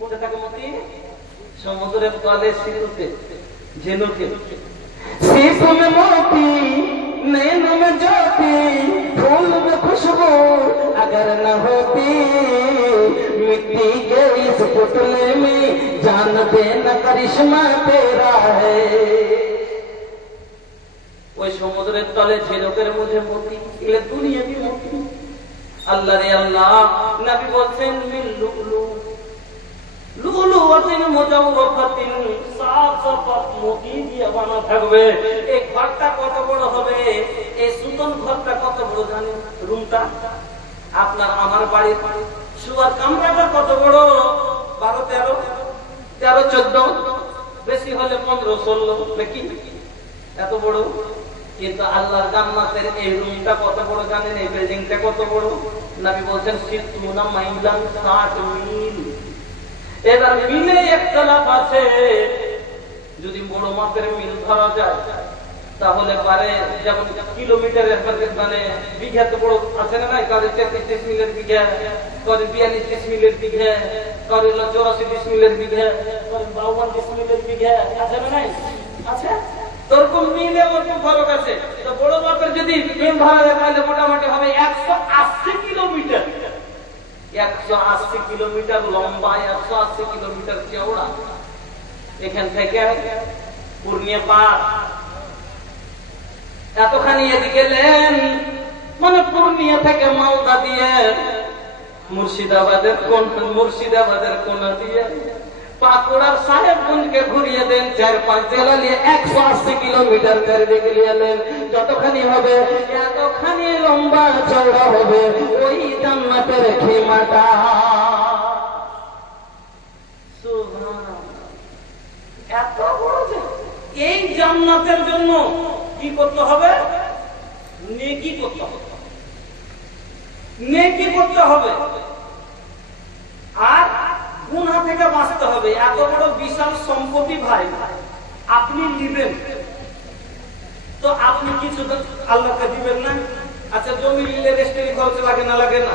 কোথা থেকে মতি? সমুদ্রের তলে সিঁদুতে ঝিনুকে। सीप में मोती नैनों में ज्योति फूल में खुशबू अगर न होती मिट्टी के इस पुतले में जान देना करिश्मा तेरा है। ওই সমুদ্রের তলে ঝিনুকের মধ্যে মতি, এগুলো দুনিয়াবি মতি। আল্লাহ রে আল্লাহ, নবী বলছেন মিন লুলু লুলুওয়াতিন মুজাওওয়াফাতিন, সাফ সাফ মতি দিয়ে বানা থাকবে। এই ঘরটা কত বড় হবে? এই সুতন ঘরটা কত বড় জানেন? রুমটা আপনার আমার বাড়ির শুয়ার কামরাটা কত বড়? 12, 13, 14, বেশি হলে 15, 16 নাকি? এত বড়। কিন্তু আল্লাহর জান্নাতের এই রুমটা কত বড় জানেন? এই বিল্ডিংটা কত বড়? নবী বলছেন 60 মাইলান, 60 মিল। এবার মিলে একতলাপ আছে। যদি বড় মাপের মিল ধরা যায় তাহলে পারে, যেমন কিলোমিটারের মানে বিঘা তো বড় আছে না, নাই? কারো 33 মিলের বিঘা, কারো 42 মিলের বিঘা, কারো 84 মিলের বিঘা, কারো 52 মিলের বিঘা, আছে না, নাই? আছে। তোরকম মিলে মতো ফরক আছে। তো বড় মাপের যদি মিল ধরা যায় তাহলে মোটামুটি হবে 180 কিলোমিটার। 180 কিলোমিটার লম্বা, 180 কিলোমিটার চওড়া। এখান থেকে পূর্ণিয়া পার এতখানি এদিকে গেলেন, মানে পূর্ণিয়া থেকে মালদা দিয়ে মুর্শিদাবাদের কোনা দিয়ে পাকুড়ার সাহেবগঞ্জকে ঘুরিয়ে দেন। 4-5 জেলা নিয়ে 180 কিলোমিটার চারিদিকে নিয়ে যতখানি হবে এতখানি লম্বা চওড়া হবে ওই জান্নাতের খেমাটা। এত বড়। এই জান্নাতের জন্য কি করতে হবে? নেকি করতে হবে, নেকি করতে হবে, আর গুনাহ থেকে বাঁচতে হবে। এত বড় বিশাল সম্পত্তি ভাই আপনি নিবেন তো আপনি কিছু আল্লাহকে দিবেন না? আচ্ছা, জমি নিলে রেজিস্ট্রি খরচ লাগে না? লাগে না?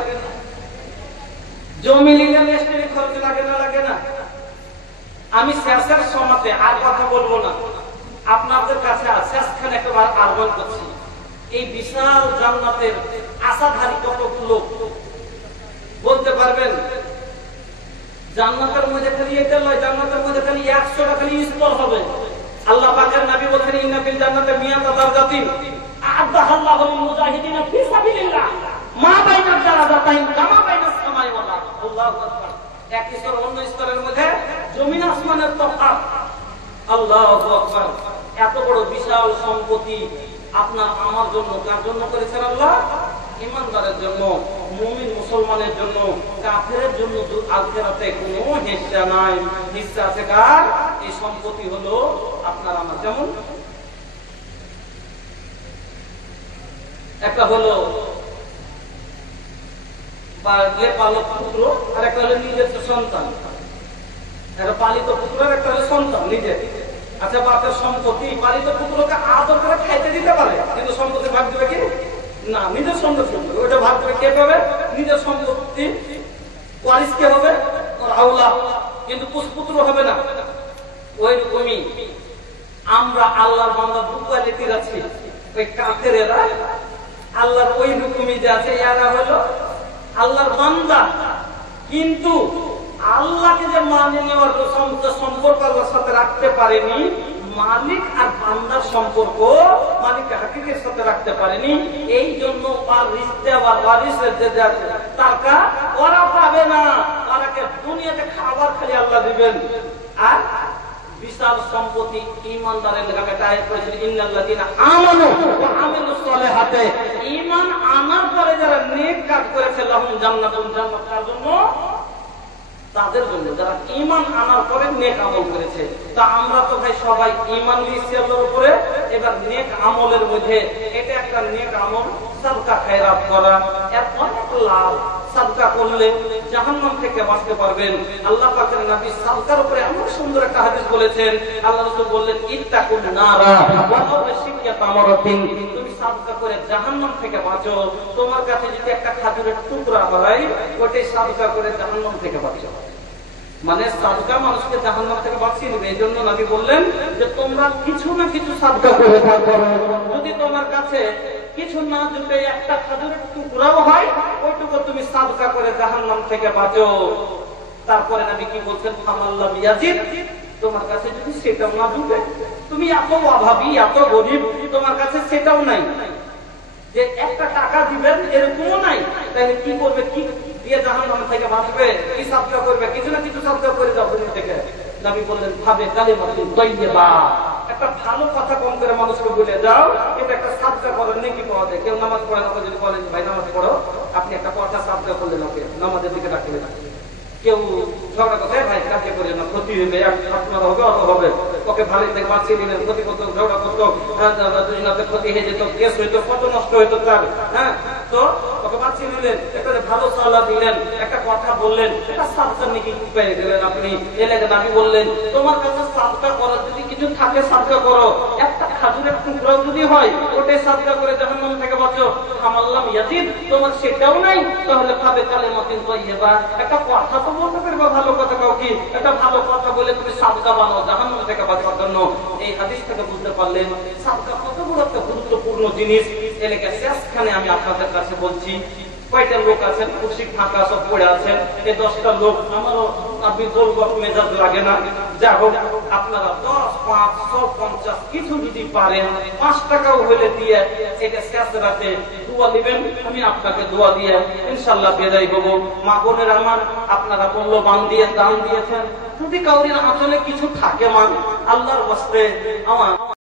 জমি নিলে রেজিস্ট্রি খরচ লাগে না? লাগে না? আমি শেষের সমাতে আর কথা বলবো না, আপনাদের কাছে শেষখানে একবার আহ্বান করছি। এই বিশাল জান্নাতের আশাধারী কত লোক বলতে পারবেন? জান্নাতের মধ্যে খালি এটা নয়, জান্নাতের মধ্যে খালি 100টা খালি স্তর হবে। আল্লাহ পাকের নবী বলেন ইন্না ফিল জান্নাতি মিয়াতা দারজাতিন আ'আদাহাল্লাহু লিল মুজাহিদিনা ফি সাবিলিল্লাহ মা বাইনা দারাজাতাইন কামা বাইনাস সামাই ওয়াল আরদ। আল্লাহু আকবার। এক স্তর অন্য স্তরের মধ্যে জমিন আসমানের তফাৎ। আল্লাহু আকবার। এত বড় বিশাল সম্পত্তি আপনার আমার জন্য কার জন্য করেছেন আল্লাহ? ঈমানদারের জন্য, মুমিন মুসলমানের জন্য। কাফেরের জন্য আখিরাতে কোনো হিস্সা নাই। হিস্সা আছে কার? এই সম্পত্তি হলো আপনার আমার। যেমন একটা হলো পালক পুত্র, আর একটা হলো নিজের সন্তান। একটা পালিত পুত্র আর একটা হলো সন্তান নিজের। আচ্ছা, বাপের সম্পত্তি পালিত পুত্রকে আদর করে খাইতে দিতে পারে, কিন্তু সম্পত্তি ভাগ দেবে কি না? নিজের সম্পত্তি ওইটা ভাগ করে কে পাবে? নিজের সম্পত্তি ওয়ারিস কে হবে? আওলা, কিন্তু পুত্র হবে না। ওই রকমই আমরা আল্লাহর বান্দা বুকালিতির আছি। ওই কাফেরেরা আল্লাহর ওই রকমই যে আছে, এরা হলো আল্লাহর বান্দা, কিন্তু আল্লাহকে যে মানে নেওয়ার সম্পর্ক আল্লাহর সাথে রাখতে পারেনি, মালিক আর বান্দার সম্পর্ক মালিক হাকিকের সাথে রাখতে পারেনি। এই জন্য টাকা ওরা পাবে না, ওরাকে দুনিয়াতে খাবার খালি আল্লাহ দিবেন। আর বিশাল সম্পত্তি ঈমানদারের নামে একটা আয়াত করেছিল, ইন্নাল্লাযীনা আমানু ওয়া আমিলুস সালিহাতি, ঈমান আনার পরে যারা নেক কাজ করেছে লাহুম জান্নাতুন, জান্নাত তার জন্য, তাদের জন্য যারা ঈমান আনার পরে নেক আমল করেছে। তা আমরা তো ভাই সবাই ঈমান নিয়েছি আল্লাহর উপরে, এবার নেক আমলের মধ্যে এটা একটা নেক আমল সাদকা খায়রাত করা, এর অনেক লাভ। সাদকা করলে জাহান্নাম থেকে বাঁচতে পারবেন। আল্লাহ পাকের নবী সাদকার উপরে এমন সুন্দর একটা হাদিস বলেছেন, আল্লাহ রাসূল বললেন ইত্তাকুন নারা ওয়ালাউ বিশিক্কি তামরাতিন, তুমি সাদকা করে জাহান্নাম থেকে বাঁচো। তোমার কাছে যদি একটা খেজুরের টুকরা হয়, ওইটাই সাদকা করে জাহান্নাম থেকে বাঁচো। মানে সাদকা মানুষকে জাহান্নাম থেকে বাঁচিয়ে নেবে। এই জন্য নবী বললেন যে তোমরা কিছু না কিছু সাদকা করে থাকো, যদি তোমার কাছে কিছু না জুটে একটা খেজুরের টুকরাও হয়, ওইটুকু তুমি সাদকা করে জাহান্নাম থেকে বাঁচো। তারপরে নবী কি বলছেন, ফামাল্লাম ইয়াজিদ, তোমার কাছে যদি সেটাও না জুটে, তুমি এত অভাবী এত গরিব, তোমার কাছে সেটাও নাই যে একটা টাকা দিবেন এরকমও নাই, তাহলে কি করবে? কি দিয়ে জাহান্নাম থেকে বাঁচবে? কি সাদকা করবে? কিছু না কিছু সাদকা করে যাও দুনিয়া থেকে। নবী বললেন ভাবে কালিমাতুন তাইয়্যিবা, একটা ভালো কথা কম করে মানুষকে বলে যাও, এটা একটা সাদকা করার নেকি পাওয়া যায়। কেউ নামাজ পড়ে না, যদি বলেন ভাই নামাজ পড়ো, আপনি একটা কথা সাদকা করলেন, ওকে নামাজের দিকে ডাকলেন। কেউ ঝগড়া কথা, ভাই কাজে করে না, ক্ষতি হবে, আপনার হবে অত হবে, ওকে ভালো থেকে বাঁচিয়ে নিলেন, ক্ষতি করতো, ঝগড়া করতো, দুজনাতে ক্ষতি হয়ে যেত, কেস হইতো, কত নষ্ট হইতো তার। হ্যাঁ, তো ওকে বাঁচিয়ে নিলেন, একটা ভালো সালা দিলেন, একটা কথা বললেন, এটা সাদকা নাকি পেয়ে গেলেন আপনি। এলাকা দাবি বললেন তোমার কাছে সাদকা করার যদি কিছু থাকে সাদকা করো, একটা খাজুরের টুকরাও যদি হয়, ওটাই সাদকা করে জাহান্নাম থেকে বাঁচো। ফামাল্লাম ইয়াজিদ, তোমার সেটাও নাই, তাহলে খাবে কালিমাতুন তাইয়্যিবা, একটা কথা তো বলতে পারবে, ভালো কথা কাউকে একটা ভালো কথা বলে তুমি সাদকা বানাও জাহান্নাম থেকে বাঁচার জন্য। এই হাদিস থেকে বুঝতে পারলেন সাদকা কত বড় একটা গুরুত্বপূর্ণ জিনিস। এলাকা শেষখানে আমি আপনাদের কাছে বলছি, কয়টা লোক আছেন কুর্সি ফাঁকা সব পড়ে আছেন, এই 10টা লোক আমারও আপনি জলগত মেজাজ লাগে না, যা হোক আপনারা 10, 5, 150 কিছু যদি পারেন 5 টাকাও হলে দিয়ে এটা শেষ রাতে দোয়া দিবেন, আমি আপনাকে দোয়া দিয়ে ইনশাআল্লাহ বিদায় হব। মা বোনের আমার, আপনারা মূল্যবান দিয়ে দান দিয়েছেন, যদি কাউরির আসলে কিছু থাকে মা আল্লাহর ওয়াস্তে আমার